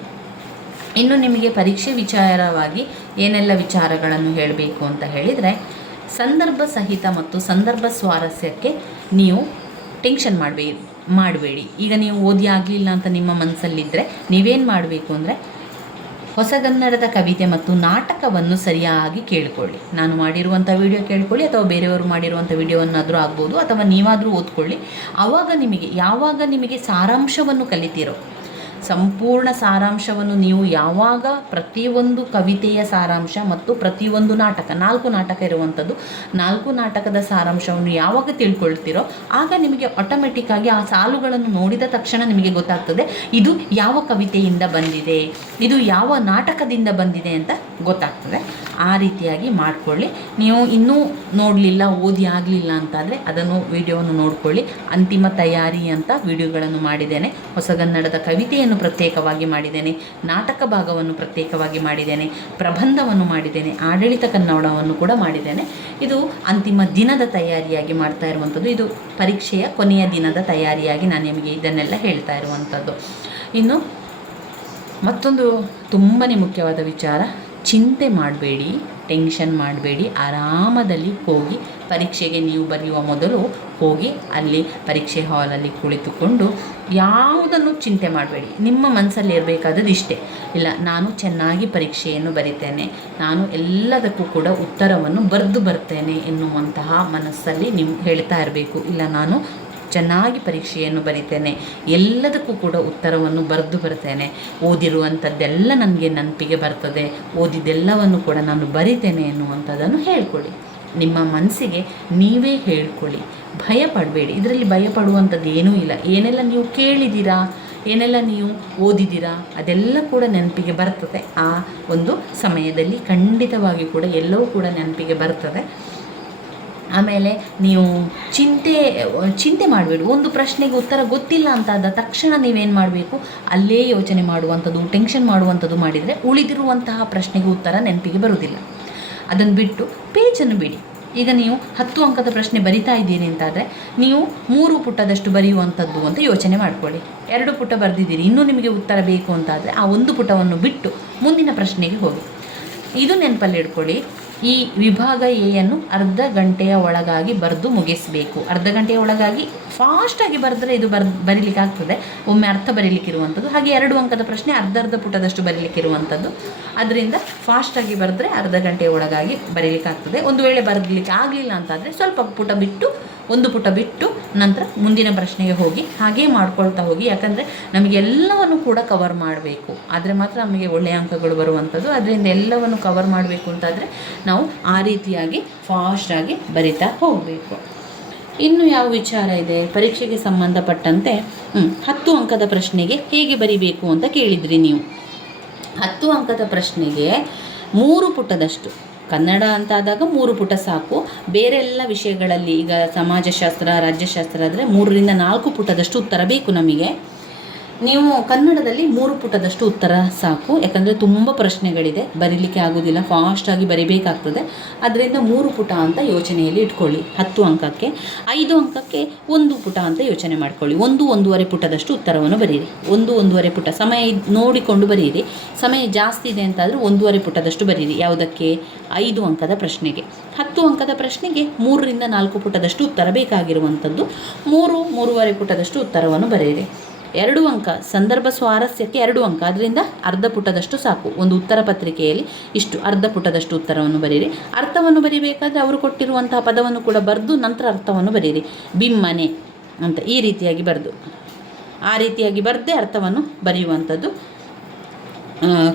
ಇನ್ನು ನಿಮಗೆ ಪರೀಕ್ಷೆ ವಿಚಾರವಾಗಿ ಏನೆಲ್ಲ ವಿಚಾರಗಳನ್ನು ಹೇಳಬೇಕು ಅಂತ ಹೇಳಿದರೆ, ಸಂದರ್ಭ ಸಹಿತ ಮತ್ತು ಸಂದರ್ಭ ಸ್ವಾರಸ್ಯಕ್ಕೆ ನೀವು ಟೆನ್ಷನ್ ಮಾಡಬೇಡಿ. ಈಗ ನೀವು ಓದಿ ಆಗಲಿಲ್ಲ ಅಂತ ನಿಮ್ಮ ಮನಸ್ಸಲ್ಲಿದ್ದರೆ ನೀವೇನು ಮಾಡಬೇಕು ಅಂದರೆ, ಹೊಸಗನ್ನಡದ ಕವಿತೆ ಮತ್ತು ನಾಟಕವನ್ನು ಸರಿಯಾಗಿ ಕೇಳಿಕೊಳ್ಳಿ. ನಾನು ಮಾಡಿರುವಂಥ ವಿಡಿಯೋ ಕೇಳಿಕೊಳ್ಳಿ, ಅಥವಾ ಬೇರೆಯವರು ಮಾಡಿರುವಂಥ ವಿಡಿಯೋವನ್ನಾದರೂ ಆಗ್ಬೋದು, ಅಥವಾ ನೀವಾದರೂ ಓದ್ಕೊಳ್ಳಿ. ಯಾವಾಗ ನಿಮಗೆ ಸಾರಾಂಶವನ್ನು ಕಲಿತೀರೋ, ಸಂಪೂರ್ಣ ಸಾರಾಂಶವನ್ನು ನೀವು ಯಾವಾಗ ಪ್ರತಿಯೊಂದು ಕವಿತೆಯ ಸಾರಾಂಶ ಮತ್ತು ಪ್ರತಿಯೊಂದು ನಾಟಕ 4 ನಾಟಕ ಇರುವಂಥದ್ದು, 4 ನಾಟಕದ ಸಾರಾಂಶವನ್ನು ಯಾವಾಗ ತಿಳ್ಕೊಳ್ತೀರೋ ಆಗ ನಿಮಗೆ ಆಟೋಮೆಟಿಕ್ಕಾಗಿ ಆ ಸಾಲುಗಳನ್ನು ನೋಡಿದ ತಕ್ಷಣ ನಿಮಗೆ ಗೊತ್ತಾಗ್ತದೆ ಇದು ಯಾವ ಕವಿತೆಯಿಂದ ಬಂದಿದೆ, ಇದು ಯಾವ ನಾಟಕದಿಂದ ಬಂದಿದೆ ಅಂತ ಗೊತ್ತಾಗ್ತದೆ. ಆ ರೀತಿಯಾಗಿ ಮಾಡಿಕೊಳ್ಳಿ. ನೀವು ಇನ್ನೂ ನೋಡಲಿಲ್ಲ, ಓದಿ ಆಗಲಿಲ್ಲ ಅಂತಾದರೆ ಅದನ್ನು ವಿಡಿಯೋವನ್ನು ನೋಡಿಕೊಳ್ಳಿ. ಅಂತಿಮ ತಯಾರಿ ಅಂತ ವಿಡಿಯೋಗಳನ್ನು ಮಾಡಿದ್ದೇನೆ. ಹೊಸಗನ್ನಡದ ಕವಿತೆಯನ್ನು ಪ್ರತ್ಯೇಕವಾಗಿ ಮಾಡಿದ್ದೇನೆ, ನಾಟಕ ಭಾಗವನ್ನು ಪ್ರತ್ಯೇಕವಾಗಿ ಮಾಡಿದ್ದೇನೆ, ಪ್ರಬಂಧವನ್ನು ಮಾಡಿದ್ದೇನೆ, ಆಡಳಿತ ಕನ್ನಡವನ್ನು ಕೂಡ ಮಾಡಿದ್ದೇನೆ. ಇದು ಅಂತಿಮ ದಿನದ ತಯಾರಿಯಾಗಿ ಮಾಡ್ತಾ ಇರುವಂಥದ್ದು. ಇದು ಪರೀಕ್ಷೆಯ ಕೊನೆಯ ದಿನದ ತಯಾರಿಯಾಗಿ ನಾನು ನಿಮಗೆ ಇದನ್ನೆಲ್ಲ ಹೇಳ್ತಾ ಇರುವಂಥದ್ದು. ಇನ್ನು ಮತ್ತೊಂದು ತುಂಬಾ ಮುಖ್ಯವಾದ ವಿಚಾರ, ಚಿಂತೆ ಮಾಡಬೇಡಿ, ಟೆನ್ಷನ್ ಮಾಡಬೇಡಿ. ಆರಾಮದಲ್ಲಿ ಹೋಗಿ ಪರೀಕ್ಷೆಗೆ ನೀವು ಬರೆಯುವ ಮೊದಲು ಹೋಗಿ ಅಲ್ಲಿ ಪರೀಕ್ಷೆ ಹಾಲಲ್ಲಿ ಕುಳಿತುಕೊಂಡು ಯಾವುದನ್ನು ಚಿಂತೆ ಮಾಡಬೇಡಿ. ನಿಮ್ಮ ಮನಸ್ಸಲ್ಲಿ ಇರಬೇಕಾದದ್ದು ಇಷ್ಟೇ, ಇಲ್ಲ ನಾನು ಚೆನ್ನಾಗಿ ಪರೀಕ್ಷೆಯನ್ನು ಬರಿತೇನೆ, ನಾನು ಎಲ್ಲದಕ್ಕೂ ಕೂಡ ಉತ್ತರವನ್ನು ಬರೆದು ಬರ್ತೇನೆ ಎನ್ನುವಂತಹ ಮನಸ್ಸಲ್ಲಿ ನೀವು ಹೇಳ್ತಾ ಇರಬೇಕು. ಇಲ್ಲ ನಾನು ಚೆನ್ನಾಗಿ ಪರೀಕ್ಷೆಯನ್ನು ಬರಿತೇನೆ, ಎಲ್ಲದಕ್ಕೂ ಕೂಡ ಉತ್ತರವನ್ನು ಬರೆದು ಬರ್ತೇನೆ, ಓದಿರುವಂಥದ್ದೆಲ್ಲ ನನಗೆ ನೆನಪಿಗೆ ಬರ್ತದೆ, ಓದಿದ್ದೆಲ್ಲವನ್ನು ಕೂಡ ನಾನು ಬರಿತೇನೆ ಎನ್ನುವಂಥದ್ದನ್ನು ಹೇಳ್ಕೊಳ್ಳಿ. ನಿಮ್ಮ ಮನಸ್ಸಿಗೆ ನೀವೇ ಹೇಳ್ಕೊಳ್ಳಿ, ಭಯ ಪಡಬೇಡಿ. ಇದರಲ್ಲಿ ಭಯ ಪಡುವಂಥದ್ದು ಏನೂ ಇಲ್ಲ. ಏನೆಲ್ಲ ನೀವು ಕೇಳಿದ್ದೀರಾ, ಏನೆಲ್ಲ ನೀವು ಓದಿದ್ದೀರಾ ಅದೆಲ್ಲ ಕೂಡ ನೆನಪಿಗೆ ಬರ್ತದೆ. ಆ ಒಂದು ಸಮಯದಲ್ಲಿ ಖಂಡಿತವಾಗಿ ಕೂಡ ಎಲ್ಲವೂ ಕೂಡ ನೆನಪಿಗೆ ಬರ್ತದೆ. ಆಮೇಲೆ ನೀವು ಚಿಂತೆ ಮಾಡಬೇಡಿ. ಒಂದು ಪ್ರಶ್ನೆಗೆ ಉತ್ತರ ಗೊತ್ತಿಲ್ಲ ಅಂತಾದ ತಕ್ಷಣ ನೀವೇನು ಮಾಡಬೇಕು, ಅಲ್ಲೇ ಯೋಚನೆ ಮಾಡುವಂಥದ್ದು, ಟೆನ್ಷನ್ ಮಾಡುವಂಥದ್ದು ಮಾಡಿದರೆ ಉಳಿದಿರುವಂತಹ ಪ್ರಶ್ನೆಗೆ ಉತ್ತರ ನೆನಪಿಗೆ ಬರುವುದಿಲ್ಲ. ಅದನ್ನು ಬಿಟ್ಟು ಪೇಜನ್ನು ಬಿಡಿ. ಈಗ ನೀವು 10 ಅಂಕದ ಪ್ರಶ್ನೆ ಬರಿತಾ ಇದ್ದೀರಿ ಅಂತಾದರೆ ನೀವು 3 ಪುಟದಷ್ಟು ಬರೆಯುವಂಥದ್ದು ಅಂತ ಯೋಚನೆ ಮಾಡ್ಕೊಳ್ಳಿ. 2 ಪುಟ ಬರೆದಿದ್ದೀರಿ, ಇನ್ನೂ ನಿಮಗೆ ಉತ್ತರ ಬೇಕು ಅಂತಾದರೆ ಆ 1 ಪುಟವನ್ನು ಬಿಟ್ಟು ಮುಂದಿನ ಪ್ರಶ್ನೆಗೆ ಹೋಗಿ. ಇದು ನೆನಪಲ್ಲಿ ಇಟ್ಕೊಳ್ಳಿ, ಈ ವಿಭಾಗ ಎಯನ್ನು ಅರ್ಧ ಗಂಟೆಯ ಒಳಗಾಗಿ ಬರೆದು ಮುಗಿಸಬೇಕು. ಅರ್ಧ ಗಂಟೆಯ ಒಳಗಾಗಿ ಫಾಸ್ಟಾಗಿ ಬರೆದ್ರೆ ಇದು ಬರೀಲಿಕ್ಕೆ ಆಗ್ತದೆ, ಒಮ್ಮೆ ಅರ್ಥ ಬರೀಲಿಕ್ಕಿರುವಂಥದ್ದು. ಹಾಗೆ 2 ಅಂಕದ ಪ್ರಶ್ನೆ ಅರ್ಧ ಪುಟದಷ್ಟು ಬರೀಲಿಕ್ಕಿರುವಂಥದ್ದು. ಅದರಿಂದ ಫಾಸ್ಟಾಗಿ ಬರೆದ್ರೆ ಅರ್ಧ ಗಂಟೆಯ ಒಳಗಾಗಿ ಬರೀಲಿಕ್ಕಾಗ್ತದೆ. ಒಂದು ವೇಳೆ ಬರಲಿಕ್ಕೆ ಆಗಲಿಲ್ಲ ಅಂತಾದರೆ ಸ್ವಲ್ಪ ಪುಟ ಬಿಟ್ಟು, 1 ಪುಟ ಬಿಟ್ಟು ನಂತರ ಮುಂದಿನ ಪ್ರಶ್ನೆಗೆ ಹೋಗಿ. ಹಾಗೇ ಮಾಡ್ಕೊಳ್ತಾ ಹೋಗಿ. ಯಾಕಂದರೆ ನಮಗೆ ಎಲ್ಲವನ್ನು ಕೂಡ ಕವರ್ ಮಾಡಬೇಕು, ಆದರೆ ಮಾತ್ರ ನಮಗೆ ಒಳ್ಳೆಯ ಅಂಕಗಳು ಬರುವಂಥದ್ದು. ಅದರಿಂದ ಎಲ್ಲವನ್ನು ಕವರ್ ಮಾಡಬೇಕು ಅಂತಾದರೆ ನಾವು ಆ ರೀತಿಯಾಗಿ ಫಾಸ್ಟಾಗಿ ಬರಿತಾ ಹೋಗಬೇಕು. ಇನ್ನು ಯಾವ ವಿಚಾರ ಇದೆ ಪರೀಕ್ಷೆಗೆ ಸಂಬಂಧಪಟ್ಟಂತೆ? 10 ಅಂಕದ ಪ್ರಶ್ನೆಗೆ ಹೇಗೆ ಬರಿಬೇಕು ಅಂತ ಕೇಳಿದ್ರಿ ನೀವು. 10 ಅಂಕದ ಪ್ರಶ್ನೆಗೆ 3 ಪುಟದಷ್ಟು, ಕನ್ನಡ ಅಂತಾದಾಗ 3 ಪುಟ ಸಾಕು. ಬೇರೆಲ್ಲ ವಿಷಯಗಳಲ್ಲಿ ಈಗ ಸಮಾಜಶಾಸ್ತ್ರ, ರಾಜ್ಯಶಾಸ್ತ್ರ ಆದರೆ 3 ರಿಂದ 4 ಪುಟದಷ್ಟು ಉತ್ತರ ಬೇಕು ನಮಗೆ. ನೀವು ಕನ್ನಡದಲ್ಲಿ 3 ಪುಟದಷ್ಟು ಉತ್ತರ ಸಾಕು. ಯಾಕಂದರೆ ತುಂಬ ಪ್ರಶ್ನೆಗಳಿದೆ, ಬರೀಲಿಕ್ಕೆ ಆಗೋದಿಲ್ಲ, ಫಾಸ್ಟಾಗಿ ಬರಿಬೇಕಾಗ್ತದೆ. ಅದರಿಂದ 3 ಪುಟ ಅಂತ ಯೋಚನೆಯಲ್ಲಿ ಇಟ್ಕೊಳ್ಳಿ. 10 ಅಂಕಕ್ಕೆ 5 ಅಂಕಕ್ಕೆ 1 ಪುಟ ಅಂತ ಯೋಚನೆ ಮಾಡ್ಕೊಳ್ಳಿ. 1-1.5 ಪುಟದಷ್ಟು ಉತ್ತರವನ್ನು ಬರೀರಿ. 1-1.5 ಪುಟ ಸಮಯ ನೋಡಿಕೊಂಡು ಬರೀರಿ. ಸಮಯ ಜಾಸ್ತಿ ಇದೆ ಅಂತಾದರೆ 1.5 ಪುಟದಷ್ಟು ಬರೀರಿ. ಯಾವುದಕ್ಕೆ? 5 ಅಂಕದ ಪ್ರಶ್ನೆಗೆ. 10 ಅಂಕದ ಪ್ರಶ್ನೆಗೆ 3 ರಿಂದ 4 ಪುಟದಷ್ಟು ಉತ್ತರ ಬೇಕಾಗಿರುವಂಥದ್ದು. 3-3.5 ಪುಟದಷ್ಟು ಉತ್ತರವನ್ನು ಬರೆಯಿರಿ. 2 ಅಂಕ ಸಂದರ್ಭ ಸ್ವಾರಸ್ಯಕ್ಕೆ 2 ಅಂಕ, ಅದರಿಂದ ಅರ್ಧ ಪುಟದಷ್ಟು ಸಾಕು. ಒಂದು ಉತ್ತರ ಪತ್ರಿಕೆಯಲ್ಲಿ ಇಷ್ಟು ಅರ್ಧ ಪುಟದಷ್ಟು ಉತ್ತರವನ್ನು ಬರೀರಿ. ಅರ್ಥವನ್ನು ಬರಿಬೇಕಾದ್ರೆ ಅವರು ಕೊಟ್ಟಿರುವಂತಹ ಪದವನ್ನು ಕೂಡ ಬರೆದು ನಂತರ ಅರ್ಥವನ್ನು ಬರೀರಿ. ಬಿಮ್ಮನೆ ಅಂತ ಈ ರೀತಿಯಾಗಿ ಬರೆದು, ಆ ರೀತಿಯಾಗಿ ಬರೆದೇ ಅರ್ಥವನ್ನು ಬರೆಯುವಂಥದ್ದು.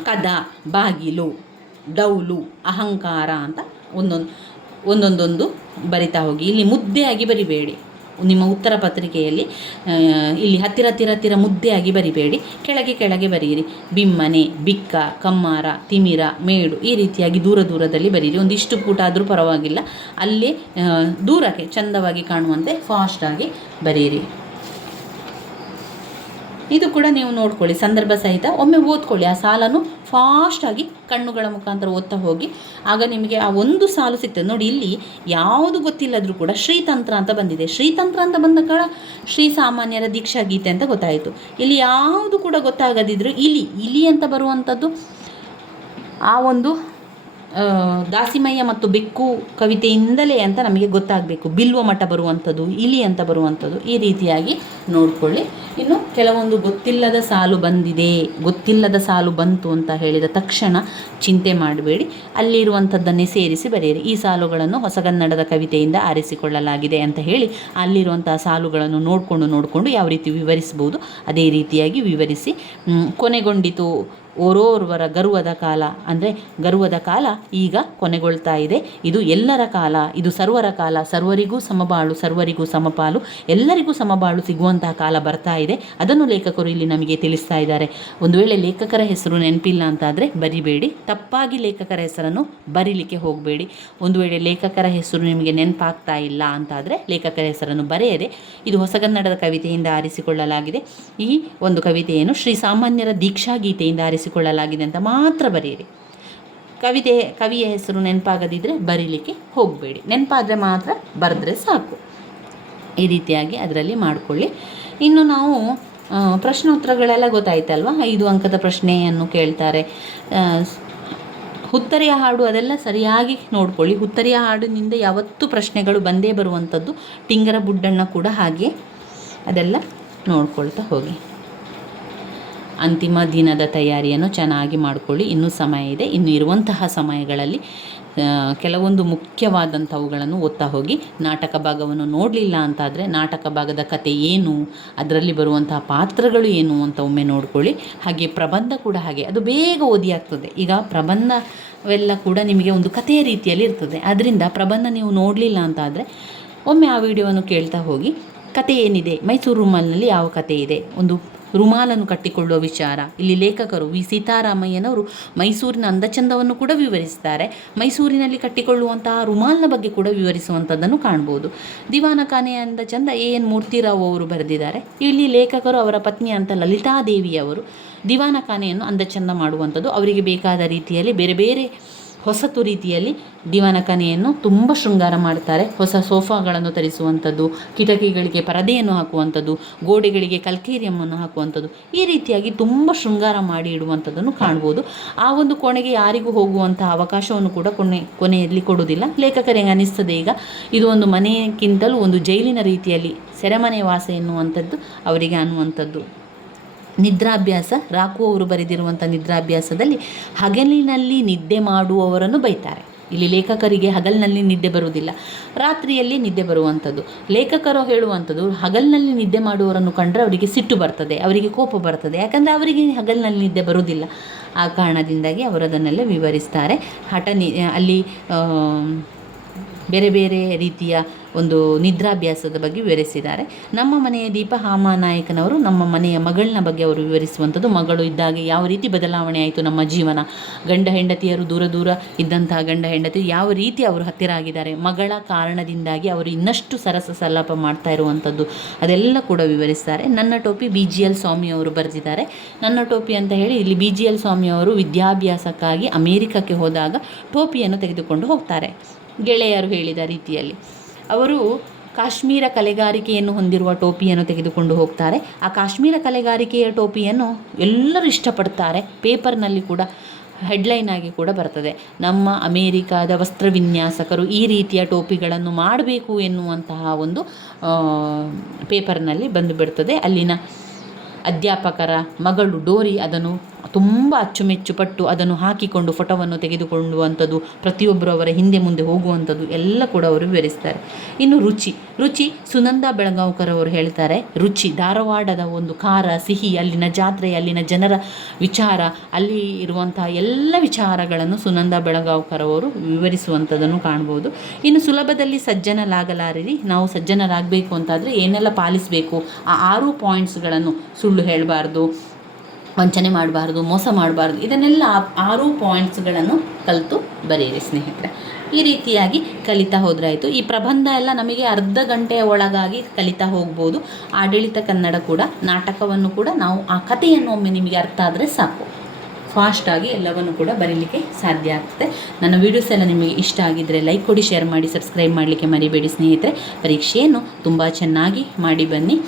ಕದ, ಬಾಗಿಲು, ಡೌಲು, ಅಹಂಕಾರ ಅಂತ ಒಂದೊಂದೊಂದು ಬರಿತಾ ಹೋಗಿ. ಇಲ್ಲಿ ಮುದ್ದೆಯಾಗಿ ಬರಿಬೇಡಿ. ನಿಮ್ಮ ಉತ್ತರ ಪತ್ರಿಕೆಯಲ್ಲಿ ಇಲ್ಲಿ ಹತ್ತಿರ ಮುದ್ದೆಯಾಗಿ ಬರಿಬೇಡಿ, ಕೆಳಗೆ ಬರೆಯಿರಿ. ಬಿಮ್ಮನೆ, ಬಿಕ್ಕ, ಕಮ್ಮಾರ, ತಿಮಿರ, ಮೇಡು ಈ ರೀತಿಯಾಗಿ ದೂರದಲ್ಲಿ ಬರೀರಿ. ಒಂದಿಷ್ಟು ಪುಟ ಆದರೂ ಪರವಾಗಿಲ್ಲ, ಅಲ್ಲೇ ದೂರಕ್ಕೆ ಚಂದವಾಗಿ ಕಾಣುವಂತೆ ಫಾಸ್ಟಾಗಿ ಬರೀರಿ. ಇದು ಕೂಡ ನೀವು ನೋಡ್ಕೊಳ್ಳಿ, ಸಂದರ್ಭ ಸಹಿತ ಒಮ್ಮೆ ಓದ್ಕೊಳ್ಳಿ. ಆ ಸಾಲನ್ನು ಫಾಸ್ಟಾಗಿ ಕಣ್ಣುಗಳ ಮುಖಾಂತರ ಓದ್ತಾ ಹೋಗಿ. ಆಗ ನಿಮಗೆ ಆ ಒಂದು ಸಾಲು ಸಿಗ್ತದೆ ನೋಡಿ. ಇಲ್ಲಿ ಯಾವುದು ಗೊತ್ತಿಲ್ಲದರೂ ಕೂಡ ಶ್ರೀತಂತ್ರ ಅಂತ ಬಂದಿದೆ. ಶ್ರೀತಂತ್ರ ಅಂತ ಬಂದ ಕಾಲ ಶ್ರೀ ಸಾಮಾನ್ಯರ ದೀಕ್ಷಾ ಗೀತೆ ಅಂತ ಗೊತ್ತಾಯಿತು. ಇಲ್ಲಿ ಯಾವುದು ಕೂಡ ಗೊತ್ತಾಗದಿದ್ದರೂ ಇಲಿ ಅಂತ ಬರುವಂಥದ್ದು ಆ ಒಂದು ದಾಸಿಮಯ್ಯ ಮತ್ತು ಬೆಕ್ಕು ಕವಿತೆಯಿಂದಲೇ ಅಂತ ನಮಗೆ ಗೊತ್ತಾಗಬೇಕು. ಬಿಲ್ವ ಮಠ ಬರುವಂಥದ್ದು, ಇಲಿ ಅಂತ ಬರುವಂಥದ್ದು ಈ ರೀತಿಯಾಗಿ ನೋಡಿಕೊಳ್ಳಿ. ಇನ್ನು ಕೆಲವೊಂದು ಗೊತ್ತಿಲ್ಲದ ಸಾಲು ಬಂತು ಅಂತ ಹೇಳಿದ ತಕ್ಷಣ ಚಿಂತೆ ಮಾಡಬೇಡಿ, ಅಲ್ಲಿರುವಂಥದ್ದನ್ನೇ ಸೇರಿಸಿ ಬರೆಯಿರಿ. ಈ ಸಾಲುಗಳನ್ನು ಹೊಸಗನ್ನಡದ ಕವಿತೆಯಿಂದ ಆರಿಸಿಕೊಳ್ಳಲಾಗಿದೆ ಅಂತ ಹೇಳಿ ಅಲ್ಲಿರುವಂತಹ ಸಾಲುಗಳನ್ನು ನೋಡಿಕೊಂಡು ಯಾವ ರೀತಿ ವಿವರಿಸ್ಬೋದು ಅದೇ ರೀತಿಯಾಗಿ ವಿವರಿಸಿ. ಕೊನೆಗೊಂಡಿತು ಓರೋರ್ವರ ಗರ್ವದ ಕಾಲ, ಅಂದರೆ ಗರ್ವದ ಕಾಲ ಈಗ ಕೊನೆಗೊಳ್ತಾ ಇದೆ. ಇದು ಎಲ್ಲರ ಕಾಲ, ಇದು ಸರ್ವರ ಕಾಲ, ಸರ್ವರಿಗೂ ಸಮಬಾಳು, ಸರ್ವರಿಗೂ ಸಮಪಾಲು, ಎಲ್ಲರಿಗೂ ಸಮಬಾಳು ಸಿಗುವಂತಹ ಕಾಲ ಬರ್ತಾ ಇದೆ. ಅದನ್ನು ಲೇಖಕರು ಇಲ್ಲಿ ನಮಗೆ ತಿಳಿಸ್ತಾ ಇದ್ದಾರೆ. ಒಂದು ವೇಳೆ ಲೇಖಕರ ಹೆಸರು ನೆನಪಿಲ್ಲ ಅಂತಾದರೆ ಬರಿಬೇಡಿ, ತಪ್ಪಾಗಿ ಲೇಖಕರ ಹೆಸರನ್ನು ಬರೀಲಿಕ್ಕೆ ಹೋಗಬೇಡಿ. ಒಂದು ವೇಳೆ ಲೇಖಕರ ಹೆಸರು ನಿಮಗೆ ನೆನಪಾಗ್ತಾ ಇಲ್ಲ ಅಂತಾದರೆ ಲೇಖಕರ ಹೆಸರನ್ನು ಬರೆಯದೆ, ಇದು ಹೊಸಗನ್ನಡದ ಕವಿತೆಯಿಂದ ಆರಿಸಿಕೊಳ್ಳಲಾಗಿದೆ, ಈ ಒಂದು ಕವಿತೆಯನ್ನು ಶ್ರೀ ಸಾಮಾನ್ಯರ ದೀಕ್ಷಾ ಗೀತೆಯಿಂದ ಆರಿಸಿಕೊಳ್ಳಲಾಗಿದೆ ಅಂತ ಮಾತ್ರ ಬರೆಯಿರಿ. ಕವಿಯ ಹೆಸರು ನೆನಪಾಗದಿದ್ದರೆ ಬರೀಲಿಕ್ಕೆ ಹೋಗಬೇಡಿ, ನೆನಪಾದರೆ ಮಾತ್ರ ಬರೆದ್ರೆ ಸಾಕು. ಈ ರೀತಿಯಾಗಿ ಅದರಲ್ಲಿ ಮಾಡಿಕೊಳ್ಳಿ. ಇನ್ನು ನಾವು ಪ್ರಶ್ನೋತ್ತರಗಳೆಲ್ಲ ಗೊತ್ತಾಯ್ತಲ್ವ. 5 ಅಂಕದ ಪ್ರಶ್ನೆಯನ್ನು ಕೇಳ್ತಾರೆ. ಹುತ್ತರಿಯ ಹಾಡು ಅದೆಲ್ಲ ಸರಿಯಾಗಿ ನೋಡ್ಕೊಳ್ಳಿ. ಹುತ್ತರಿಯ ಹಾಡಿನಿಂದ ಯಾವತ್ತೂ ಪ್ರಶ್ನೆಗಳು ಬಂದೇ ಬರುವಂಥದ್ದು. ಟಿಂಗರ ಬುಡ್ಡಣ್ಣ ಕೂಡ ಹಾಗೆ, ಅದೆಲ್ಲ ನೋಡ್ಕೊಳ್ತಾ ಹೋಗಿ. ಅಂತಿಮ ದಿನದ ತಯಾರಿಯನ್ನು ಚೆನ್ನಾಗಿ ಮಾಡಿಕೊಳ್ಳಿ. ಇನ್ನೂ ಸಮಯ ಇದೆ. ಇನ್ನು ಇರುವಂತಹ ಸಮಯಗಳಲ್ಲಿ ಕೆಲವೊಂದು ಮುಖ್ಯವಾದಂಥವುಗಳನ್ನು ಓದ್ತಾ ಹೋಗಿ. ನಾಟಕ ಭಾಗವನ್ನು ನೋಡಲಿಲ್ಲ ಅಂತಾದರೆ ನಾಟಕ ಭಾಗದ ಕತೆ ಏನು, ಅದರಲ್ಲಿ ಬರುವಂತಹ ಪಾತ್ರಗಳು ಏನು ಅಂತ ಒಮ್ಮೆ ನೋಡ್ಕೊಳ್ಳಿ. ಹಾಗೆ ಪ್ರಬಂಧ ಕೂಡ ಹಾಗೆ, ಅದು ಬೇಗ ಓದಿ ಆಗ್ತದೆ. ಈಗ ಪ್ರಬಂಧವೆಲ್ಲ ಕೂಡ ನಿಮಗೆ ಒಂದು ಕಥೆಯ ರೀತಿಯಲ್ಲಿ ಇರ್ತದೆ. ಅದರಿಂದ ಪ್ರಬಂಧ ನೀವು ನೋಡಲಿಲ್ಲ ಅಂತಾದರೆ ಒಮ್ಮೆ ಆ ವಿಡಿಯೋವನ್ನು ಕೇಳ್ತಾ ಹೋಗಿ. ಕತೆ ಏನಿದೆ, ಮೈಸೂರು ರೂಮಲ್ನಲ್ಲಿ ಯಾವ ಕತೆ ಇದೆ, ಒಂದು ರುಮಾಲನ್ನು ಕಟ್ಟಿಕೊಳ್ಳುವ ವಿಚಾರ. ಇಲ್ಲಿ ಲೇಖಕರು ವಿ ಸೀತಾರಾಮಯ್ಯನವರು ಮೈಸೂರಿನ అందಚಂದವನ್ನು ಕೂಡ ವಿವರಿಸ್ತಾರೆ. ಮೈಸೂರಿನಲ್ಲಿ ಕಟ್ಟಿಕೊಳ್ಳುವಂತಹ ರುಮಾಲ್ನ ಬಗ್ಗೆ ಕೂಡ ವಿವರಿಸುವಂಥದ್ದನ್ನು ಕಾಣ್ಬೋದು. ದಿವಾನಖಾನೆ అందಚಂದ ಎನ್ ಮೂರ್ತಿರಾವ್ ಅವರು ಬರೆದಿದ್ದಾರೆ. ಇಲ್ಲಿ ಲೇಖಕರು ಅವರ ಪತ್ನಿ ಅಂತ ಲಲಿತಾದೇವಿಯವರು ದಿವಾನಖಾನೆಯನ್ನು అందಚಂದ ಮಾಡುವಂಥದ್ದು, ಅವರಿಗೆ ಬೇಕಾದ ರೀತಿಯಲ್ಲಿ ಬೇರೆ ಬೇರೆ ಹೊಸತು ರೀತಿಯಲ್ಲಿ ದಿವಾನಖಾನೆಯನ್ನು ತುಂಬ ಶೃಂಗಾರ ಮಾಡ್ತಾರೆ. ಹೊಸ ಸೋಫಾಗಳನ್ನು ತರಿಸುವಂಥದ್ದು, ಕಿಟಕಿಗಳಿಗೆ ಪರದೆಯನ್ನು ಹಾಕುವಂಥದ್ದು, ಗೋಡೆಗಳಿಗೆ ಕಲ್ಕೇರಿಯಮ್ಮನ್ನು ಹಾಕುವಂಥದ್ದು, ಈ ರೀತಿಯಾಗಿ ತುಂಬ ಶೃಂಗಾರ ಮಾಡಿ ಇಡುವಂಥದ್ದನ್ನು ಕಾಣ್ಬೋದು. ಆ ಒಂದು ಕೋಣೆಗೆ ಯಾರಿಗೂ ಹೋಗುವಂಥ ಅವಕಾಶವನ್ನು ಕೂಡ ಕೊನೆಯಲ್ಲಿ ಕೊಡುವುದಿಲ್ಲ. ಲೇಖಕರಿಗೆ ಅನ್ನಿಸ್ತದೆ ಈಗ ಇದು ಒಂದು ಮನೆಯಕ್ಕಿಂತಲೂ ಒಂದು ಜೈಲಿನ ರೀತಿಯಲ್ಲಿ ಸೆರೆಮನೆ ವಾಸ ಎನ್ನುವಂಥದ್ದು ಅವರಿಗೆ ಅನ್ನುವಂಥದ್ದು. ನಿದ್ರಾಭ್ಯಾಸ, ರಾಕು ಅವರು ಬರೆದಿರುವಂಥ ನಿದ್ರಾಭ್ಯಾಸದಲ್ಲಿ ಹಗಲಿನಲ್ಲಿ ನಿದ್ದೆ ಮಾಡುವವರನ್ನು ಬೈತಾರೆ. ಇಲ್ಲಿ ಲೇಖಕರಿಗೆ ಹಗಲಿನಲ್ಲಿ ನಿದ್ದೆ ಬರುವುದಿಲ್ಲ, ರಾತ್ರಿಯಲ್ಲಿ ನಿದ್ದೆ ಬರುವಂಥದ್ದು. ಲೇಖಕರು ಹೇಳುವಂಥದ್ದು ಹಗಲಿನಲ್ಲಿ ನಿದ್ದೆ ಮಾಡುವವರನ್ನು ಕಂಡ್ರೆ ಅವರಿಗೆ ಸಿಟ್ಟು ಬರ್ತದೆ, ಅವರಿಗೆ ಕೋಪ ಬರ್ತದೆ, ಯಾಕಂದರೆ ಅವರಿಗೆ ಹಗಲಿನಲ್ಲಿ ನಿದ್ದೆ ಬರುವುದಿಲ್ಲ. ಆ ಕಾರಣದಿಂದಾಗಿ ಅವರದನ್ನೆಲ್ಲ ವಿವರಿಸ್ತಾರೆ. ಅಲ್ಲಿ ಬೇರೆ ಬೇರೆ ರೀತಿಯ ಒಂದು ನಿದ್ರಾಭ್ಯಾಸದ ಬಗ್ಗೆ ವಿವರಿಸಿದ್ದಾರೆ. ನಮ್ಮ ಮನೆಯ ದೀಪ ಹಾಮಾನಾಯಕನವರು ನಮ್ಮ ಮನೆಯ ಮಗಳನ್ನ ಬಗ್ಗೆ ಅವರು ವಿವರಿಸುವಂಥದ್ದು. ಮಗಳು ಇದ್ದಾಗ ಯಾವ ರೀತಿ ಬದಲಾವಣೆ ಆಯಿತು ನಮ್ಮ ಜೀವನ, ಗಂಡ ಹೆಂಡತಿಯರು ದೂರ ದೂರ ಇದ್ದಂತಹ ಗಂಡ ಹೆಂಡತಿ ಯಾವ ರೀತಿ ಅವರು ಹತ್ತಿರ ಆಗಿದ್ದಾರೆ, ಮಗಳ ಕಾರಣದಿಂದಾಗಿ ಅವರು ಇನ್ನಷ್ಟು ಸರಸ ಸಲ್ಲಾಪ ಮಾಡ್ತಾ ಇರುವಂಥದ್ದು, ಅದೆಲ್ಲ ಕೂಡ ವಿವರಿಸ್ತಾರೆ. ನನ್ನ ಟೋಪಿ BGL ಸ್ವಾಮಿ ಅವರು ಬರೆದಿದ್ದಾರೆ. ನನ್ನ ಟೋಪಿ ಅಂತ ಹೇಳಿ ಇಲ್ಲಿ BGL ಸ್ವಾಮಿ ಅವರು ವಿದ್ಯಾಭ್ಯಾಸಕ್ಕಾಗಿ ಅಮೇರಿಕಕ್ಕೆ ಹೋದಾಗ ಟೋಪಿಯನ್ನು ತೆಗೆದುಕೊಂಡು ಹೋಗ್ತಾರೆ. ಗೆಳೆಯರು ಹೇಳಿದ ರೀತಿಯಲ್ಲಿ ಅವರು ಕಾಶ್ಮೀರ ಕಲೆಗಾರಿಕೆಯನ್ನು ಹೊಂದಿರುವ ಟೋಪಿಯನ್ನು ತೆಗೆದುಕೊಂಡು ಹೋಗ್ತಾರೆ. ಆ ಕಾಶ್ಮೀರ ಕಲೆಗಾರಿಕೆಯ ಟೋಪಿಯನ್ನು ಎಲ್ಲರೂ ಇಷ್ಟಪಡ್ತಾರೆ. ಪೇಪರ್ನಲ್ಲಿ ಕೂಡ ಹೆಡ್ಲೈನ್ ಆಗಿ ಕೂಡ ಬರ್ತದೆ, ನಮ್ಮ ಅಮೇರಿಕಾದ ವಸ್ತ್ರವಿನ್ಯಾಸಕರು ಈ ರೀತಿಯ ಟೋಪಿಗಳನ್ನು ಮಾಡಬೇಕು ಎನ್ನುವಂತಹ ಒಂದು ಪೇಪರ್ನಲ್ಲಿ ಬಂದು ಬಿಡ್ತದೆ. ಅಲ್ಲಿನ ಅಧ್ಯಾಪಕರ ಮಗಳು ಡೋರಿ ಅದನ್ನು ತುಂಬ ಅಚ್ಚುಮೆಚ್ಚುಪಟ್ಟು ಅದನ್ನು ಹಾಕಿಕೊಂಡು ಫೋಟೋವನ್ನು ತೆಗೆದುಕೊಳ್ಳುವಂಥದ್ದು, ಪ್ರತಿಯೊಬ್ಬರು ಅವರ ಹಿಂದೆ ಮುಂದೆ ಹೋಗುವಂಥದ್ದು ಎಲ್ಲ ಕೂಡ ಅವರು ವಿವರಿಸ್ತಾರೆ. ಇನ್ನು ರುಚಿ ಸುನಂದ ಬೆಳಗಾವ್ಕರ್ ಅವರು ಹೇಳ್ತಾರೆ, ರುಚಿ ಧಾರವಾಡದ ಒಂದು ಖಾರ ಸಿಹಿ, ಅಲ್ಲಿನ ಜಾತ್ರೆ, ಅಲ್ಲಿನ ಜನರ ವಿಚಾರ, ಅಲ್ಲಿ ಇರುವಂತಹ ಎಲ್ಲ ವಿಚಾರಗಳನ್ನು ಸುನಂದ ಬೆಳಗಾವ್ಕರ್ ಅವರು ವಿವರಿಸುವಂಥದ್ದನ್ನು ಕಾಣ್ಬೋದು. ಇನ್ನು ಸುಲಭದಲ್ಲಿ ಸಜ್ಜನರಾಗಲಾರಿರಿ, ನಾವು ಸಜ್ಜನರಾಗಬೇಕು ಅಂತಾದರೆ ಏನೆಲ್ಲ ಪಾಲಿಸಬೇಕು, ಆ 6 ಪಾಯಿಂಟ್ಸ್ಗಳನ್ನು, ಸುಳ್ಳು ಹೇಳಬಾರ್ದು, ವಂಚನೆ ಮಾಡಬಾರ್ದು, ಮೋಸ ಮಾಡಬಾರ್ದು, ಇದನ್ನೆಲ್ಲ 6 ಪಾಯಿಂಟ್ಸ್ಗಳನ್ನು ಕಲಿತು ಬರೆಯಿರಿ ಸ್ನೇಹಿತರೆ. ಈ ರೀತಿಯಾಗಿ ಕಲಿತಾ ಹೋದ್ರಾಯಿತು. ಈ ಪ್ರಬಂಧ ಎಲ್ಲ ನಮಗೆ ಅರ್ಧ ಗಂಟೆಯ ಒಳಗಾಗಿ ಕಲಿತಾ ಹೋಗ್ಬೋದು. ಆಡಳಿತ ಕನ್ನಡ ಕೂಡ, ನಾಟಕವನ್ನು ಕೂಡ ನಾವು ಆ ಕಥೆಯನ್ನು ಒಮ್ಮೆ ನಿಮಗೆ ಅರ್ಥ ಆದರೆ ಸಾಕು, ಫಾಸ್ಟಾಗಿ ಎಲ್ಲವನ್ನು ಕೂಡ ಬರೀಲಿಕ್ಕೆ ಸಾಧ್ಯ ಆಗ್ತದೆ. ನನ್ನ ವೀಡಿಯೋಸ್ ಎಲ್ಲ ನಿಮಗೆ ಇಷ್ಟ ಆಗಿದ್ದರೆ ಲೈಕ್ ಕೊಡಿ, ಶೇರ್ ಮಾಡಿ, ಸಬ್ಸ್ಕ್ರೈಬ್ ಮಾಡಲಿಕ್ಕೆ ಮರಿಬೇಡಿ ಸ್ನೇಹಿತರೆ. ಪರೀಕ್ಷೆಯನ್ನು ತುಂಬ ಚೆನ್ನಾಗಿ ಮಾಡಿ ಬನ್ನಿ.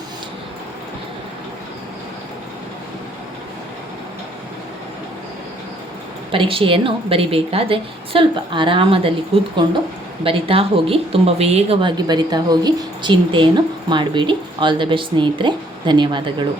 ಪರೀಕ್ಷೆಯನ್ನು ಬರಿಬೇಕಾದ್ರೆ ಸ್ವಲ್ಪ ಆರಾಮದಲ್ಲಿ ಕೂತ್ಕೊಂಡು ಬರಿತಾ ಹೋಗಿ, ತುಂಬ ವೇಗವಾಗಿ ಬರಿತಾ ಹೋಗಿ, ಚಿಂತೆಯನ್ನು ಮಾಡಬೇಡಿ. ಆಲ್ ದ ಬೆಸ್ಟ್ ಸ್ನೇಹಿತರೆ, ಧನ್ಯವಾದಗಳು.